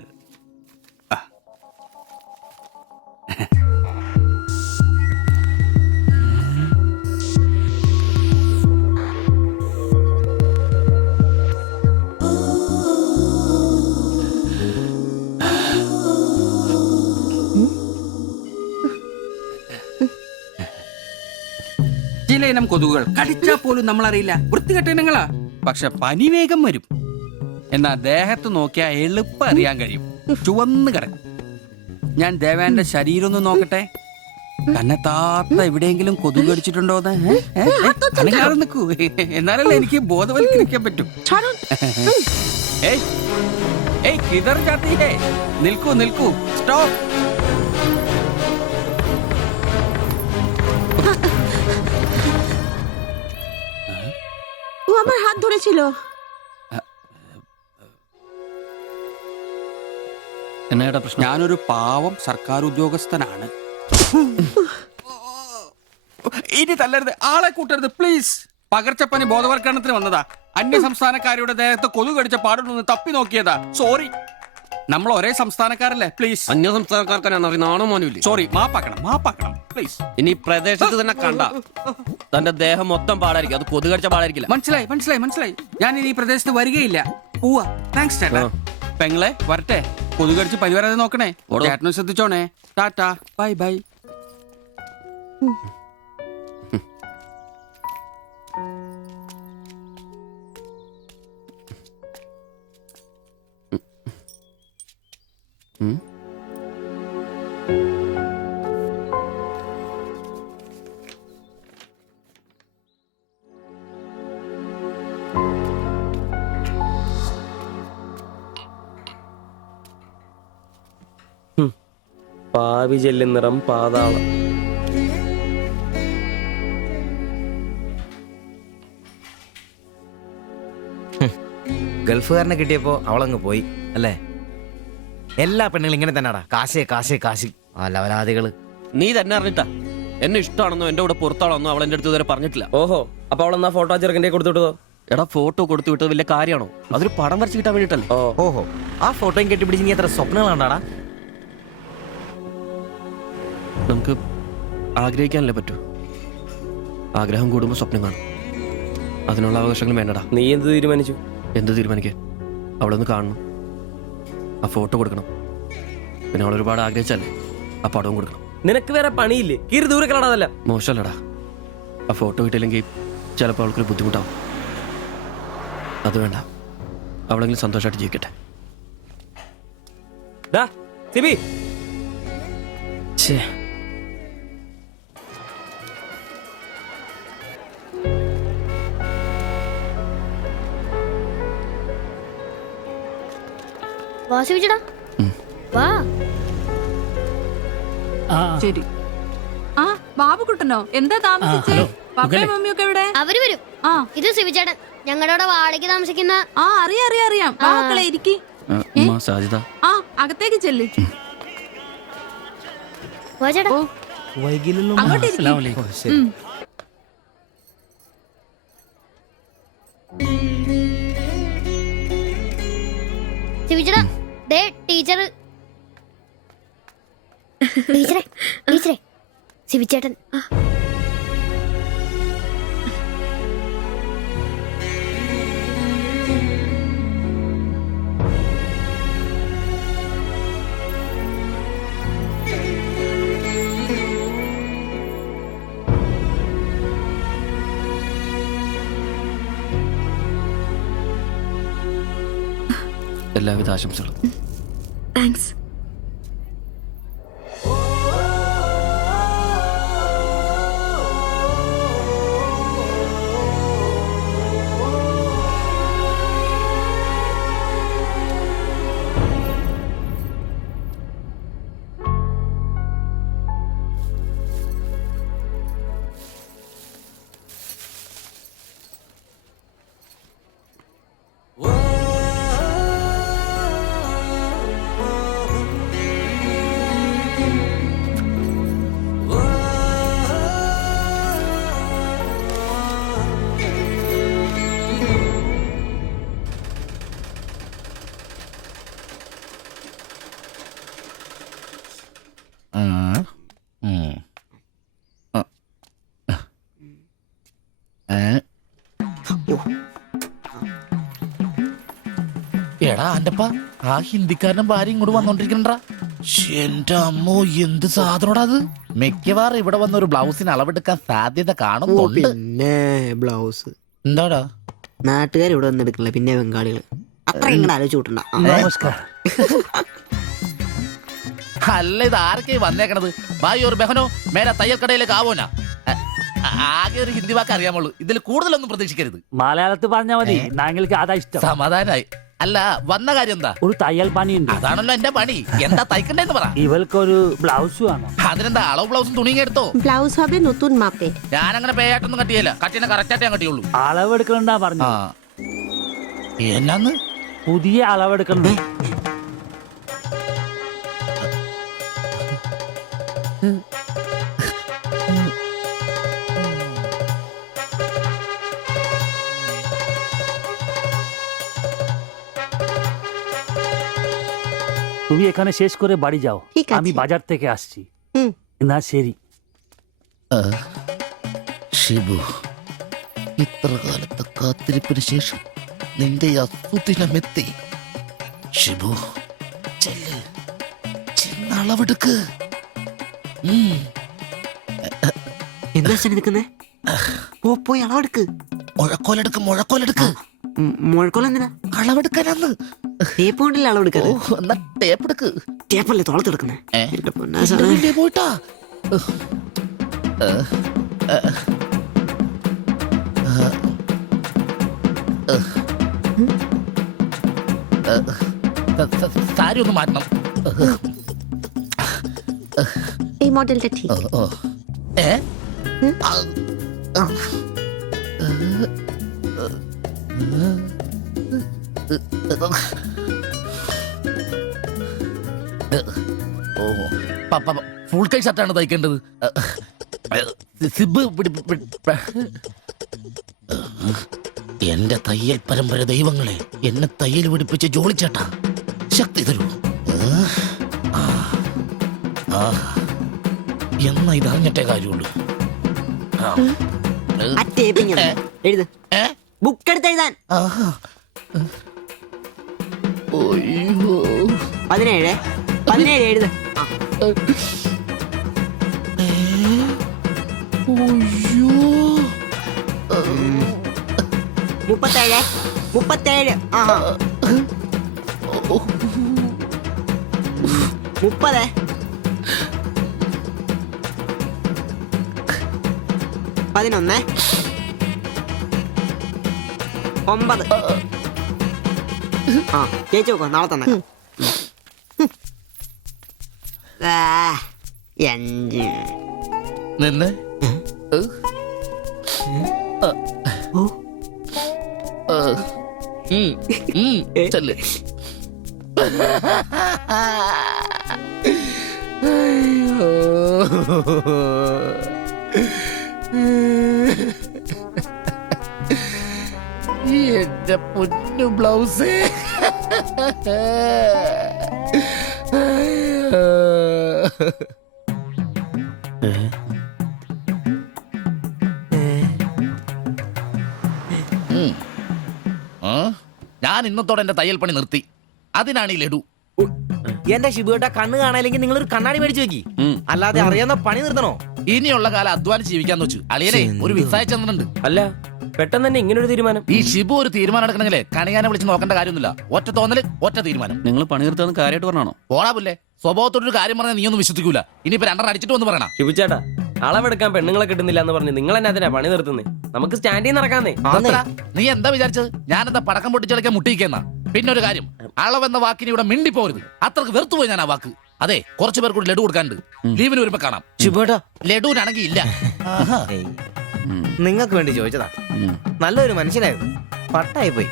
ചില ഇനം കൊതുകുകൾ കടിച്ചാൽ പോലും നമ്മളറിയില്ല, വൃത്തികെട്ട ഇനങ്ങളാ. പക്ഷെ പനി വേഗം വരും. എന്നാ ദേഹത്ത് നോക്കിയാൽ എളുപ്പം അറിയാൻ കഴിയും, ചുവന്ന് കിടക്കും. ഞാൻ ദേവാന്റെ ശരീരം ഒന്ന് നോക്കട്ടെ. കന്നെത്താത്ത എവിടെയെങ്കിലും കൊതുക് കടിച്ചിട്ടുണ്ടോന്ന് അനങ്ങാതെ നിൽക്കൂ, എന്നാലല്ലേ എനിക്ക് ബോധവൽക്കരിക്കാൻ പറ്റും. കിതർ ജാത്തി ഹേ. നിൽക്കൂ നിൽക്കൂ, സ്റ്റോപ്പ്. ও আমার হাত ধরেছিল। എന്നാ പ്രശ്നം? ഞാനൊരു പാവം സർക്കാർ ഉദ്യോഗസ്ഥനാണ്. ഇനി തല്ലരുത്, ആളെ കൂട്ടരുത് പ്ലീസ്. പകർച്ചപ്പനി ബോധവൽക്കരണത്തിന് വന്നതാ. അന്യ സംസ്ഥാനക്കാരുടെ ദേഹത്ത് കൊതുക് കടിച്ച പാടുണ്ടെന്ന് തപ്പി നോക്കിയതാ. സോറി, നമ്മൾ ഒരേ സംസ്ഥാനക്കാരല്ലേ, പ്ലീസ്. അന്യ സംസ്ഥാനക്കാർക്കാണ്. സോറി, മാപ്പാക്കണം മാപ്പാക്കണം പ്ലീസ്. ഇനി പ്രദേശത്ത് തന്നെ കണ്ട തന്റെ ദേഹം മൊത്തം പാടായിരിക്കും, അത് കൊതുക് കടിച്ച പാടായിരിക്കില്ല. മനസ്സിലായി മനസ്സിലായി മനസ്സിലായി. ഞാൻ ഇനി ഈ പ്രദേശത്ത് വരികയില്ല, പോവാ. താങ്ക്സ് ചേട്ടാ. പെങ്ങളെ വരട്ടെ. കൊതുക് കടിച്ച് പനി വരാതെ നോക്കണേ. ചേട്ടനും ശ്രദ്ധിച്ചോണേ. Tata, bye bye. പാവി ചെല്ലുന്നിറം പാതാളം. ഗൾഫുകാരനെ കിട്ടിയപ്പോ അവളങ്ങ് പോയി അല്ലേ? എല്ലാ പെണ്ണുങ്ങളും ഇങ്ങനെ തന്നെയാടാ, കാശേ കാശേ കാശ്. ആ ലവലാദികള്. നീ തന്നെ അറിഞ്ഞിട്ടാ എന്നെ ഇഷ്ടമാണെന്നോ എന്റെ കൂടെ പുറത്താണെന്നോ അവൾ എന്റെ അടുത്ത് ഇതുവരെ പറഞ്ഞിട്ടില്ല. ഓഹോ, അപ്പൊ അവളെന്നാ ഫോട്ടോ ചെറുക്കൻ്റെ കൊടുത്തു വിട്ടതോ? എടാ, ഫോട്ടോ കൊടുത്തു വിട്ടത് വലിയ കാര്യമാണോ? അതൊരു പടം വരച്ച് കിട്ടാൻ വേണ്ടിട്ടല്ലേ. ഓഹോ, ആ ഫോട്ടോയും കെട്ടിപ്പിടിച്ച് നീ എത്ര സ്വപ്നങ്ങളാണ്ടാടാ? നമുക്ക് ആഗ്രഹിക്കാനല്ലേ പറ്റൂ. ആഗ്രഹം കൂടുമ്പോൾ സ്വപ്നം കാണും. അതിനുള്ള അവകാശങ്ങൾ വേണ്ടടാ. നീ എന്ത് തീരുമാനിച്ചു? എന്ത് തീരുമാനിക്കാൻ? അവളൊന്ന് കാണണം, ആ ഫോട്ടോ കൊടുക്കണം, പിന്നെ അവൾ ഒരുപാട് ആഗ്രഹിച്ചല്ലേ ആ പടവും കൊടുക്കണം. നിനക്ക് വേറെ പണിയില്ലേ? കീറി ദൂരെ കളടാതല്ല. മോശമല്ലടാ, ആ ഫോട്ടോ കിട്ടിയില്ലെങ്കിൽ ചിലപ്പോൾ അവൾക്കൊരു ബുദ്ധിമുട്ടാവും. അത് വേണ്ട, അവളെങ്കിലും സന്തോഷമായിട്ട് ജീവിക്കട്ടെ. സിബി വാ സിബിച്ചേട്ടാ വാ. ശരി. ആ ബാബുക്കുട്ടനോ എന്താ താമസിച്ചേ? പപ്പയും മമ്മിയൊക്കെ എവിടെ? അവര് വരും. ഇത് സിബിച്ചേട്ടൻ ഞങ്ങളുടെ വാടകയ്ക്ക് താമസിക്കുന്ന. ആ അറിയാം. മക്കളെ ഇരിക്കി. സാജിദ ആ അകത്തേക്ക് ചെല്ല്. വാ ചേട്ടാ. അങ്ങോട്ട് ഇരിക്ക്. സിബിച്ചേട്ടാ ദേ ടീച്ചറെ സിബിച്ചേട്ടൻ. എല്ലാവിധ ആശംസകളും. താങ്ക്സ്. എടാ അന്റപ്പ ആ ഹിന്ദിക്കാരനും ഭാര്യ ഇങ്ങോട്ട് വന്നോണ്ടിരിക്കണ്ടാ. എന്റെ അമ്മോ എന്ത് സാധനോടാ അത്. മിക്കവാറും ഇവിടെ വന്ന ഒരു ബ്ലൗസിന് അളവെടുക്കാൻ സാധ്യത കാണുന്നുണ്ട്. പിന്നെ ബ്ലൗസ് എന്താടാ നാട്ടുകാർ ഇവിടെ വന്ന് എടുക്കണില്ല, പിന്നെ ബംഗാളികൾ. അത്ര ഇങ്ങനെ ആലോചിച്ച് കൂട്ടണ്ട. അല്ല ഇത് ആരൊക്കെ വന്നേക്കണത്? ഭായി ഒരു ബഹനോ മേര തയ്യൽ കടയിലേക്ക് ആവോനാ. ആകെ ഒരു ഹിന്ദി വാക്ക് അറിയാമുള്ളൂ, ഇതിൽ കൂടുതലൊന്നും പ്രതീക്ഷിക്കരുത്. മലയാളത്തിൽ പറഞ്ഞാൽ മതി, ഞങ്ങൾക്ക് അതാ ഇഷ്ടം. സമാധാനായി. അല്ല വന്ന കാര്യം എന്താ? ഒരു തയ്യൽ പണിയുണ്ട്. അതാണല്ലോ എന്റെ പണി. എന്താ തയ്ക്കണ്ടേന്ന് പറ. ഇവൾക്കൊരു ബ്ലൗസ് വേണം. അതിനെന്താ അളവ് ബ്ലൗസും തുണിയും എടുത്തോ? ব্লাউজ হবে নতুন মাপে। ഞാനങ്ങനെ പേയായിട്ടൊന്നും കട്ടിയല്ല, കട്ടിനെ കറക്റ്റായിട്ട് ഞാൻ കട്ടിയുള്ളൂ. അളവെടുക്കണ്ടാ പറഞ്ഞു. എന്നാന്ന് പുതിയ അളവെടുക്കണ്ട. তুমি এখানে শেষ করে বাড়ি যাও, আমি বাজার থেকে আসছি। না ശരി. ഷിബു, ഇത്ര കാലത്തെ കാത്തിരിപ്പിന് ശേഷം നിന്റെ അസുദിനമെത്തി. ഷിബു ചെല്ല്, ചെന്ന് അളവെടുക്ക്. എന്താ നിൽക്കുന്നേ? പോയി അളവെടുക്ക്. മുഴക്കോലെടുക്ക്. മുഴക്കോൽ എന്തിനാ? അളവെടുക്കാനാന്ന്. ടേപ്പ് കൊണ്ടല്ലേ അളവെടുക്കാറ്? ടേപ്പ് എടുക്ക്. ടേപ്പല്ലേ തോളത്തെടുക്കുന്നേ? പോയിട്ടാ സാരി ഒന്ന് മാറ്റണം. এই মডেলটা ঠিক। ഫുൾ കൈ ഷർട്ടാണ് തയ്ക്കേണ്ടത്. സിബ് എന്റെ തയ്യൽ പരമ്പര ദൈവങ്ങളെ, എന്നെ തയ്യൽ പിടിപ്പിച്ച് ജോളിച്ചേട്ടാ ശക്തി തരൂ. എന്നാ ഇത് അറിഞ്ഞിട്ടേ കാര്യമുള്ളൂ. ബുക്ക് എടുത്ത് എഴുതാൻ 17 എഴുത്. 37. 30 11 9 ആ ചേച്ചി നോക്കോ നാളെ തന്നെ 5 നിന്ന് ചെല്ല്. എന്റെ പൊന്നു ബ്ലൗസ്. ഞാൻ ഇന്നത്തോടെ എന്റെ തയ്യൽ പണി നിർത്തി. അതിനാണ് ഈ ലഡു. എന്റെ ശിബുട്ട കണ്ണ് കാണാനില്ലെങ്കിൽ നിങ്ങൾ ഒരു കണ്ണാടി മേടിച്ചു വെക്കി. അല്ലാതെ അറിയാവുന്ന പണി നിർത്തണോ? ഇനിയുള്ള കാലം അധ്വാനിച്ച് ജീവിക്കാന്ന് വെച്ചു. അളിയനെ ഒരു വിസായ ചന്ദ്രനുണ്ട്. അല്ല പെട്ടെന്ന് തന്നെ ഇങ്ങനെ ഒരു തീരുമാനം. ഈ ഷിബു ഒരു തീരുമാനം എടുക്കണമെങ്കിലേ കണിയാനെ വിളിച്ച് നോക്കേണ്ട കാര്യമൊന്നുമില്ല. ഒറ്റ തോന്നല്, ഒറ്റ തീരുമാനം. നിങ്ങൾ പണി നിർത്താന്ന് കാര്യമായിട്ട് പറഞ്ഞാണോ? പോടാ പുല്ലേ, സ്വഭാവത്തോടൊരു കാര്യം പറഞ്ഞാൽ നീ ഒന്നും വിശ്വസിക്കൂല. ഇനിയിപ്പോ 2 അടിച്ചിട്ട് വന്ന് പറയണം. ശിബുച്ചേട്ടാ അളവെടുക്കാൻ പെണ്ണുങ്ങളെ കിട്ടുന്നില്ല എന്ന് പറഞ്ഞ് നിങ്ങൾ തന്നെ അതിനാ പണി നിർത്തുന്നേ. നമുക്ക് സ്റ്റാൻഡിൽ നടക്കാന്നേ. നീ എന്താ വിചാരിച്ചത്? ഞാനെന്താ പടക്കം പൊട്ടിച്ചളിക്കാൻ മുട്ടിയിക്കുന്ന? പിന്നെ ഒരു കാര്യം, അളവെന്ന വാക്കിന് ഇവിടെ മിണ്ടിപ്പോരുത്. അത്രക്ക് വെറുത്തുപോയി ഞാൻ ആ വാക്ക്. അതെ, കുറച്ചു പേർ കൂടി ലഡു കൊടുക്കാനുണ്ട്. ലീവിന് വരുമ്പോ കാണാം. ലഡുവിനാണെങ്കിൽ ഇല്ല. നിങ്ങൾക്ക് വേണ്ടി ചോദിച്ചതാ. നല്ലൊരു മനുഷ്യനായിരുന്നു, പട്ടായി പോയി.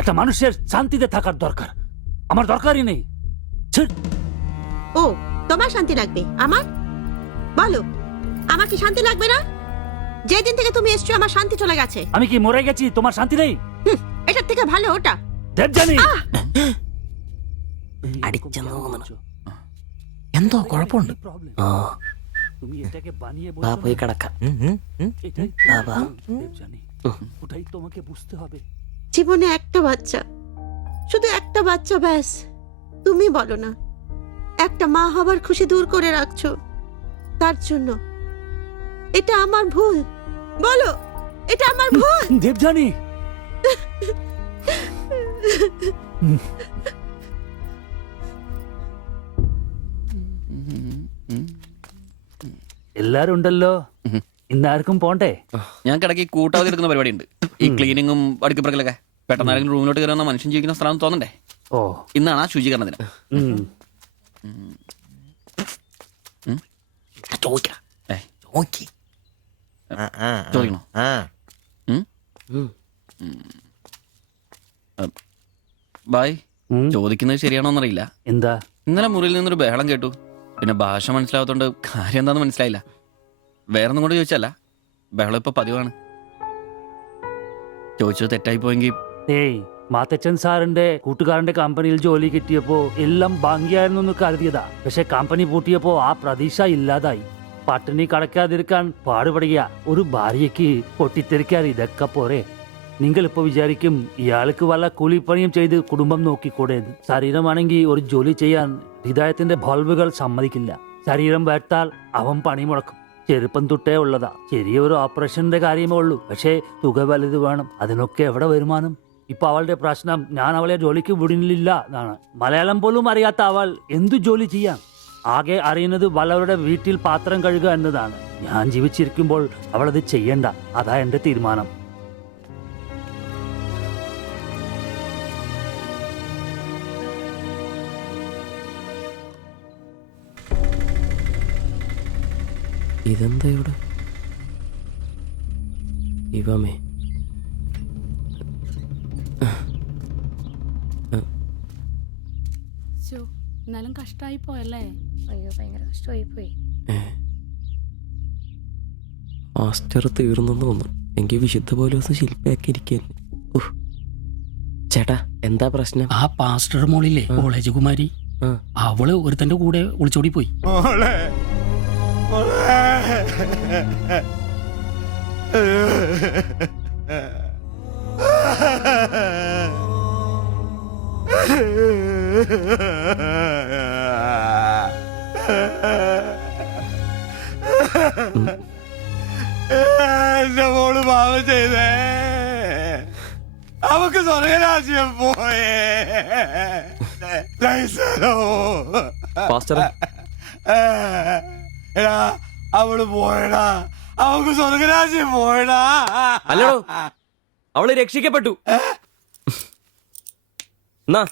একটা মানুষের শান্তিতে থাকার দরকার, আমার দরকারই নেই। ও তোমার শান্তি লাগবে? আমার বলো, আমার কি শান্তি লাগবে না? যেদিন থেকে তুমি এসছো আমার শান্তি চলে গেছে। আমি কি মরে গেছি? তোমার শান্তি নেই? এটার থেকে ভালো ওটা। দেবজানি എന്തോ കുഴപ്പമുണ്ട്. তুমি এটাকে বানিয়ে പോയി കിടക്കാം. দেবজানি ওটাই তোমাকে বুঝতে হবে। জীবনে একটা বাচ্চা, শুধু একটা বাচ্চা, ব্যাস। তুমি বলো না, একটা মা হবার খুশি দূর করে রাখছো তার জন্য। এটা আমার ভুল? বলো, এটা আমার ভুল? দেবজানি എല്ലാരും ഉണ്ടല്ലോ, ഇന്നാർക്കും പോണ്ടേ? ഞാൻ കിടക്കി കൂട്ടാതെ എടുക്കുന്ന പരിപാടി ഉണ്ട്. ഈ ക്ലീനിങ്ങും അടുക്കപ്പറക്കലൊക്കെ. പെട്ടെന്ന് ആരെങ്കിലും റൂമിലോട്ട് കയറുന്ന മനുഷ്യൻ ജീവിക്കുന്ന സ്ഥലം തോന്നണ്ടേ? ഓ, ഇന്നാണ് ആ ശുചീകരണ ദിനം. ചോദിക്കണോ? ബായ്, ചോദിക്കുന്നത് ശരിയാണോന്നറിയില്ല. എന്താ? ഇന്നലെ മുറിയിൽ നിന്നൊരു ബഹളം കേട്ടു. പിന്നെ ഭാഷ മനസ്സിലാവാത്തോണ്ട് കാര്യം എന്താന്ന് മനസ്സിലായില്ല. വേറൊന്നും കൊണ്ട് ചോദിച്ചല്ല, ബഹളം ഇപ്പൊ പതിവാണ്. ചോദിച്ചത് തെറ്റായി പോയെങ്കിൽ. ഏയ്, മാത്തച്ചൻ സാറിന്റെ കൂട്ടുകാരന്റെ കമ്പനിയിൽ ജോലി കിട്ടിയപ്പോ എല്ലാം ഭംഗിയായിരുന്നു എന്ന് കരുതിയതാ. പക്ഷെ കമ്പനി പൂട്ടിയപ്പോ ആ പ്രതീക്ഷ ഇല്ലാതായി. പട്ടിണി കടക്കാതിരിക്കാൻ പാടുപെടുക. ഒരു ഭാര്യയ്ക്ക് പൊട്ടിത്തെറിക്കാൻ ഇതൊക്കെ പോരെ? നിങ്ങൾ ഇപ്പൊ വിചാരിക്കും ഇയാൾക്ക് വല്ല കൂലിപ്പണിയും ചെയ്ത് കുടുംബം നോക്കിക്കൂടെ? ശരീരമാണെങ്കിൽ ഒരു ജോലി ചെയ്യാൻ ഹൃദയത്തിന്റെ ബൾബുകൾ സമ്മതിക്കില്ല. ശരീരം വേട്ടാൽ അവൻ പണി മുടക്കും. ചെറുപ്പം തൊട്ടേ ഉള്ളതാ. ചെറിയൊരു ഓപ്പറേഷന്റെ കാര്യമേ ഉള്ളൂ, പക്ഷേ തുക വലുത് വേണം. അതിനൊക്കെ എവിടെ വരുമാനം? ഇപ്പൊ അവളുടെ പ്രശ്നം ഞാൻ അവളെ ജോലിക്ക് വിടുന്നില്ല എന്നാണ്. മലയാളം പോലും അറിയാത്ത അവൾ എന്തു ജോലി ചെയ്യാം? ആകെ അറിയുന്നത് വല്ലവരുടെ വീട്ടിൽ പാത്രം കഴുകുക എന്നതാണ്. ഞാൻ ജീവിച്ചിരിക്കുമ്പോൾ അവളത് ചെയ്യണ്ട. അതാ എന്റെ തീരുമാനം. ഇതെന്താ ഇവിടെ? ഇവമേ എന്നാലും കഷ്ടായി പോയല്ലേ? അയ്യോ, ഭയങ്കര കഷ്ടമായി പോയി. മാസ്റ്റർ തീർന്നെന്ന് തോന്നുന്നു. എനിക്ക് വിശുദ്ധ പോലെ ശില്പയാക്കി ഇരിക്കാൻ. ചേട്ടാ, എന്താ പ്രശ്നം? ആ പാസ്റ്റർ മോളില്ലേ, കോളേജ് കുമാരി, അവള് ഒരുത്തന്റെ കൂടെ ഒളിച്ചോടി പോയി. എന്റെ മോള് പാവം ചെയ്തേ. അവക്ക് സ്വർഗരാജ്യം പോയേ. എടാ അവള് പോയടാ, അവൾക്ക് സ്വർഗരാജ്യം പോയടാ. അല്ലടോ, അവള് രക്ഷിക്കപ്പെട്ടു. എന്നാ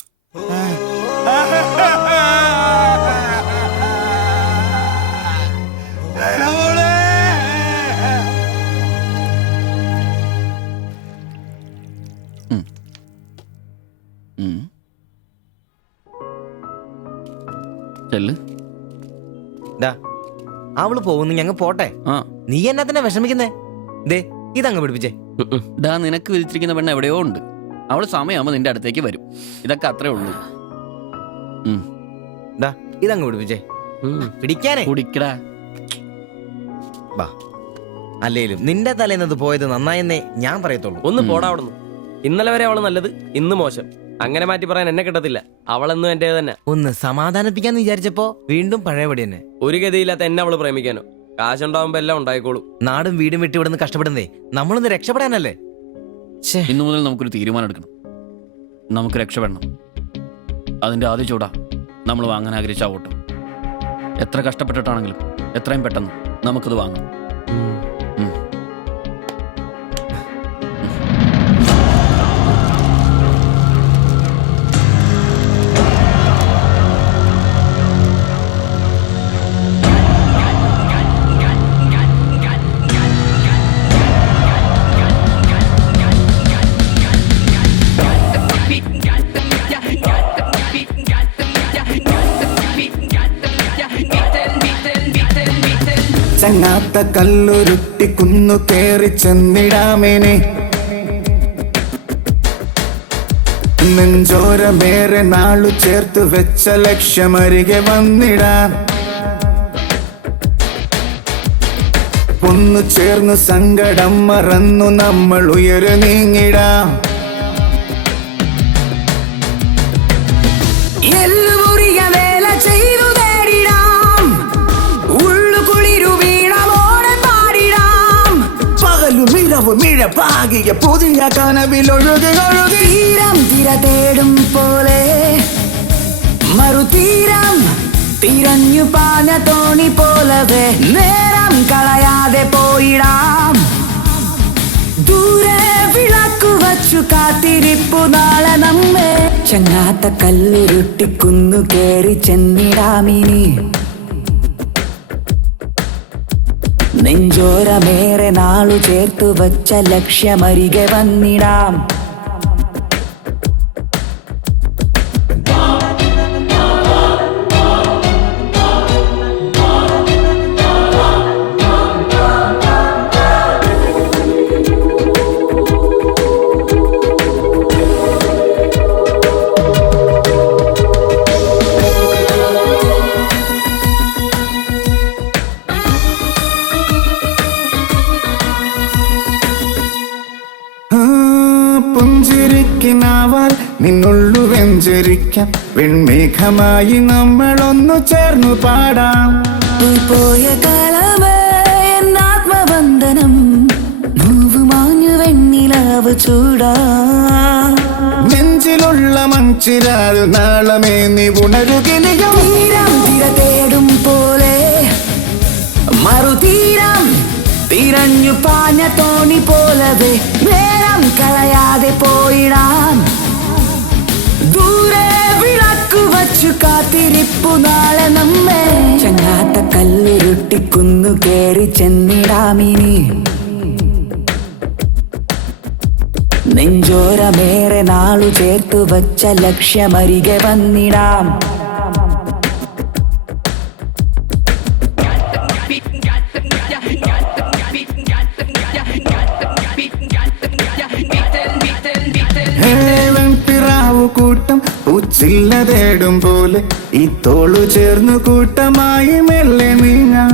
ചെല്ല്. അവള് പോകുന്നു, ഞങ്ങ പോട്ടെ. നീ എന്നാ തന്നെ വിഷമിക്കുന്നേ? ദേ ഇതങ്ങ് പിടിപ്പിച്ചേ. ഡാ, നിനക്ക് വിധിച്ചിരിക്കുന്ന പെണ്ണ് എവിടെയോ ഉണ്ട്. അവള് സമയമാകുമ്പോ നിന്റെ അടുത്തേക്ക് വരും. ഇതൊക്കെ അത്രേ ഉള്ളൂ. ഇതങ്ങ് പിടിപ്പിച്ചേ. പിടിക്കാനേ കുടിക്കടാ. ബാ, അല്ലേലും നിന്റെ തലേന്നത് പോയത് നന്നായെന്നേ ഞാൻ പറയത്തുള്ളൂ. ഒന്ന് പോടാ അവിടുന്ന്. ഇന്നലെ വരെ അവള് നല്ലത്, ഇന്ന് മോശം. അങ്ങനെ മാറ്റി പറയാൻ എന്നെ കിട്ടത്തില്ല. അവളെന്നും എന്റെ തന്നെ. ഒന്ന് സമാധാനിപ്പിക്കാന്ന് വിചാരിച്ചപ്പോ വീണ്ടും പഴയപടി തന്നെ. ഒരു ഗതിയില്ലാത്ത എന്നെ അവള് പ്രേമിക്കാനോ? കാശുണ്ടാവുമ്പോ എല്ലാം ഉണ്ടായിക്കോളൂ. നാടും വീടും വിട്ട് ഇവിടുന്ന് കഷ്ടപ്പെടുന്നേ നമ്മളൊന്ന് രക്ഷപ്പെടാനല്ലേ. ഇന്നു മുതൽ നമുക്കൊരു തീരുമാനം എടുക്കണം. നമുക്ക് രക്ഷപ്പെടണം. അതിന്റെ ആദ്യ ചൂടാ നമ്മൾ വാങ്ങാൻ ആഗ്രഹിച്ച ഓട്ടം. എത്ര കഷ്ടപ്പെട്ടിട്ടാണെങ്കിലും എത്രയും പെട്ടെന്ന് നമുക്കത് വാങ്ങാം. ചങ്ങാത്ത കല്ലുരുട്ടി കുന്നു കേറി ചെന്നിടാമേനെ, നെഞ്ചോരമേറെ നാളു ചേർത്ത് വെച്ച ലക്ഷ്യമരികെ വന്നിടാം. ഒന്നു ചേർന്ന് സങ്കടം മറന്നു നമ്മൾ ഉയര് നീങ്ങിടാം. മിഴപ്പാകിയ പുതിയ കനവിലൊഴുകി തീരം തിര തേടും പോലെ മറുതീരം തിരഞ്ഞു പാഞ്ഞ തോണി പോലവേ നേരം കളയാതെ പോയിടാം. ദൂരെ വിളക്കു വച്ചു കാത്തിരിപ്പു നാളെ നമ്മെ. ചങ്ങാത്ത കല്ലുരുട്ടിക്കുന്നു കേറി ചെന്നിടാമിനി, നെഞ്ചോരമേറെ നാളു ചേർത്തു വച്ച ലക്ഷ്യമരികെ വന്നിടാം. പുഞ്ചിരിക്കിനാവാൽ നിന്നുള്ളു വെഞ്ചരിക്കാം, വെൺമേഘമായി നമ്മളൊന്നു ചേർന്നു പാടാം. പോയ കാലമേ എന്നാത്മബന്ധനം നോവുമാഞ്ഞു വെണ്ണിലാവ് ചൂടാ. നെഞ്ചിലുള്ള മൺചിരാൽ നാളമേ നീ ഉണരുകിനിയും. തീരം തിര തേടും പോലെ മറുതീരം തിരഞ്ഞു പാഞ്ഞ തോണി പോലവേ നേരം കളയാതെ പോയിടാം. ദൂരെ വിളക്കു വച്ചു കാത്തിരിപ്പു നാളെ നമ്മെ. ചങ്ങാത്ത കല്ലുരുട്ടിക്കുന്നു കേറി ചെന്നിടാമിനി, നെഞ്ചോരമേറെ നാളു ചേർത്തു വച്ച ലക്ഷ്യമരികെ വന്നിടാം. കൂട്ടം ഉച്ചില്ല തേടും പോലെ ഈ തോളു ചേർന്നു കൂട്ടമായി മെല്ലെ നീങ്ങാം.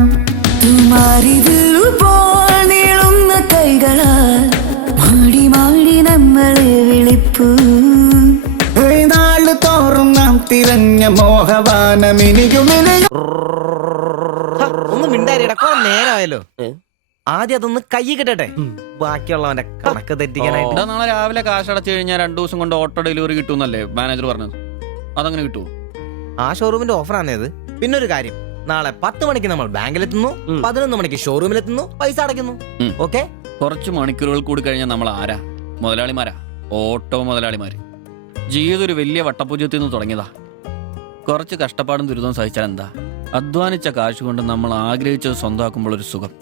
തുമാരിതിലുപോൽ നീളുന്ന കൈകളാൽ മാടി മാടി നമ്മളെ വിളിപ്പൂ. നാളു തോറും നാം തിരഞ്ഞ മോഹവാനമിനിയുമിനിയും. ഒന്ന് മിണ്ടാരിടാ, നേരമായല്ലോ. ആദ്യം അതൊന്ന് കൈ കിട്ടട്ടെ, ബാക്കിയുള്ളവന്റെ കണക്ക് തെറ്റിക്കാനായിട്ട്. നാളെ രാവിലെ കാശ് അടച്ചു കഴിഞ്ഞാൽ 2 ദിവസം കൊണ്ട് ഓട്ടോ ഡെലിവറി കിട്ടുമെന്നല്ലേ മാനേജർ പറഞ്ഞത്? അതങ്ങനെ കിട്ടുമോ? ആ ഷോറൂമിന്റെ ഓഫറാണ് ഇത്. പിന്നെ ഒരു കാര്യം, നാളെ 10 മണിക്ക് നമ്മൾ ബാങ്കിലെത്തുന്നു, 11 മണിക്ക് ഷോറൂമിലെത്തുന്നു, പൈസ അടയ്ക്കുന്നു. ഓക്കെ? കുറച്ച് മണിക്കൂറുകൾ കൂടി കഴിഞ്ഞാൽ നമ്മൾ ആരാ? മുതലാളിമാരാ, ഓട്ടോ മുതലാളിമാര്. ജീവിതം ഒരു വലിയ വട്ടപൂജ്യത്തിൽ നിന്ന് തുടങ്ങിയതാ. കുറച്ച് കഷ്ടപ്പാടും ദുരിതവും സഹിച്ചാൽ എന്താ? അധ്വാനിച്ച കാശ് കൊണ്ട് നമ്മൾ ആഗ്രഹിച്ചത് സ്വന്തമാക്കുമ്പോൾ ഒരു സുഖം,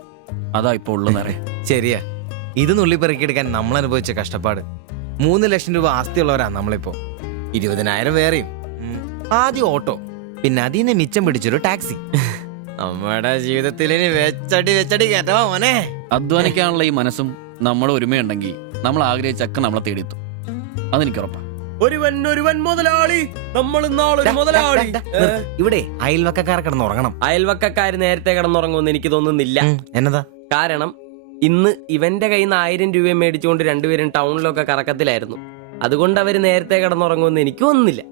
അതാ ഇപ്പൊ ഉള്ളു നിറയെ. ശരിയാ, ഇത് നുള്ളിപ്പെറുക്കിയെടുക്കാൻ നമ്മൾ അനുഭവിച്ച കഷ്ടപ്പാട്. 3 ലക്ഷം രൂപ ആസ്തിയുള്ളവരാ നമ്മളിപ്പോ. 20,000 വേറെയും. ആദ്യം ഓട്ടോ, പിന്നെ അതിൽ നിന്ന് മിച്ചം പിടിച്ചൊരു ടാക്സി. നമ്മുടെ ജീവിതത്തിൽ ഇനി വെച്ചടി കേട്ടോ മോനെ. അധ്വാനിക്കാനുള്ള ഈ മനസ്സും നമ്മുടെ ഒരുമയുണ്ടെങ്കിൽ നമ്മൾ ആഗ്രഹിച്ചൊക്കെ നമ്മളെ തേടിയെത്തും, അതെനിക്ക് ഉറപ്പാ. ഒരുവൻ മുതലാളി, നമ്മൾ നാളൊരു മുതലാളി. ഇവിടെ അയൽവക്കക്കാർ കിടന്നുറങ്ങണം. അയൽവക്കക്കാര് നേരത്തെ കിടന്നുറങ്ങുമെന്ന് എനിക്ക് തോന്നുന്നില്ല. എന്നതാ കാരണം ഇന്ന് ഇവന്റെ കയ്യിൽ നിന്ന് 1000 രൂപ മേടിച്ചുകൊണ്ട് രണ്ടുപേരും ടൗണിലൊക്കെ കറക്കത്തിലായിരുന്നു. അതുകൊണ്ട് അവര് നേരത്തെ കിടന്നുറങ്ങുമെന്ന് എനിക്ക് തോന്നുന്നില്ല.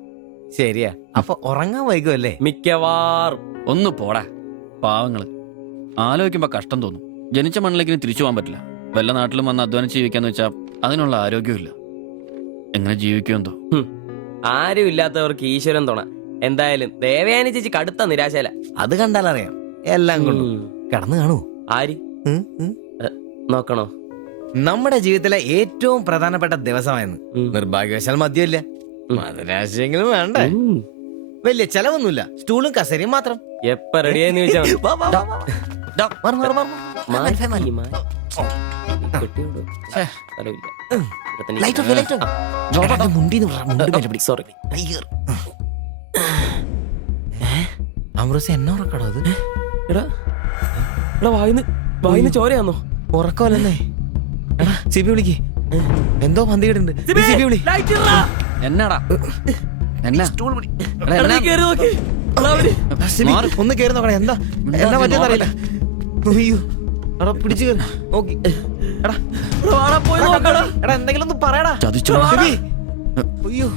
ശരിയാ, അപ്പൊ ഉറങ്ങാൻ വൈകുമല്ലേ? മിക്കവാറും. ഒന്ന് പോടാ പാവങ്ങള്. ആലോചിക്കുമ്പോ കഷ്ടം തോന്നും. ജനിച്ച മണ്ണിലേക്ക് തിരിച്ചു പോകാൻ പറ്റില്ല. വല്ല നാട്ടിലും വന്ന് അധ്വാനിച്ച് ജീവിക്കാന്ന് വെച്ചാൽ അതിനുള്ള ആരോഗ്യമില്ല. എങ്ങനെ ജീവിക്കുമെന്തോ. ആരും ഇല്ലാത്തവർക്ക് ഈശ്വരൻ തുണ. എന്തായാലും ദേവയാനി ചേച്ചി കടുത്ത നിരാശയില. അത് കണ്ടാലറിയാം എല്ലാം കൊണ്ടും. കടന്നു കാണൂ. ആര് നോക്കണോ? നമ്മുടെ ജീവിതത്തിലെ ഏറ്റവും പ്രധാനപ്പെട്ട ദിവസമായിരുന്നു. നിർഭാഗ്യവശാൽ മദ്യമില്ല. മധുരാശയെങ്കിലും വേണ്ട. വലിയ ചെലവൊന്നുമില്ല, സ്റ്റൂളും കസേരയും മാത്രം. എപ്പ റെഡിയായെന്ന് ചോദിച്ചാൽ എന്നെ ഉറക്കടോ അത്? വായിന്ന് ചോരയാന്നോ? ഉറക്കമല്ലേ? എടാ സിബി വിളിക്ക്, എന്തോ പന്തികിടുണ്ട്. സിബി വിളി. എന്നാടാ ഒന്ന് കേറി നോക്കണേ. എന്താ പറ്റിയെന്ന് അറിയില്ല. അയ്യോ എടാ പിടിച്ചു കേറി നോക്കി. എടാ എന്തെങ്കിലും ഒന്ന് പറയടാ. അയ്യോ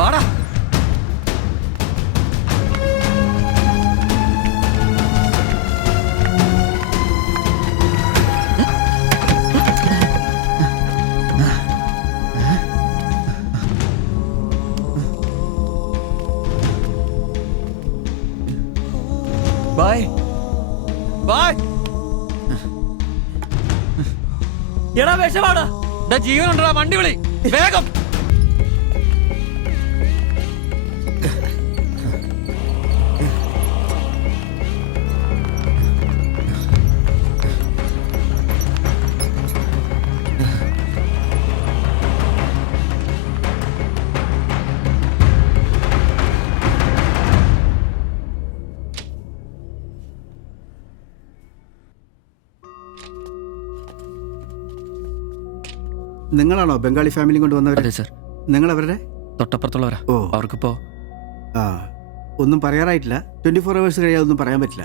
വാടാ. Bye bye. എടാ വിഷമാടാ. ജീവനുണ്ടാ, വണ്ടി വിളി വേഗം. നിങ്ങളാണോ ബംഗാളി ഫാമിലി കൊണ്ടുവന്നവർ? അതെ സർ. നിങ്ങൾ അവരുടെ തൊട്ടപ്പുറത്തുള്ളവരാ. ഓ, അവർക്കിപ്പോ ഒന്നും പറയാറായിട്ടില്ല. 24 hours കഴിയാതെ ഒന്നും പറയാൻ പറ്റില്ല.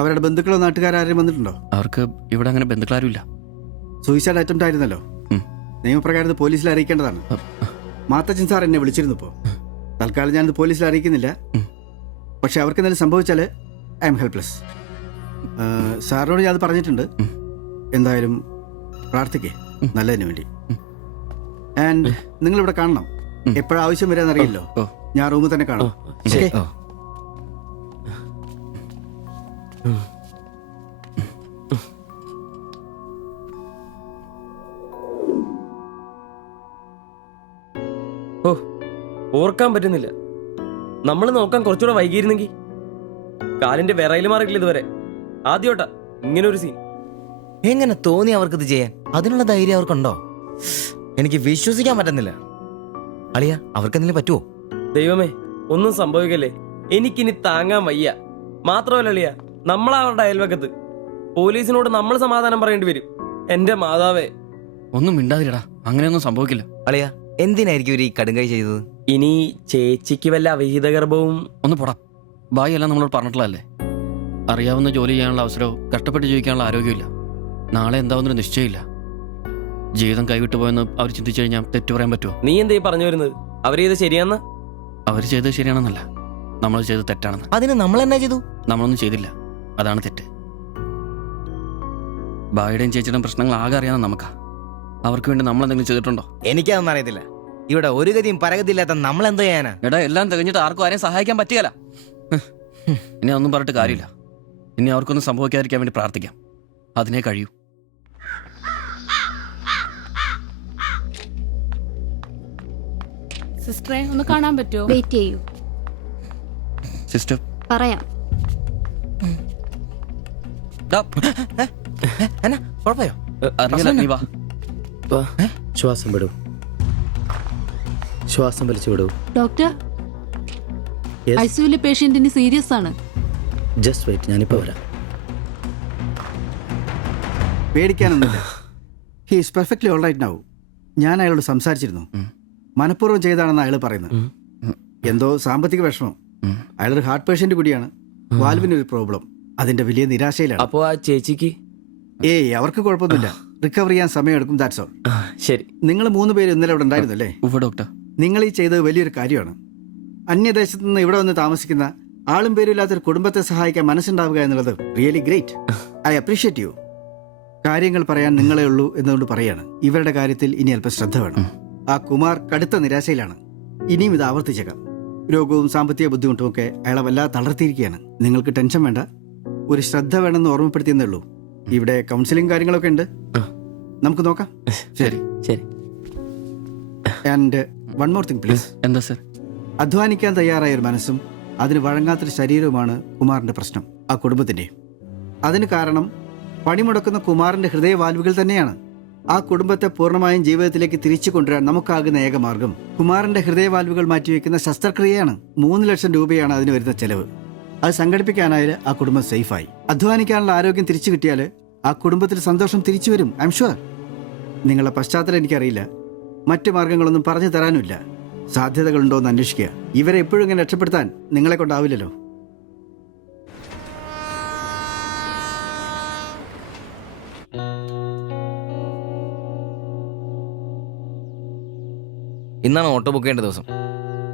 അവരുടെ ബന്ധുക്കളോ നാട്ടുകാരും വന്നിട്ടുണ്ടോ? അവർക്ക് ഇവിടെ അങ്ങനെ ബന്ധുക്കളാരും ഇല്ല. സൂയിസൈഡ് അറ്റംപ്റ്റ് ആയിരുന്നല്ലോ. നിയമപ്രകാരം പോലീസിൽ അറിയിക്കേണ്ടതാണ്. മാത്തച്ചൻ സാർ എന്നെ വിളിച്ചിരുന്നു. ഇപ്പോൾ തൽക്കാലം ഞാനിത് പോലീസിൽ അറിയിക്കുന്നില്ല. പക്ഷെ അവർക്ക് എന്തെങ്കിലും സംഭവിച്ചാൽ ഐ എം ഹെൽപ്ലെസ്. സാറിനോട് ഞാൻ അത് പറഞ്ഞിട്ടുണ്ട്. എന്തായാലും പ്രാർത്ഥിക്കേ നല്ലതിന് വേണ്ടി. ആൻഡ് നിങ്ങളിവിടെ കാണണം. എപ്പോഴാവശ്യം വരാന്നറിയില്ലോ. ഞാൻ റൂമിൽ തന്നെ കാണാം. ഓ, ഓർക്കാൻ പറ്റുന്നില്ല. നമ്മൾ നോക്കാൻ കുറച്ചുകൂടെ വൈകിയിരുന്നെങ്കിൽ. കാലിന്റെ വിറയിൽ മാറിയിട്ടില്ല ഇതുവരെ. ആദ്യോട്ടാ ഇങ്ങനെ ഒരു സീൻ. എങ്ങനെ തോന്നി അവർക്കിത് ചെയ്യാൻ? അതിനുള്ള ധൈര്യം അവർക്കുണ്ടോ? എനിക്ക് വിശ്വസിക്കാൻ പറ്റുന്നില്ല. അളിയ, അവർക്ക് എന്തെങ്കിലും പറ്റുമോ? ദൈവമേ, ഒന്നും സംഭവിക്കല്ലേ. എനിക്കിനി താങ്ങാൻ വയ്യ. മാത്രമല്ല അളിയ, നമ്മളവരുടെ അയൽവക്കത്ത്. പോലീസിനോട് നമ്മൾ സമാധാനം പറയേണ്ടി വരും. എന്റെ മാതാവേ. ഒന്നും മിണ്ടാതിരടാ, അങ്ങനെയൊന്നും സംഭവിക്കില്ല. അളിയ, എന്തിനായിരിക്കും ഈ കടുങ്കൈ ചെയ്തത്? ഇനി ചേച്ചിക്ക് വല്ല അവിഹിത ഗർഭവും. ഒന്ന് പോടാ. ബായി എല്ലാം നമ്മളോട് പറഞ്ഞിട്ടുള്ളതല്ലേ. അറിയാവുന്ന ജോലി ചെയ്യാനുള്ള അവസരവും കഷ്ടപ്പെട്ട് ജീവിക്കാനുള്ള ആരോഗ്യമില്ല. നാളെ എന്താവുന്നൊരു നിശ്ചയമില്ല. ജീവിതം കൈവിട്ടു പോയെന്ന് അവർ ചിന്തിച്ചു കഴിഞ്ഞാൽ തെറ്റു പറയാൻ പറ്റുമോ? നീ എന്താ പറഞ്ഞു വരുന്നത്? അവർ ചെയ്ത് ശരിയാന്ന്? അവർ ചെയ്തത് ശരിയാണെന്നല്ല, നമ്മൾ ചെയ്തത് തെറ്റാണെന്ന്. അതിന് നമ്മൾ എന്നാ ചെയ്തു? നമ്മളൊന്നും ചെയ്തില്ല, അതാണ് തെറ്റ്. ബായുടെയും ചേച്ചിയുടെയും പ്രശ്നങ്ങൾ ആകെ അറിയാവുന്ന നമുക്കാ. അവർക്ക് വേണ്ടി നമ്മൾ എന്തെങ്കിലും ചെയ്തിട്ടുണ്ടോ? എനിക്കതൊന്നും അറിയത്തില്ല. ഇവിടെ ഒരു ഗതിയും പരഗതിയില്ലാത്ത നമ്മൾ എന്ത് ചെയ്യാനാ? എടാ എല്ലാം തികഞ്ഞിട്ട് ആർക്കും ആരെയും സഹായിക്കാൻ പറ്റിയല്ല. ഇനി ഒന്നും പറഞ്ഞിട്ട് കാര്യമില്ല. ഇനി അവർക്കൊന്നും സംഭവിക്കാതിരിക്കാൻ വേണ്ടി പ്രാർത്ഥിക്കാം. അതിനെ കഴിയൂ. സിസ്റ്ററെ ഒന്ന് കാണാൻ പറ്റുമോ? വെയിറ്റ് ചെയ്യൂ, സിസ്റ്റർ പറയാം. കുഴപ്പയോ? അറിയില്ല, നീ വാ. ശ്വാസം വിടൂ, ശ്വാസം വലിച്ചു വിടൂ. ഡോക്ടർ, ഐസിയുലെ പേഷ്യന്റിന് സീരിയസ് ആണ്. ജസ്റ്റ് വെയിറ്റ്, ഞാനിപ്പോ വരാം. പേടിക്കാനൊന്നുമില്ല. He is perfectly all right now. ഞാൻ അയാളോട് സംസാരിച്ചിരുന്നു. മനഃപൂർവ്വം ചെയ്താണെന്ന് അയാൾ പറയുന്നത്. എന്തോ സാമ്പത്തിക വിഷമം. അയാളൊരു ഹാർട്ട് പേഷ്യന്റ് കൂടിയാണ്. വാൽവിനൊരു പ്രോബ്ലം. അതിന്റെ വലിയ നിരാശയിലാണ്. അപ്പോ ആ ചേച്ചിക്ക്? ഏയ്, അവർക്ക് കുഴപ്പമൊന്നുമില്ല. റിക്കവർ ചെയ്യാൻ സമയമെടുക്കും. That's all. ശരി. നിങ്ങൾ 3 പേര് ഇന്നലെ ഇവിടെ ഉണ്ടായിരുന്നു അല്ലേ? ഡോക്ടർ, നിങ്ങൾ ഈ ചെയ്തത് വലിയൊരു കാര്യമാണ്. അന്യദേശത്ത് നിന്ന് ഇവിടെ വന്ന് താമസിക്കുന്ന ആളും പേരും ഇല്ലാത്തൊരു കുടുംബത്തെ സഹായിക്കാൻ മനസ്സുണ്ടാവുക എന്നുള്ളത് really great. I appreciate you. കാര്യങ്ങൾ പറയാൻ നിങ്ങളെ ഉള്ളൂ എന്നതുകൊണ്ട് പറയാണ്. ഇവരുടെ കാര്യത്തിൽ ഇനി അല്പം ശ്രദ്ധ വേണം. ആ കുമാർ കടുത്ത നിരാശയിലാണ്. ഇനിയും ഇത് ആവർത്തിച്ചേക്കാം. രോഗവും സാമ്പത്തിക ബുദ്ധിമുട്ടും ഒക്കെ അയാളെ വല്ലാതെ തളർത്തിയിരിക്കുകയാണ്. നിങ്ങൾക്ക് ടെൻഷൻ വേണ്ട. ഒരു ശ്രദ്ധ വേണമെന്ന് ഓർമ്മപ്പെടുത്തിയെന്നേ ഉള്ളൂ. ഇവിടെ കൗൺസിലിംഗ് കാര്യങ്ങളൊക്കെ ഉണ്ട്. നമുക്ക് നോക്കാം. ശരി ശരി. And one more thing please. എന്താ സർ? അധ്വാനിക്കാൻ തയ്യാറായ ഒരു മനസ്സും അതിന് വഴങ്ങാത്തൊരു ശരീരവുമാണ് കുമാറിന്റെ പ്രശ്നം, ആ കുടുംബത്തിന്റെ. അതിന് കാരണം പണിമുടക്കുന്ന കുമാറിന്റെ ഹൃദയവാൽവുകൾ തന്നെയാണ്. ആ കുടുംബത്തെ പൂർണ്ണമായും ജീവിതത്തിലേക്ക് തിരിച്ചു കൊണ്ടുവരാൻ നമുക്കാകുന്ന ഏക മാർഗം കുമാറിന്റെ ഹൃദയവാൽവുകൾ മാറ്റിവെക്കുന്ന ശസ്ത്രക്രിയയാണ്. 3 ലക്ഷം രൂപയാണ് അതിന് വരുന്ന ചെലവ്. അത് സംഘടിപ്പിക്കാനായാൽ ആ കുടുംബം സേഫായി. അധ്വാനിക്കാനുള്ള ആരോഗ്യം തിരിച്ചു കിട്ടിയാൽ ആ കുടുംബത്തിൽ സന്തോഷം തിരിച്ചു വരും. I am sure. നിങ്ങളുടെ പശ്ചാത്തലം എനിക്കറിയില്ല, മറ്റു മാർഗങ്ങളൊന്നും പറഞ്ഞു തരാനുമില്ല. സാധ്യതകളുണ്ടോ എന്ന് അന്വേഷിക്കുക. ഇവരെ എപ്പോഴും ഇങ്ങനെ രക്ഷപ്പെടുത്താൻ നിങ്ങളെ കൊണ്ടാവില്ലല്ലോ. ഇന്നാണ് ഓട്ടോ ബുക്ക് ചെയ്യേണ്ട ദിവസം.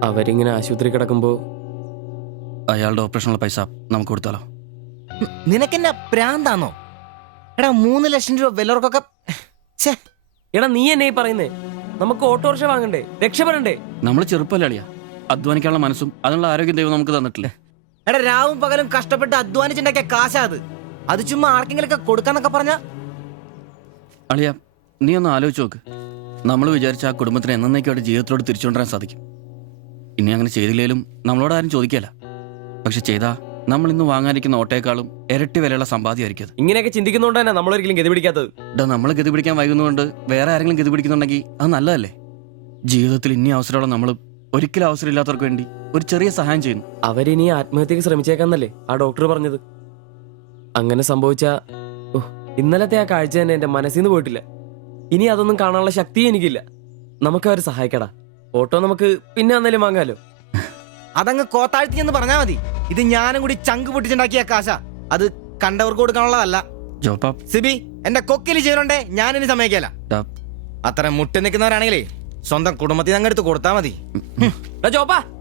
അവരിങ്ങനെ ആശുപത്രി കിടക്കുമ്പോ അയാളുടെ ഓപ്പറേഷനുള്ള പൈസ നമുക്ക് കൊടുത്താലോ? നിനക്കെന്നാ പ്രാന്താന്നോ? എടാ 3 ലക്ഷം രൂപ വിലവർക്കൊക്കെ. എടാ നീ എന്നെ പറയുന്നേ? നമുക്ക് ഓട്ടോറിക്ഷ വാങ്ങണ്ടേ? രക്ഷപ്പെടണ്ടേ? നമ്മൾ ചെറുപ്പല്ലേ അളിയാ. അധ്വാനിക്കാനുള്ള മനസ്സും അതിനുള്ള ആരോഗ്യം ദൈവം നമുക്ക് തന്നിട്ടില്ലേ? എടാ രാവും പകലും കഷ്ടപ്പെട്ട് അധ്വാനിച്ചുണ്ടാക്കിയ കാശാ അത് ചുമ്മാ ആർക്കെങ്കിലൊക്കെ കൊടുക്കാന്നൊക്കെ പറഞ്ഞ. അളിയ, നീ ഒന്ന് ആലോചിച്ച് നോക്ക്. നമ്മൾ വിചാരിച്ച ആ കുടുംബത്തിന് എന്നേക്കുമായിട്ട് ജീവിതത്തിലോട് തിരിച്ചുകൊണ്ടുവരാൻ സാധിക്കും. ഇനി അങ്ങനെ ചെയ്തില്ലേലും നമ്മളോട് ആരും ചോദിക്കല്ല. പക്ഷെ ചെയ്താ നമ്മൾ ഇന്ന് വാങ്ങാനിരിക്കുന്ന ഓട്ടേക്കാളും ഇരട്ടി വിലയുള്ള സമ്പാദ്യമായിരിക്കും അത്. ഇങ്ങനെയൊക്കെ ചിന്തിക്കുന്നതുകൊണ്ട് തന്നെ നമ്മളൊരിക്കലും ഗതി പിടിക്കാത്തത്. നമ്മൾ ഗതി പിടിക്കാൻ വൈകുന്നതുകൊണ്ട് വേറെ ആരെങ്കിലും ഗതി പിടിക്കുന്നുണ്ടെങ്കിൽ അത് നല്ലതല്ലേ? ജീവിതത്തിൽ ഇനി അവസരമുള്ള നമ്മൾ ഒരിക്കലും അവസരം ഇല്ലാത്തവർക്ക് വേണ്ടി ഒരു ചെറിയ സഹായം ചെയ്യുന്നു. അവരിനി ആത്മഹത്യക്ക് ശ്രമിച്ചേക്കാന്നല്ലേ ആ ഡോക്ടർ പറഞ്ഞത്? അങ്ങനെ സംഭവിച്ച ഇന്നലത്തെ ആ കാഴ്ച തന്നെ എന്റെ മനസ്സിൽ നിന്ന് പോയിട്ടില്ല. ഇനി അതൊന്നും കാണാനുള്ള ശക്തിയും എനിക്കില്ല. നമുക്ക് അവരെ സഹായിക്കടാ. ഓട്ടോ നമുക്ക് പിന്നെ വന്നാലും വാങ്ങാലോ. അതങ്ങ് കോത്താഴ്ത്തി എന്ന് പറഞ്ഞാ മതി. ഇത് ഞാനും കൂടി ചങ്ക് പൊട്ടിച്ചുണ്ടാക്കിയ കാശ. അത് കണ്ടവർക്ക് കൊടുക്കാനുള്ളതല്ല. സിബി, എന്റെ കൊക്കിൽ ജീവനുണ്ടേ ഞാനിനി സമ്മതിക്കല. അത്ര മുട്ടി നിൽക്കുന്നവരാണെങ്കിലേ സ്വന്തം കുടുംബത്തിൽ അങ്ങ് എടുത്ത് കൊടുത്താ മതി. ജോപ്പാടാ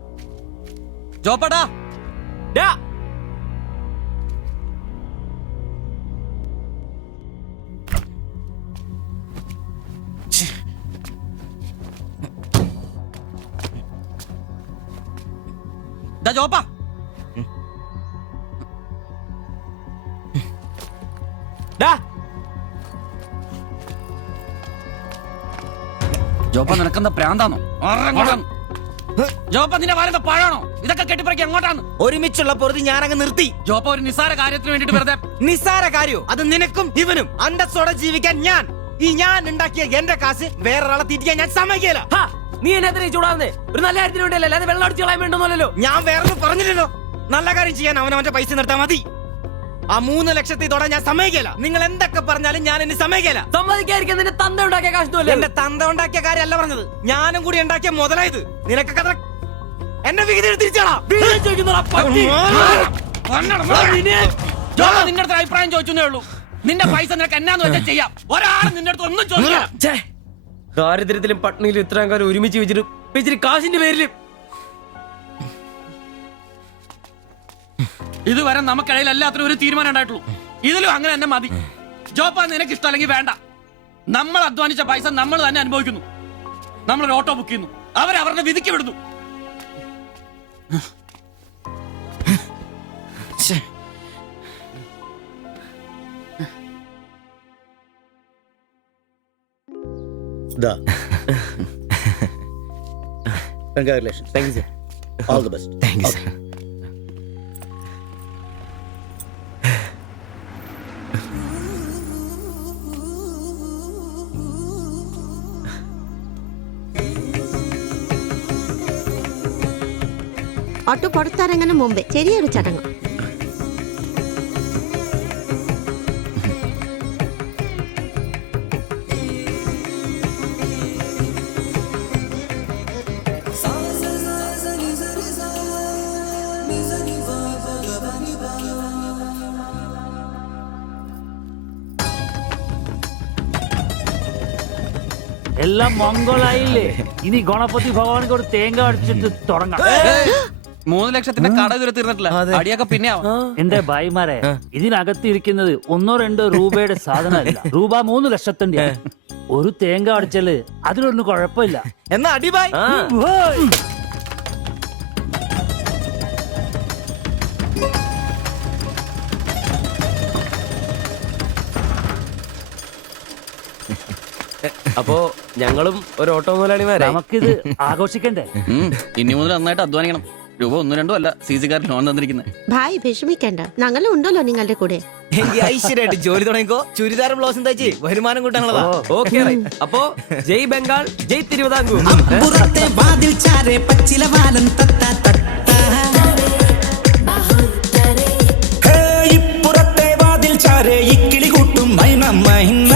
ജോപ്പാ, ജോപ്പ നിനക്കെന്താ പ്രാന്താണോ? ജോപ്പ നിന്റെ വാരത്തെ പാഴാണോ? ഇതൊക്കെ കെട്ടിപ്പറക്കി അങ്ങോട്ടാണ്. ഒരുമിച്ചുള്ള പൊറുതി ഞാനങ്ങ് നിർത്തി. ജോപ്പ ഒരു നിസ്സാര കാര്യത്തിന് വേണ്ടിട്ട് വെറുതെ. നിസ്സാര കാര്യോ? അത് നിനക്കും ഇവനും അന്തസ്സോടെ ജീവിക്കാൻ ഞാൻ ഉണ്ടാക്കിയ എന്റെ കാശ് വേറൊരാളെ തീറ്റിക്കാൻ ഞാൻ സമ്മതിക്കില്ല. നീ എന്നെ ചൂടാവുന്നേ ഒരു നല്ല കാര്യത്തിന് വേണ്ടിയല്ലേ, അല്ലാതെ വെള്ളം അടിച്ചു കളയാൻ വേണ്ടല്ലോ. ഞാൻ വേറൊന്നും പറഞ്ഞില്ലല്ലോ. നല്ല കാര്യം ചെയ്യാൻ അവനവന്റെ പൈസ നിർത്താൻ മതി. ആ 3 ലക്ഷത്തിൽ തൊടാൻ ഞാൻ സമ്മതിക്കില്ല. നിങ്ങൾ എന്തൊക്കെ പറഞ്ഞാലും ഞാൻ എന്നെ സമ്മതിക്കില്ല. സമ്മതിക്കാതിരിക്കാൻ നിന്റെ തന്ത ഉണ്ടാക്കിയ കാശ്. എന്റെ തന്ത ഉണ്ടാക്കിയ കാര്യമല്ല പറഞ്ഞത്, ഞാനും കൂടി ഉണ്ടാക്കിയ മുതലായത്. നിനക്കൊക്കെ എന്റെ വിഹിതം തിരിച്ചാടാ. നിന്റെ അടുത്ത് അഭിപ്രായം ചോദിച്ചേ ഉള്ളൂ. നിന്റെ പൈസ നിനക്ക് എന്നാന്ന് വെച്ചാൽ ചെയ്യാം. ഒരാളും നിന്റെ അടുത്ത് ഒന്നും ചോദിക്കാം. ദാരിദ്ര്യത്തിലും പട്ടിണിയിലും ഇത്രയും കാലം ഒരുമിച്ച് വെച്ചിട്ട് കാശിന്റെ പേരിലും ഇതുവരെ നമുക്കിടയിൽ എല്ലാത്തിനും ഒരു തീരുമാനം ഉണ്ടായിട്ടുള്ളൂ. ഇതിലും അങ്ങനെ തന്നെ മതി. ജോപ്പ നിനക്ക് ഇഷ്ടമല്ലെങ്കിൽ വേണ്ട. നമ്മൾ അധ്വാനിച്ച പൈസ നമ്മൾ തന്നെ അനുഭവിക്കുന്നു. നമ്മളൊരു ഓട്ടോ ബുക്ക് ചെയ്യുന്നു. അവരവരുടെ വിധിക്ക് വിടുന്നു. Congratulations. Thank you, sir. All the best. Thank you, sir. Auto പുറത്തിറങ്ങുന്ന മുമ്പേ ചെറിയൊരു ചടങ്ങ്. എല്ലാം മംഗളായില്ലേ? ഇനി ഗണപതി ഭഗവാൻക്ക് ഒരു തേങ്ങ അടിച്ചിട്ട് തുടങ്ങാം. 3 ലക്ഷത്തിന്റെ കട ഇതുവരെ തീർന്നിട്ടില്ല. അടിയൊക്കെ പിന്നെ എന്റെ ഭായിമാരെ, ഇതിനകത്ത് ഇരിക്കുന്നത് 1-2 രൂപയുടെ സാധനമല്ല, രൂപ 3 ലക്ഷത്തിന്റെ. ഒരു തേങ്ങ അടിച്ചാല് അതിലൊന്നും കുഴപ്പമില്ല. എന്നാ അടിബായ്. അപ്പോ ഞങ്ങളും ഒരു ഓട്ടോ മുതലാളിമാരെ. നമുക്കിത് ആഘോഷിക്കണ്ടേ? ഇനി മുതൽ നന്നായിട്ട് അധ്വാനിക്കണം. രൂപ 1-2 അല്ല CC-കാരൻ ലോൺ തന്നിരിക്കുന്നത്. ഭായ് വിഷമിക്കണ്ട, ഞങ്ങളും ഉണ്ടല്ലോ നിങ്ങളുടെ കൂടെ. എങ്കിൽ ഐശ്വര്യമായിട്ട് ജോലി തുടങ്ങിക്കോ. ചുരിദാറും ബ്ലൗസും തയ്ച്ച് വരുമാനം കൂട്ടാനുള്ളതാ. ഓക്കെ. അപ്പോ ജയ് ബംഗാൾ, ജയ് തിരുവിതാംകൂർ. പുറത്തെ വാതിൽ ചാരെ പച്ചിലവാലം ഇപ്പുറത്തെ വാതിൽ ചാരെ ഇക്കിളി കൂട്ടും മൈന മൈന